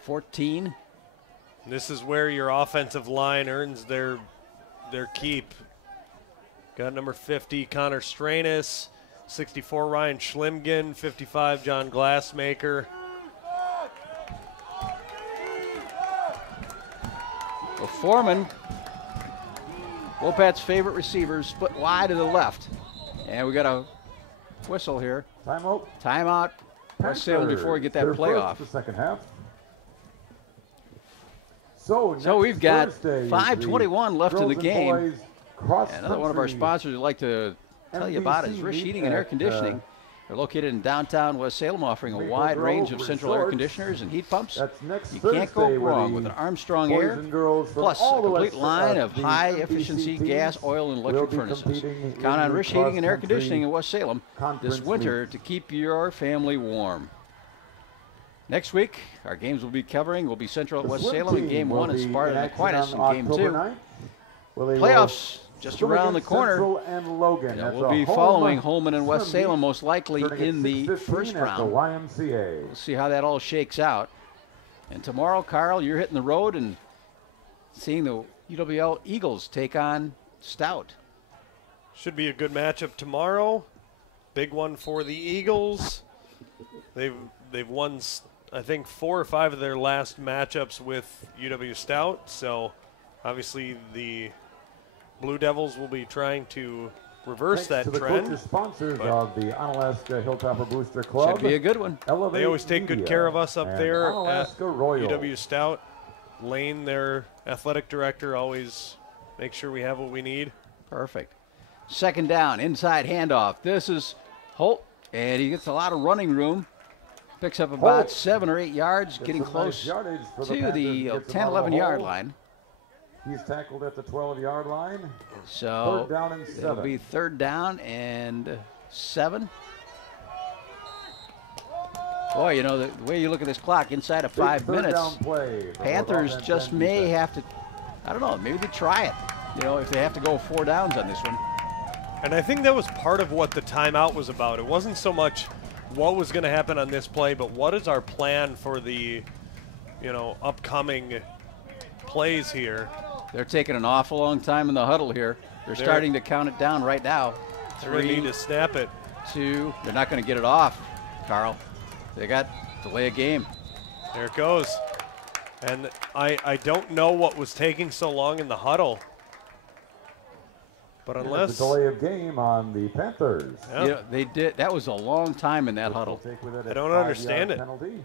14. This is where your offensive line earns their keep. Got number 50, Connor Stranus. 64, Ryan Schlimgen. 55, John Glassmaker. Well, Foreman, Wopat's favorite receivers, split wide to the left. And we got a whistle here. Timeout. Timeout. West Salem before we get that play off. The second half. So we've got Thursday, 5:21 left in the game. Cross Another one of our sponsors we'd like to tell you about is Rich Heating and Air Conditioning. They're located in downtown West Salem, offering a wide range of central air conditioners and heat pumps. You can't go wrong with an Armstrong Air, plus a complete line of high-efficiency gas, oil, and electric furnaces. Count on Rich Heating and Air Conditioning in West Salem this winter to keep your family warm. Next week, our games we'll be covering will be Central at West Salem in Game 1 and Sparta and Aquinas in Game 2. Playoffs just around the corner. We'll be following Holman and West Salem most likely in the first round. We'll see how that all shakes out. And tomorrow, Carl, you're hitting the road and seeing the UWL Eagles take on Stout. Should be a good matchup tomorrow. Big one for the Eagles. They've won, I think, 4 or 5 of their last matchups with UW Stout. So obviously the Blue Devils will be trying to reverse that to the trend. coaches, sponsors of the Onalaska Hilltopper Booster Club. Should be a good one. They always take good care of us up there at Onalaska Royal. UW Stout. Lane, their athletic director, always makes sure we have what we need. Perfect. Second down, inside handoff. This is Holt, and he gets a lot of running room. Picks up about 7 or 8 yards, getting close to the 10, 11-yard line. He's tackled at the 12-yard line. So third down and 7. It'll be 3rd down and 7. Boy, you know, the way you look at this clock, inside of 5 minutes, Panthers just may have to, I don't know, maybe they try it, you know, if they have to go 4 downs on this one. And I think that was part of what the timeout was about. It wasn't so much what was going to happen on this play, but what is our plan for the, you know, upcoming plays here. They're taking an awful long time in the huddle here. They're starting to count it down right now. They're going to need to snap it. 2. They're not going to get it off, Carl. They got delay a game. There it goes. And I don't know what was taking so long in the huddle. But unless the delay of game on the Panthers. Yeah. You know, they did. That was a long time in that huddle. I don't understand it. Penalty.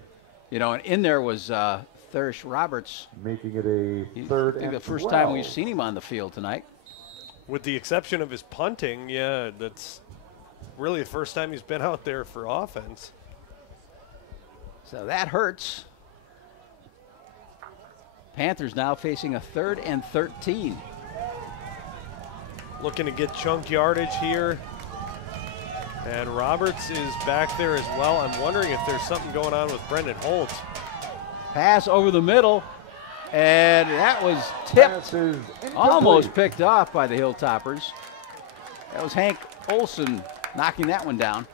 You know, and in there was Thurish Roberts. Making it a 3rd and the first 12. time we've seen him on the field tonight. With the exception of his punting, yeah, that's really the first time he's been out there for offense. So that hurts. Panthers now facing a 3rd and 13. Looking to get chunk yardage here. And Roberts is back there as well. I'm wondering if there's something going on with Brendan Holt. Pass over the middle, and that was tipped, almost picked off by the Hilltoppers. That was Hank Olson knocking that one down.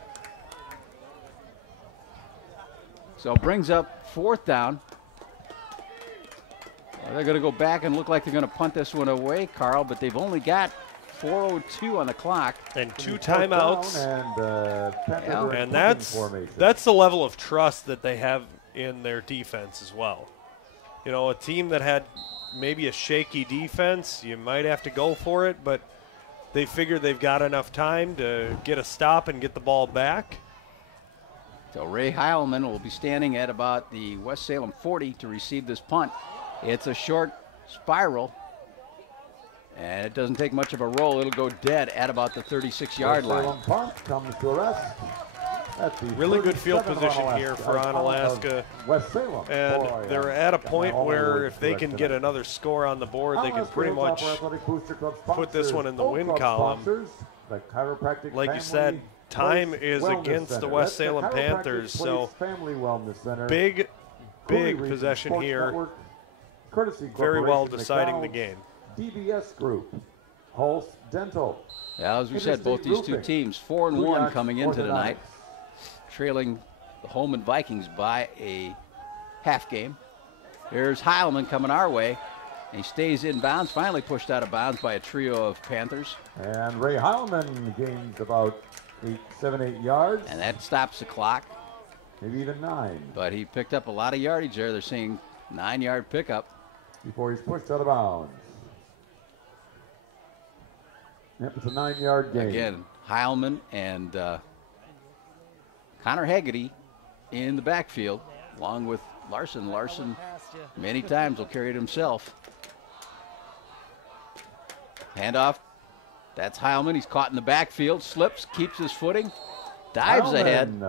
So it brings up 4th down. Well, they're going to go back and look like they're going to punt this one away, Carl, but they've only got 4:02 on the clock. And 2 timeouts. And that's the level of trust that they have in their defense as well. You know, a team that had maybe a shaky defense, you might have to go for it, but they figure they've got enough time to get a stop and get the ball back. So Ray Heilman will be standing at about the West Salem 40 to receive this punt. It's a short spiral, and it doesn't take much of a roll. It'll go dead at about the 36-yard line. Salem punt comes to rest. Really good field position here for Onalaska. West Salem. And they're at a point where if they can get another score on the board, they can pretty much put this one in the win column. Like you said, time is against the West Salem Panthers, so big possession here. Very well deciding the game. DBS Group, Pulse Dental. Yeah, as we said, both these two teams 4-1 coming into tonight, trailing the Holman Vikings by a half game. Here's Heilman coming our way. And he stays in bounds, finally pushed out of bounds by a trio of Panthers. And Ray Heilman gains about 7-8 yards. And that stops the clock. Maybe even 9. But he picked up a lot of yardage there. They're seeing 9-yard pickup. Before he's pushed out of bounds. Yep, it's a 9-yard gain. Again, Heilman and Connor Haggerty in the backfield, along with Larson. Larson many times will carry it himself. Handoff. That's Heilman. He's caught in the backfield, slips, keeps his footing, dives Heilman, ahead.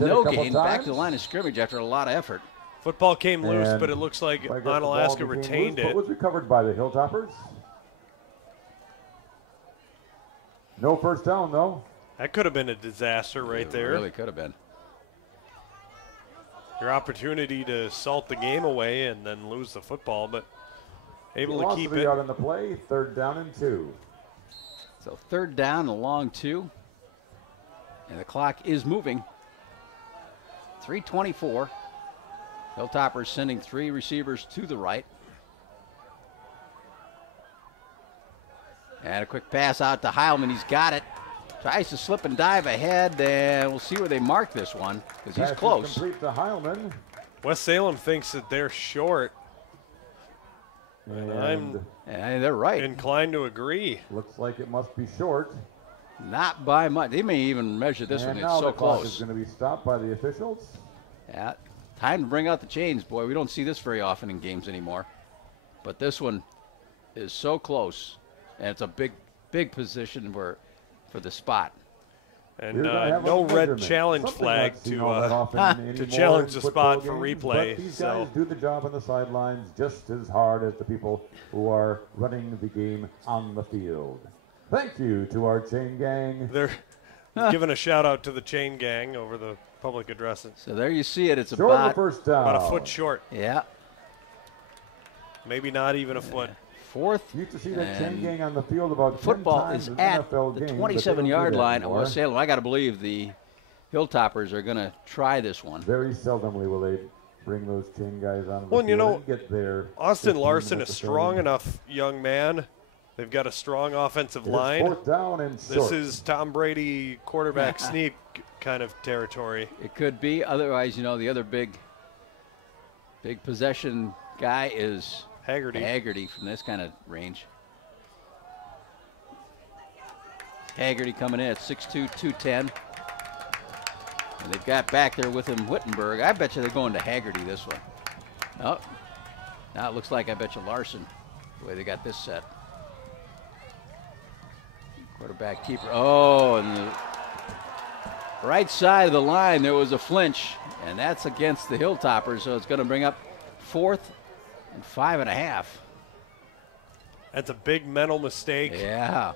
No gain. Times. Back to the line of scrimmage after a lot of effort. Football came loose, but it looks like Onalaska retained it. But was recovered by the Hilltoppers. No first down, though. That could have been a disaster right there. It really could have been. Your opportunity to salt the game away and then lose the football, but able to keep it. Out on the play, 3rd down and 2. So 3rd down, a long 2. And the clock is moving. 3:24. Hilltoppers sending 3 receivers to the right. And a quick pass out to Heilman. He's got it. Tries to slip and dive ahead, and we'll see where they mark this one because he's close. Complete to Heilman. West Salem thinks that they're short. And they're right. Inclined to agree. Looks like it must be short. Not by much. They may even measure this one. It's so the clock close. Is going to be stopped by the officials. Yeah, time to bring out the chains, boy. We don't see this very often in games anymore. But this one is so close, and it's a big position for the spot. And no red challenge flag to challenge the spot for replay. But these guys do the job on the sidelines just as hard as the people who are running the game on the field. Thank you to our chain gang. They're giving a shout out to the chain gang over the public addresses. So there you see it. It's about a foot short. Yeah. Maybe not even a foot. Fourth. You used to see that chain gang on the field about football 10 is times at NFL the game, 27-yard line of West Salem. I got to believe the Hilltoppers are going to try this one. Very seldomly will they bring those chain guys on. Well, you know, get there. Austin Larson is a strong enough young man. They've got a strong offensive line. Fourth down and this short. is Tom Brady quarterback sneak kind of territory. It could be. Otherwise, you know, the other big possession guy is Haggerty from this kind of range. Haggerty coming in at 6'2", 210. And they've got back there with him Wittenberg. I bet you they're going to Haggerty this one. Oh, now it looks like I bet you Larson, the way they got this set. Quarterback keeper. Oh, and the right side of the line, there was a flinch, and that's against the Hilltoppers, so it's going to bring up 4th and 5.5. That's a big mental mistake. Yeah.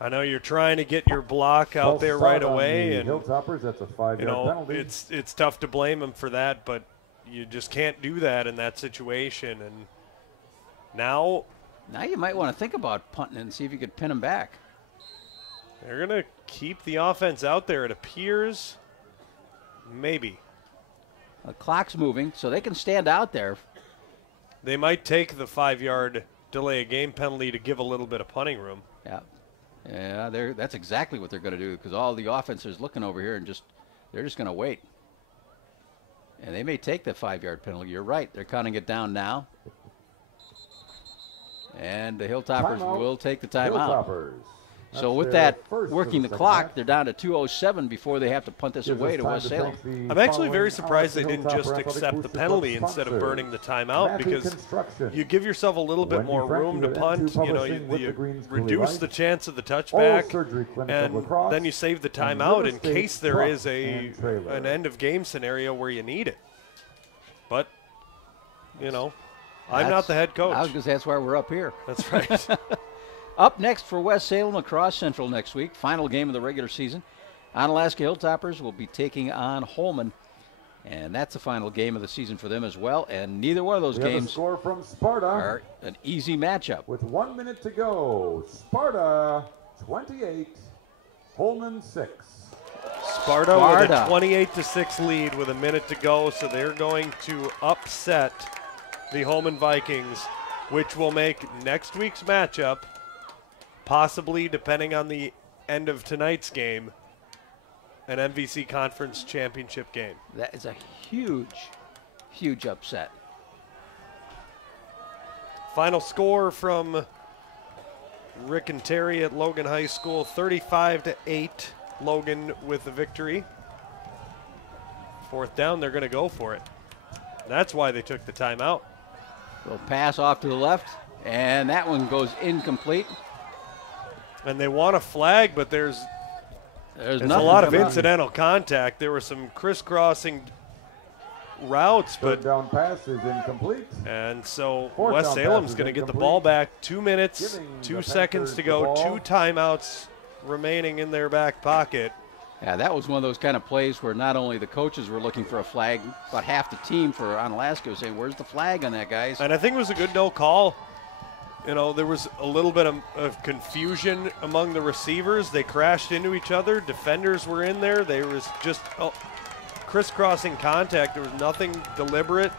I know you're trying to get your block out there right away, and Hilltoppers, that's a 5-yard penalty. It's tough to blame him for that, but you just can't do that in that situation. And now you might want to think about punting it and see if you could pin him back. They're going to keep the offense out there, it appears. Maybe. The clock's moving, so they can stand out there. They might take the 5-yard delay of game penalty to give a little bit of punting room. Yeah. Yeah, that's exactly what they're going to do, because all the offense is looking over here and they're just going to wait. And they may take the 5-yard penalty. You're right. They're counting it down now. And the Hilltoppers will take the timeout. So with that working the clock, they're down to 2:07 before they have to punt this away to West Salem. I'm actually very surprised they didn't just accept the penalty instead of burning the timeout, because you give yourself a little bit more room to punt. You know, you reduce the chance of the touchback, and then you save the timeout in case there is an end of game scenario where you need it. But, you know, I'm not the head coach. I was going to say that's why we're up here. That's right. Up next for West Salem, Lacrosse Central next week, final game of the regular season. Onalaska Hilltoppers will be taking on Holman, and that's the final game of the season for them as well. And neither one of those games score from Sparta are an easy matchup. With 1 minute to go, Sparta 28, Holman 6. Sparta with a 28-6 lead with a minute to go, so they're going to upset the Holman Vikings, which will make next week's matchup, possibly, depending on the end of tonight's game, an MVC Conference Championship game. That is a huge, huge upset. Final score from Rick and Terry at Logan High School, 35-8, Logan with the victory. Fourth down, they're going to go for it. That's why they took the timeout. Little pass off to the left, and that one goes incomplete. And they want a flag, but there's a lot of incidental contact. There were some crisscrossing routes, but down pass is incomplete. And so West Salem's going to get the ball back. 2 minutes, 2 seconds to go, 2 timeouts remaining in their back pocket. Yeah, that was one of those kind of plays where not only the coaches were looking for a flag, but half the team for Onalaska was saying, "Where's the flag on that, guys?" And I think it was a good no call. You know, there was a little bit of confusion among the receivers. They crashed into each other. Defenders were in there. There was just crisscrossing contact. There was nothing deliberate,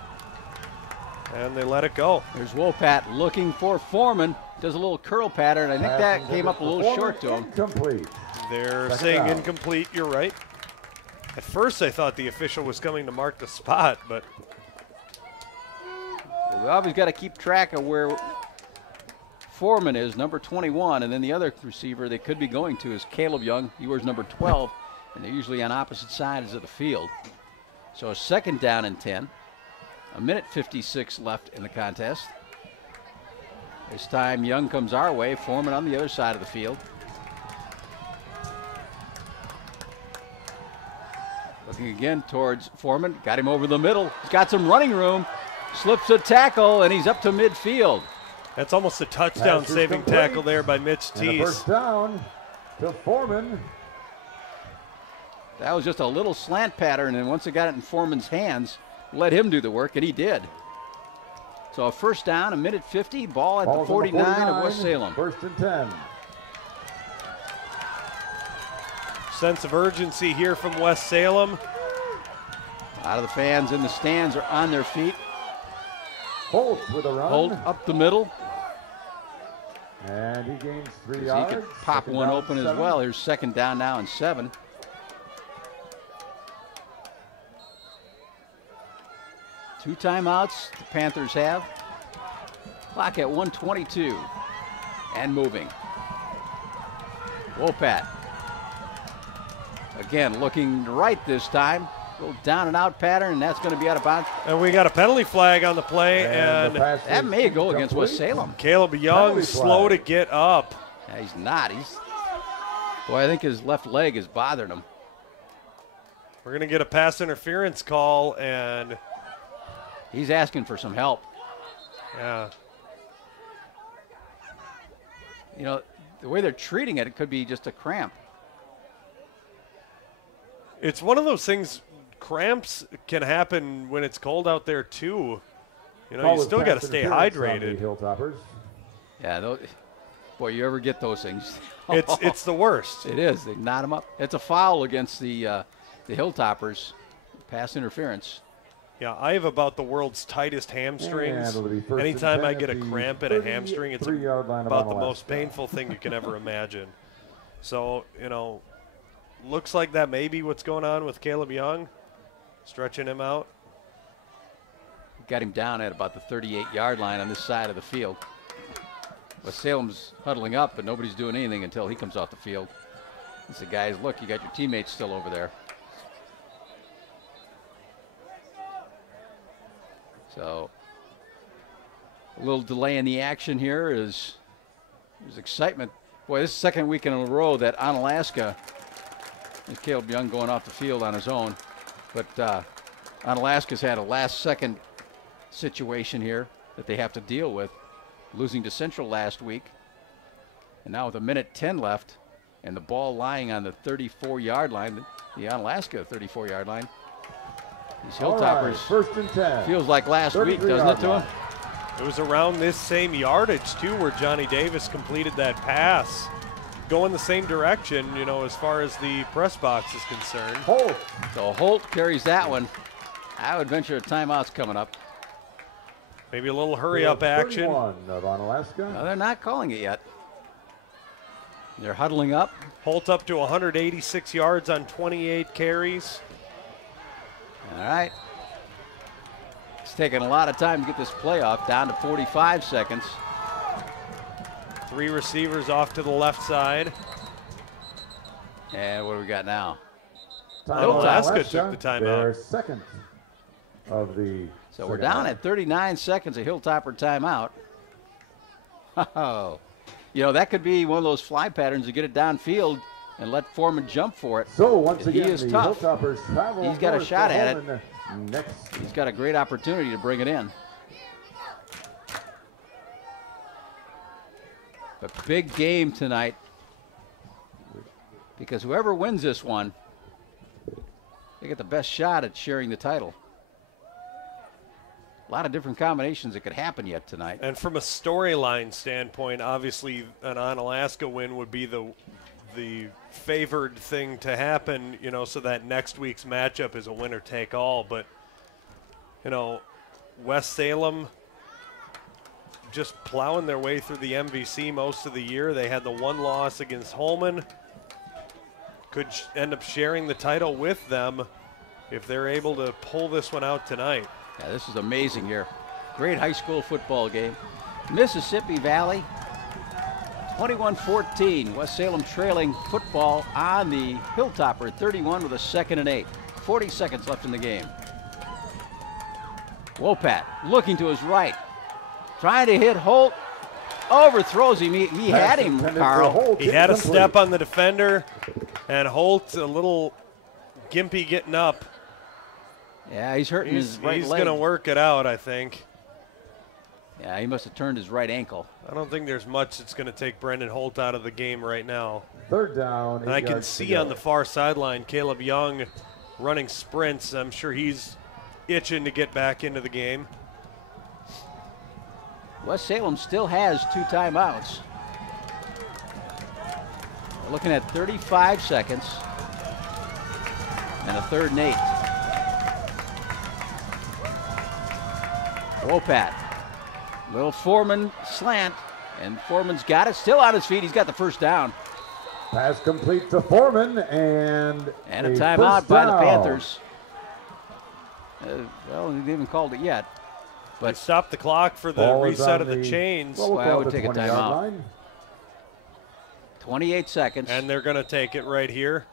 and they let it go. There's Wopat looking for Foreman. Does a little curl pattern. I think that came up a little short to him. Incomplete. They're saying incomplete. You're right. At first, I thought the official was coming to mark the spot, but we always got to keep track of where Foreman is, number 21, and then the other receiver they could be going to is Caleb Young. He wears number 12, and they're usually on opposite sides of the field. So a second down and 10. A minute 56 left in the contest. This time Young comes our way, Foreman on the other side of the field. Looking again towards Foreman. Got him over the middle. He's got some running room. Slips a tackle, and he's up to midfield. That's almost a touchdown-saving tackle there by Mitch Teese. First down to Foreman. That was just a little slant pattern, and once it got it in Foreman's hands, let him do the work, and he did. So a first down, 1:50, ball at the 49 of West Salem. First and 10. Sense of urgency here from West Salem. A lot of the fans in the stands are on their feet. Holt with a run. Holt up the middle. And he gains 3 He yards. could pop Second one down, open 7. as well. Here's second down now and 7. Two timeouts the Panthers have. Clock at 1:22 and moving. Wopat. Again, looking right this time. A little down and out pattern, and that's going to be out of bounds. And we got a penalty flag on the play, and that may go against West Salem. Caleb Young slow to get up. Yeah, he's not. Boy, I think his left leg is bothering him. We're going to get a pass interference call, and he's asking for some help. Yeah. You know, the way they're treating it, it could be just a cramp. It's one of those things, cramps can happen when it's cold out there too. You know, you still got to stay hydrated. Hilltoppers. Yeah, boy, you ever get those things. It's the worst. It is. They knot them up. It's a foul against the Hilltoppers. Pass interference. Yeah, I have about the world's tightest hamstrings. Anytime I get a cramp in a hamstring, it's about the most painful thing you can ever imagine. So, you know, looks like that may be what's going on with Caleb Young, stretching him out. Got him down at about the 38-yard line on this side of the field. But Salem's huddling up, but nobody's doing anything until he comes off the field. It's the guys, look, you got your teammates still over there. So a little delay in the action here is there's excitement. Boy, this is the second week in a row that Onalaska is Caleb Young going off the field on his own. But Onalaska's had a last-second situation here that they have to deal with, losing to Central last week. And now with 1:10 left and the ball lying on the 34-yard line, the Onalaska 34-yard line. These Hilltoppers, first and 10. Feels like last week, doesn't it, to him? It was around this same yardage, too, where Johnny Davis completed that pass. Going the same direction, you know, as far as the press box is concerned. Holt. So Holt carries that one. I would venture a timeout's coming up. Maybe a little hurry-up action. Of Onalaska. No, they're not calling it yet. They're huddling up. Holt up to 186 yards on 28 carries. All right. It's taken a lot of time to get this play off, down to 45 seconds. 3 receivers off to the left side. And what do we got now? Onalaska took the timeout. Their second of the. So we're down at 39 seconds, a Hilltopper timeout. Oh, you know, that could be one of those fly patterns to get it downfield and let Foreman jump for it. So once again, he is the tough. Hilltoppers travel. He's got a shot at it. Next. He's got a great opportunity to bring it in. But big game tonight, because whoever wins this one, they get the best shot at sharing the title. A lot of different combinations that could happen yet tonight. And from a storyline standpoint, obviously an Onalaska win would be the favored thing to happen, you know, so that next week's matchup is a winner take all. But, you know, West Salem just plowing their way through the MVC most of the year. They had the one loss against Holman. Could end up sharing the title with them if they're able to pull this one out tonight. Yeah, this is amazing here. Great high school football game. Mississippi Valley, 21-14. West Salem trailing football on the Hilltopper at 31 with a 2nd and 8. 40 seconds left in the game. Wopat looking to his right. Trying to hit Holt. Overthrows him. He had him, Carl. He had a step on the defender, and Holt a little Gimpy getting up. Yeah, he's hurting his right leg. He's going to work it out, I think. Yeah, he must have turned his right ankle. I don't think there's much that's going to take Brendan Holt out of the game right now. Third down. And I can see on the far sideline Caleb Young running sprints. I'm sure he's itching to get back into the game. West Salem still has 2 timeouts. We're looking at 35 seconds and a 3rd and 8. Wopat. Little Foreman slant, and Foreman's got it. Still on his feet. He's got the first down. Pass complete to Foreman, and a timeout by the Panthers. Well, they haven't called it yet. But stop the clock for the reset of the chains. Well, I would take a timeout. 28 seconds. And they're going to take it right here.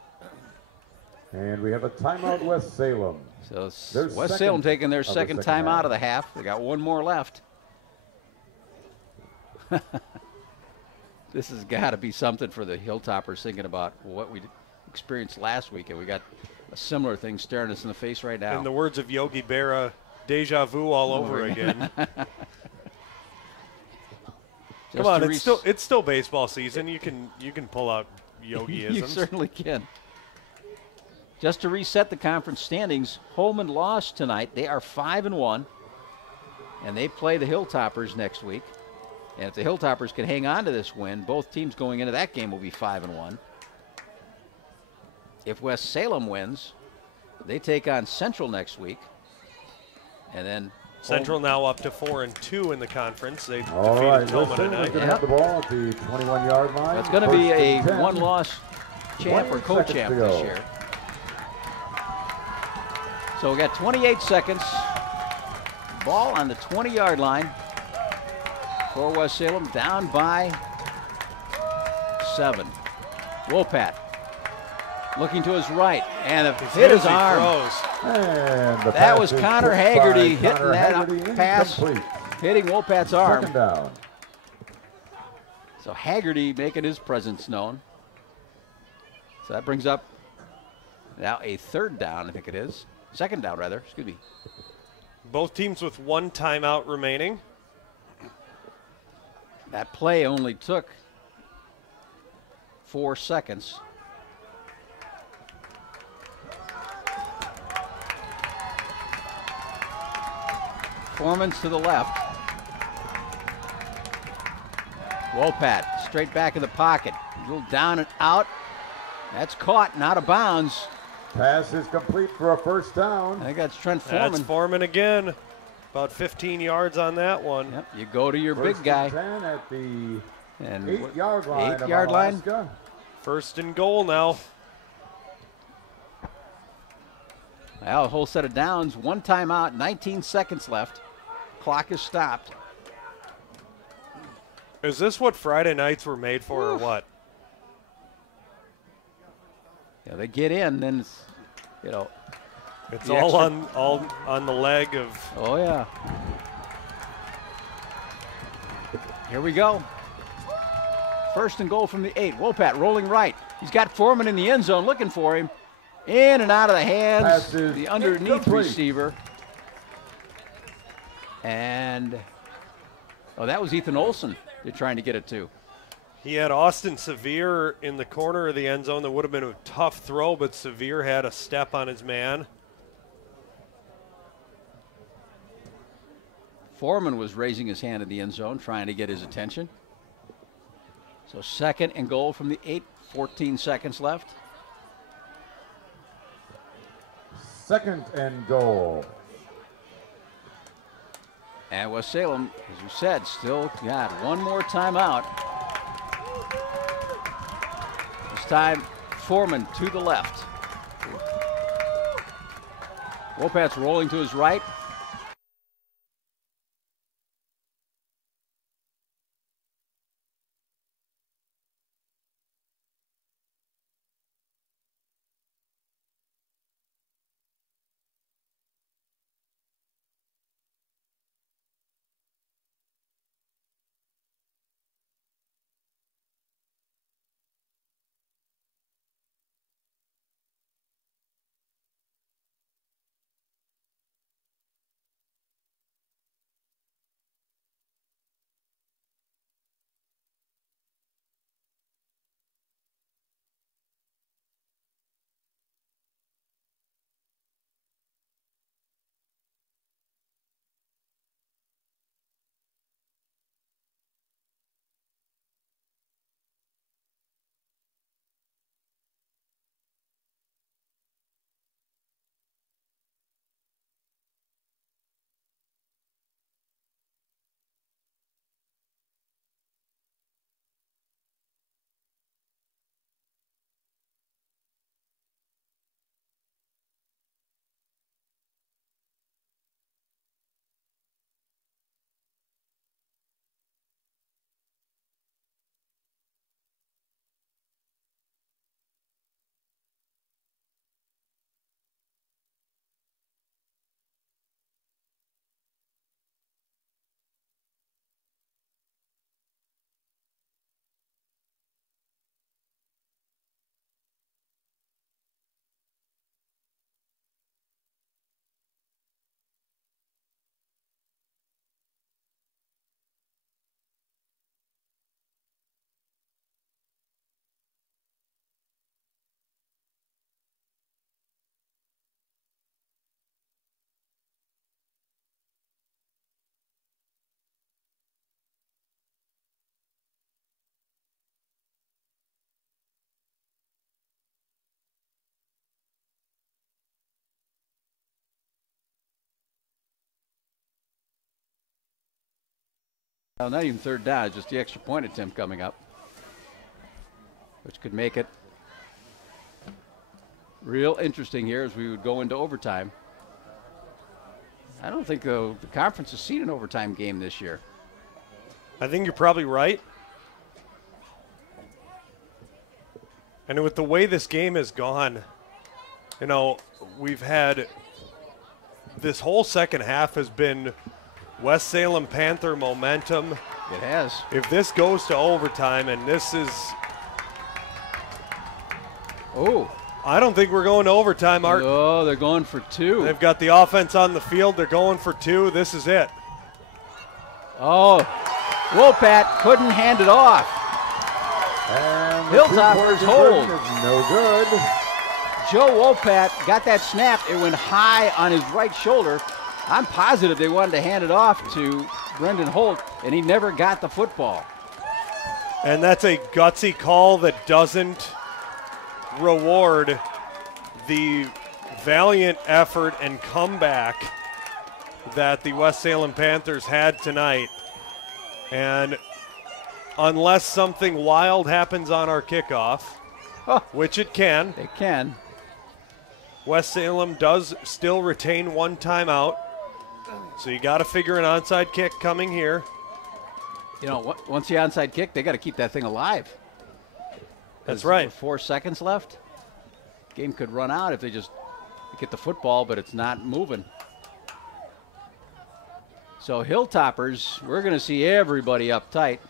And we have a timeout, West Salem. So West Salem taking their second timeout half of the half. They got one more left. This has got to be something for the Hilltoppers, thinking about what we experienced last week, and we got a similar thing staring us in the face right now. In the words of Yogi Berra, deja vu all over again. Come on, it's still baseball season. You can pull out Yogi-isms. You certainly can. Just to reset the conference standings, Holman lost tonight. They are 5-1, and they play the Hilltoppers next week. And if the Hilltoppers can hang on to this win, both teams going into that game will be 5-1. If West Salem wins, they take on Central next week. And then Central now up to 4-2 in the conference. They All right, defeated Tillman tonight. Going to have the ball at the 21-yard line. It's going to be a one-loss champ or co-champ this year. So we got 28 seconds. Ball on the 20-yard line for West Salem, down by 7. Wopat looking to his right, and hit his arm. That was Connor Haggerty hitting that pass, hitting Wopat's arm. Second down. So Haggerty making his presence known. So that brings up now a 3rd down, I think it is. 2nd down, rather, excuse me. Both teams with 1 timeout remaining. That play only took 4 seconds. Foreman's to the left. Wopat straight back in the pocket. A little down and out. That's caught and out of bounds. Pass is complete for a 1st down. I think that's Trent Foreman. That's Foreman again. About 15 yards on that one. Yep, you go to your big guy. 10 at the 8-yard line. 8-yard line. 1st and goal now. Well, a whole set of downs. 1 timeout, 19 seconds left. Clock is stopped. Is this what Friday nights were made for, or what? Yeah, they get in, then it's, it's all on the leg of. Oh yeah. Here we go. 1st and goal from the 8. Wopat rolling right. He's got Foreman in the end zone looking for him. In and out of the hands, the underneath receiver. And, that was Ethan Olson they're trying to get it to. He had Austin Sevier in the corner of the end zone. That would have been a tough throw, but Sevier had a step on his man. Foreman was raising his hand in the end zone, trying to get his attention. So 2nd and goal from the 8, 14 seconds left. 2nd and goal. And West Salem, as you said, still got 1 more timeout. This time, Foreman to the left. Wopat's rolling to his right. Well, not even third down, just the extra point attempt coming up, which could make it real interesting here as we would go into overtime. I don't think the conference has seen an overtime game this year. I think you're probably right. And with the way this game has gone, you know, we've had this whole second half has been West Salem Panther momentum. It has. If this goes to overtime, and this is... Oh. I don't think we're going to overtime, Art. Oh, they're going for 2. They've got the offense on the field. They're going for 2. This is it. Oh, Wolpat couldn't hand it off. And Hilltoppers hold. No good. Joe Wolpat got that snap. It went high on his right shoulder. I'm positive they wanted to hand it off to Brendan Holt, and he never got the football. And that's a gutsy call that doesn't reward the valiant effort and comeback that the West Salem Panthers had tonight. And unless something wild happens on our kickoff, which it can. It can. West Salem does still retain 1 timeout. So you got to figure an onside kick coming here. You know, once the onside kick, they got to keep that thing alive. That's right. 4 seconds left. Game could run out if they just get the football, but it's not moving. So Hilltoppers, we're going to see everybody up tight.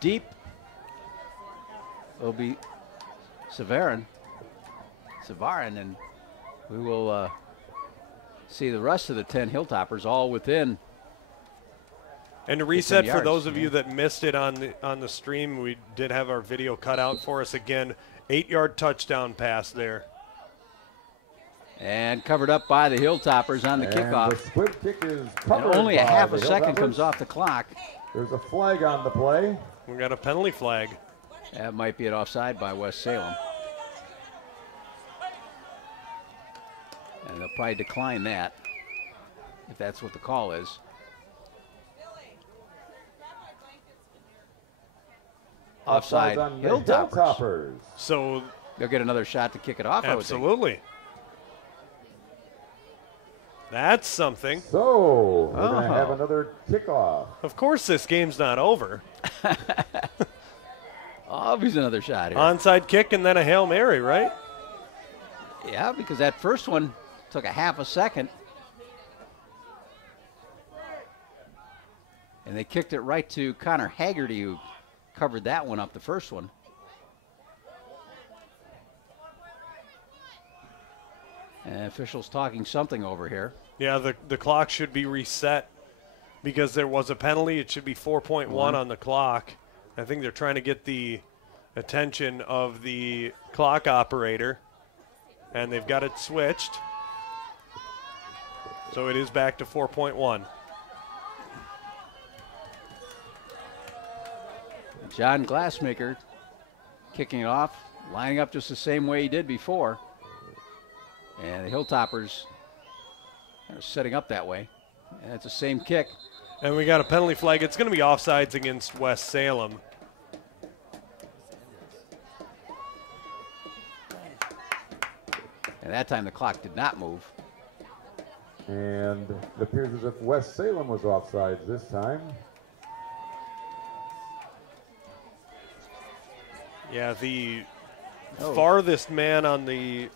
Deep will be Savarin, and we will see the rest of the 10 Hilltoppers all within. And to reset for those of you that missed it on the stream, we did have our video cut out for us again. 8-yard touchdown pass there. And covered up by the Hilltoppers on the kickoff. The split kick is covered. And only a by half the a second Hilltoppers. comes off the clock. There's a flag on the play. We got a penalty flag. That might be an offside by West Salem. And they'll probably decline that, if that's what the call is. Offside on the Hilltoppers. So they'll get another shot to kick it off. Absolutely. That's something. So we're going to have another kickoff. Of course this game's not over. Obviously another shot here. Onside kick and then a Hail Mary, right? Yeah, because that first one took a half a second. And they kicked it right to Connor Haggerty, who covered that one up, the first one. And officials talking something over here. Yeah, the clock should be reset because there was a penalty. It should be 4.1 on the clock. I think they're trying to get the attention of the clock operator, and they've got it switched. So it is back to 4.1. John Glassmaker kicking it off, lining up just the same way he did before. And the Hilltoppers are setting up that way. And it's the same kick. And we got a penalty flag. It's going to be offsides against West Salem. And that time the clock did not move. And it appears as if West Salem was offsides this time. Yeah, the farthest man on the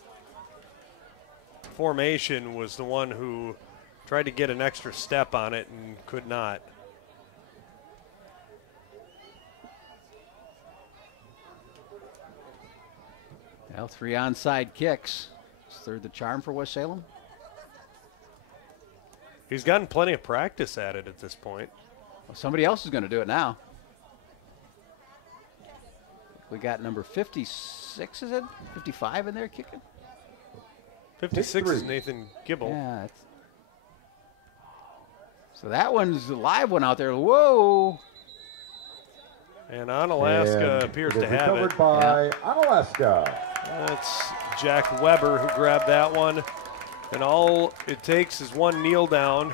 formation was the one who tried to get an extra step on it and could not. Well, 3 onside kicks. Is third the charm for West Salem? He's gotten plenty of practice at it at this point. Well, somebody else is going to do it now. We got number 56, is it? 55 in there kicking? 56 is Nathan Gibble. Yeah. So that one's a live one out there. Whoa. And Onalaska appears to have it. Recovered by Onalaska. That's Jack Weber who grabbed that one. And all it takes is one kneel down.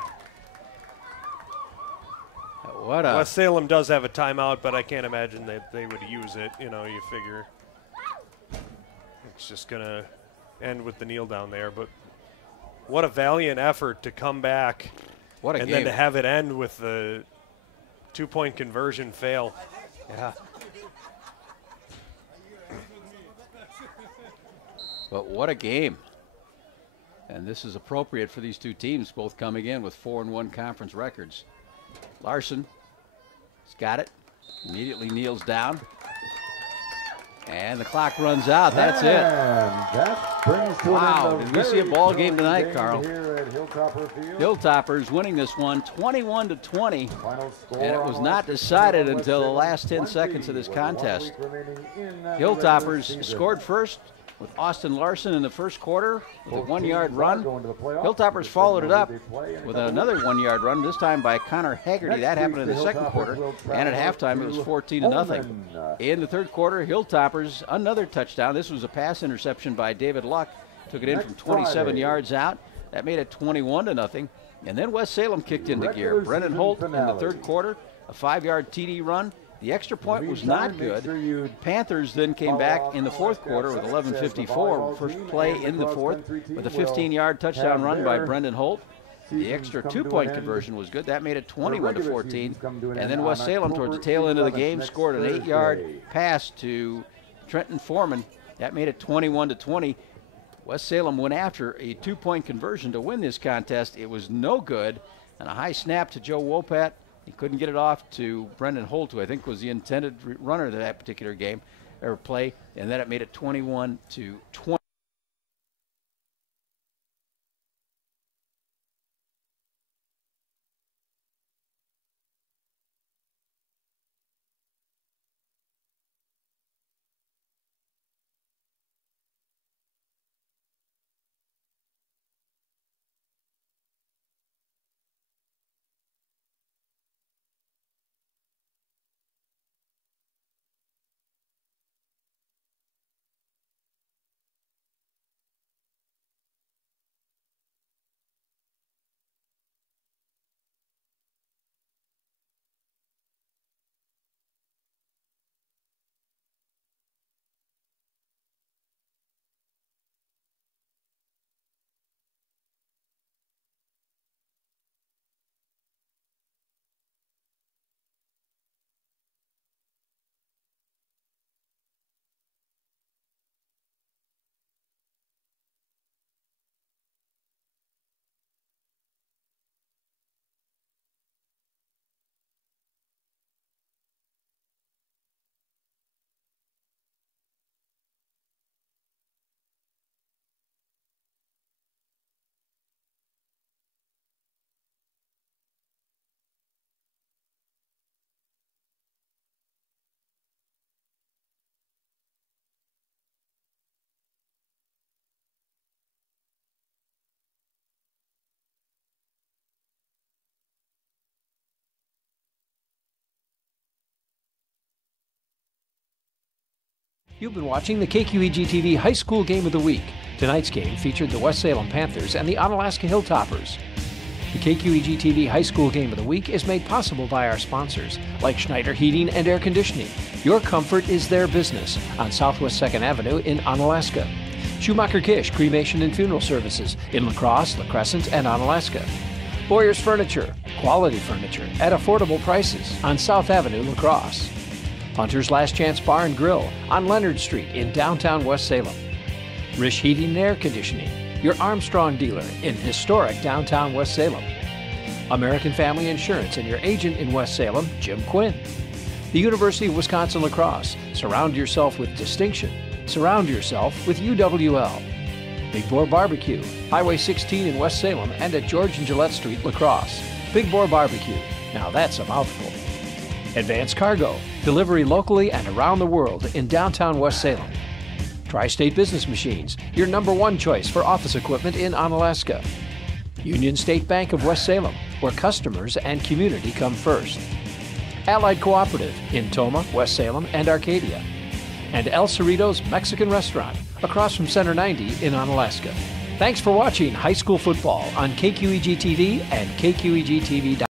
West Salem does have a timeout, but I can't imagine that they would use it. You know, you figure it's just going to end with the kneel down there. But what a valiant effort to come back and then to have it end with the 2-point conversion fail. Yeah. But what a game. And this is appropriate for these two teams, both coming in with 4-1 conference records. Larson has got it, immediately kneels down, and the clock runs out. That's it. That brings to wow, did we see a ball game tonight, game Carl? Here at Hilltopper Field. Hilltoppers winning this one 21-20, and it was not decided until the last 10 seconds of this contest. Hilltoppers scored first with Austin Larson in the first quarter with a 1-yard run. Hilltoppers followed it up with another 1-yard run, this time by Connor Haggerty. That happened in the second quarter, and at halftime it was 14-0. In the third quarter, Hilltoppers, another touchdown. This was a pass interception by David Luck. Took it in from 27 yards out. That made it 21-0. And then West Salem kicked into gear. Brendan Holt in the third quarter, a 5-yard TD run. The extra point was not good. Panthers then came back in the fourth quarter with 11:54, first play in the fourth, with a 15-yard touchdown run by Brendan Holt. The extra 2-point conversion was good. That made it 21-14. And then West Salem, towards the tail end of the game, scored an 8-yard pass to Trenton Foreman. That made it 21-20. West Salem went after a 2-point conversion to win this contest. It was no good. And a high snap to Joe Wopat. He couldn't get it off to Brendan Holt, who I think was the intended runner of that particular game or play, and then it made it 21-20. You've been watching the KQEG TV High School Game of the Week. Tonight's game featured the West Salem Panthers and the Onalaska Hilltoppers. The KQEG TV High School Game of the Week is made possible by our sponsors, like Schneider Heating and Air Conditioning. Your comfort is their business on Southwest 2nd Avenue in Onalaska. Schumacher Kish Cremation and Funeral Services in La Crosse, La Crescent, and Onalaska. Boyer's Furniture, quality furniture at affordable prices on South Avenue, La Crosse. Hunter's Last Chance Bar and Grill on Leonard Street in downtown West Salem. Rish Heating and Air Conditioning, your Armstrong dealer in historic downtown West Salem. American Family Insurance and your agent in West Salem, Jim Quinn. The University of Wisconsin-La Crosse. Surround yourself with distinction. Surround yourself with UWL. Big Boar Barbecue, Highway 16 in West Salem and at George and Gillette Street, La Crosse. Big Boar Barbecue. Now that's a mouthful. Advanced Cargo, delivery locally and around the world in downtown West Salem. Tri-State Business Machines, your #1 choice for office equipment in Onalaska. Union State Bank of West Salem, where customers and community come first. Allied Cooperative in Toma, West Salem, and Arcadia. And El Cerrito's Mexican Restaurant, across from Center 90 in Onalaska. Thanks for watching high school football on KQEG TV and KQEGTV.com.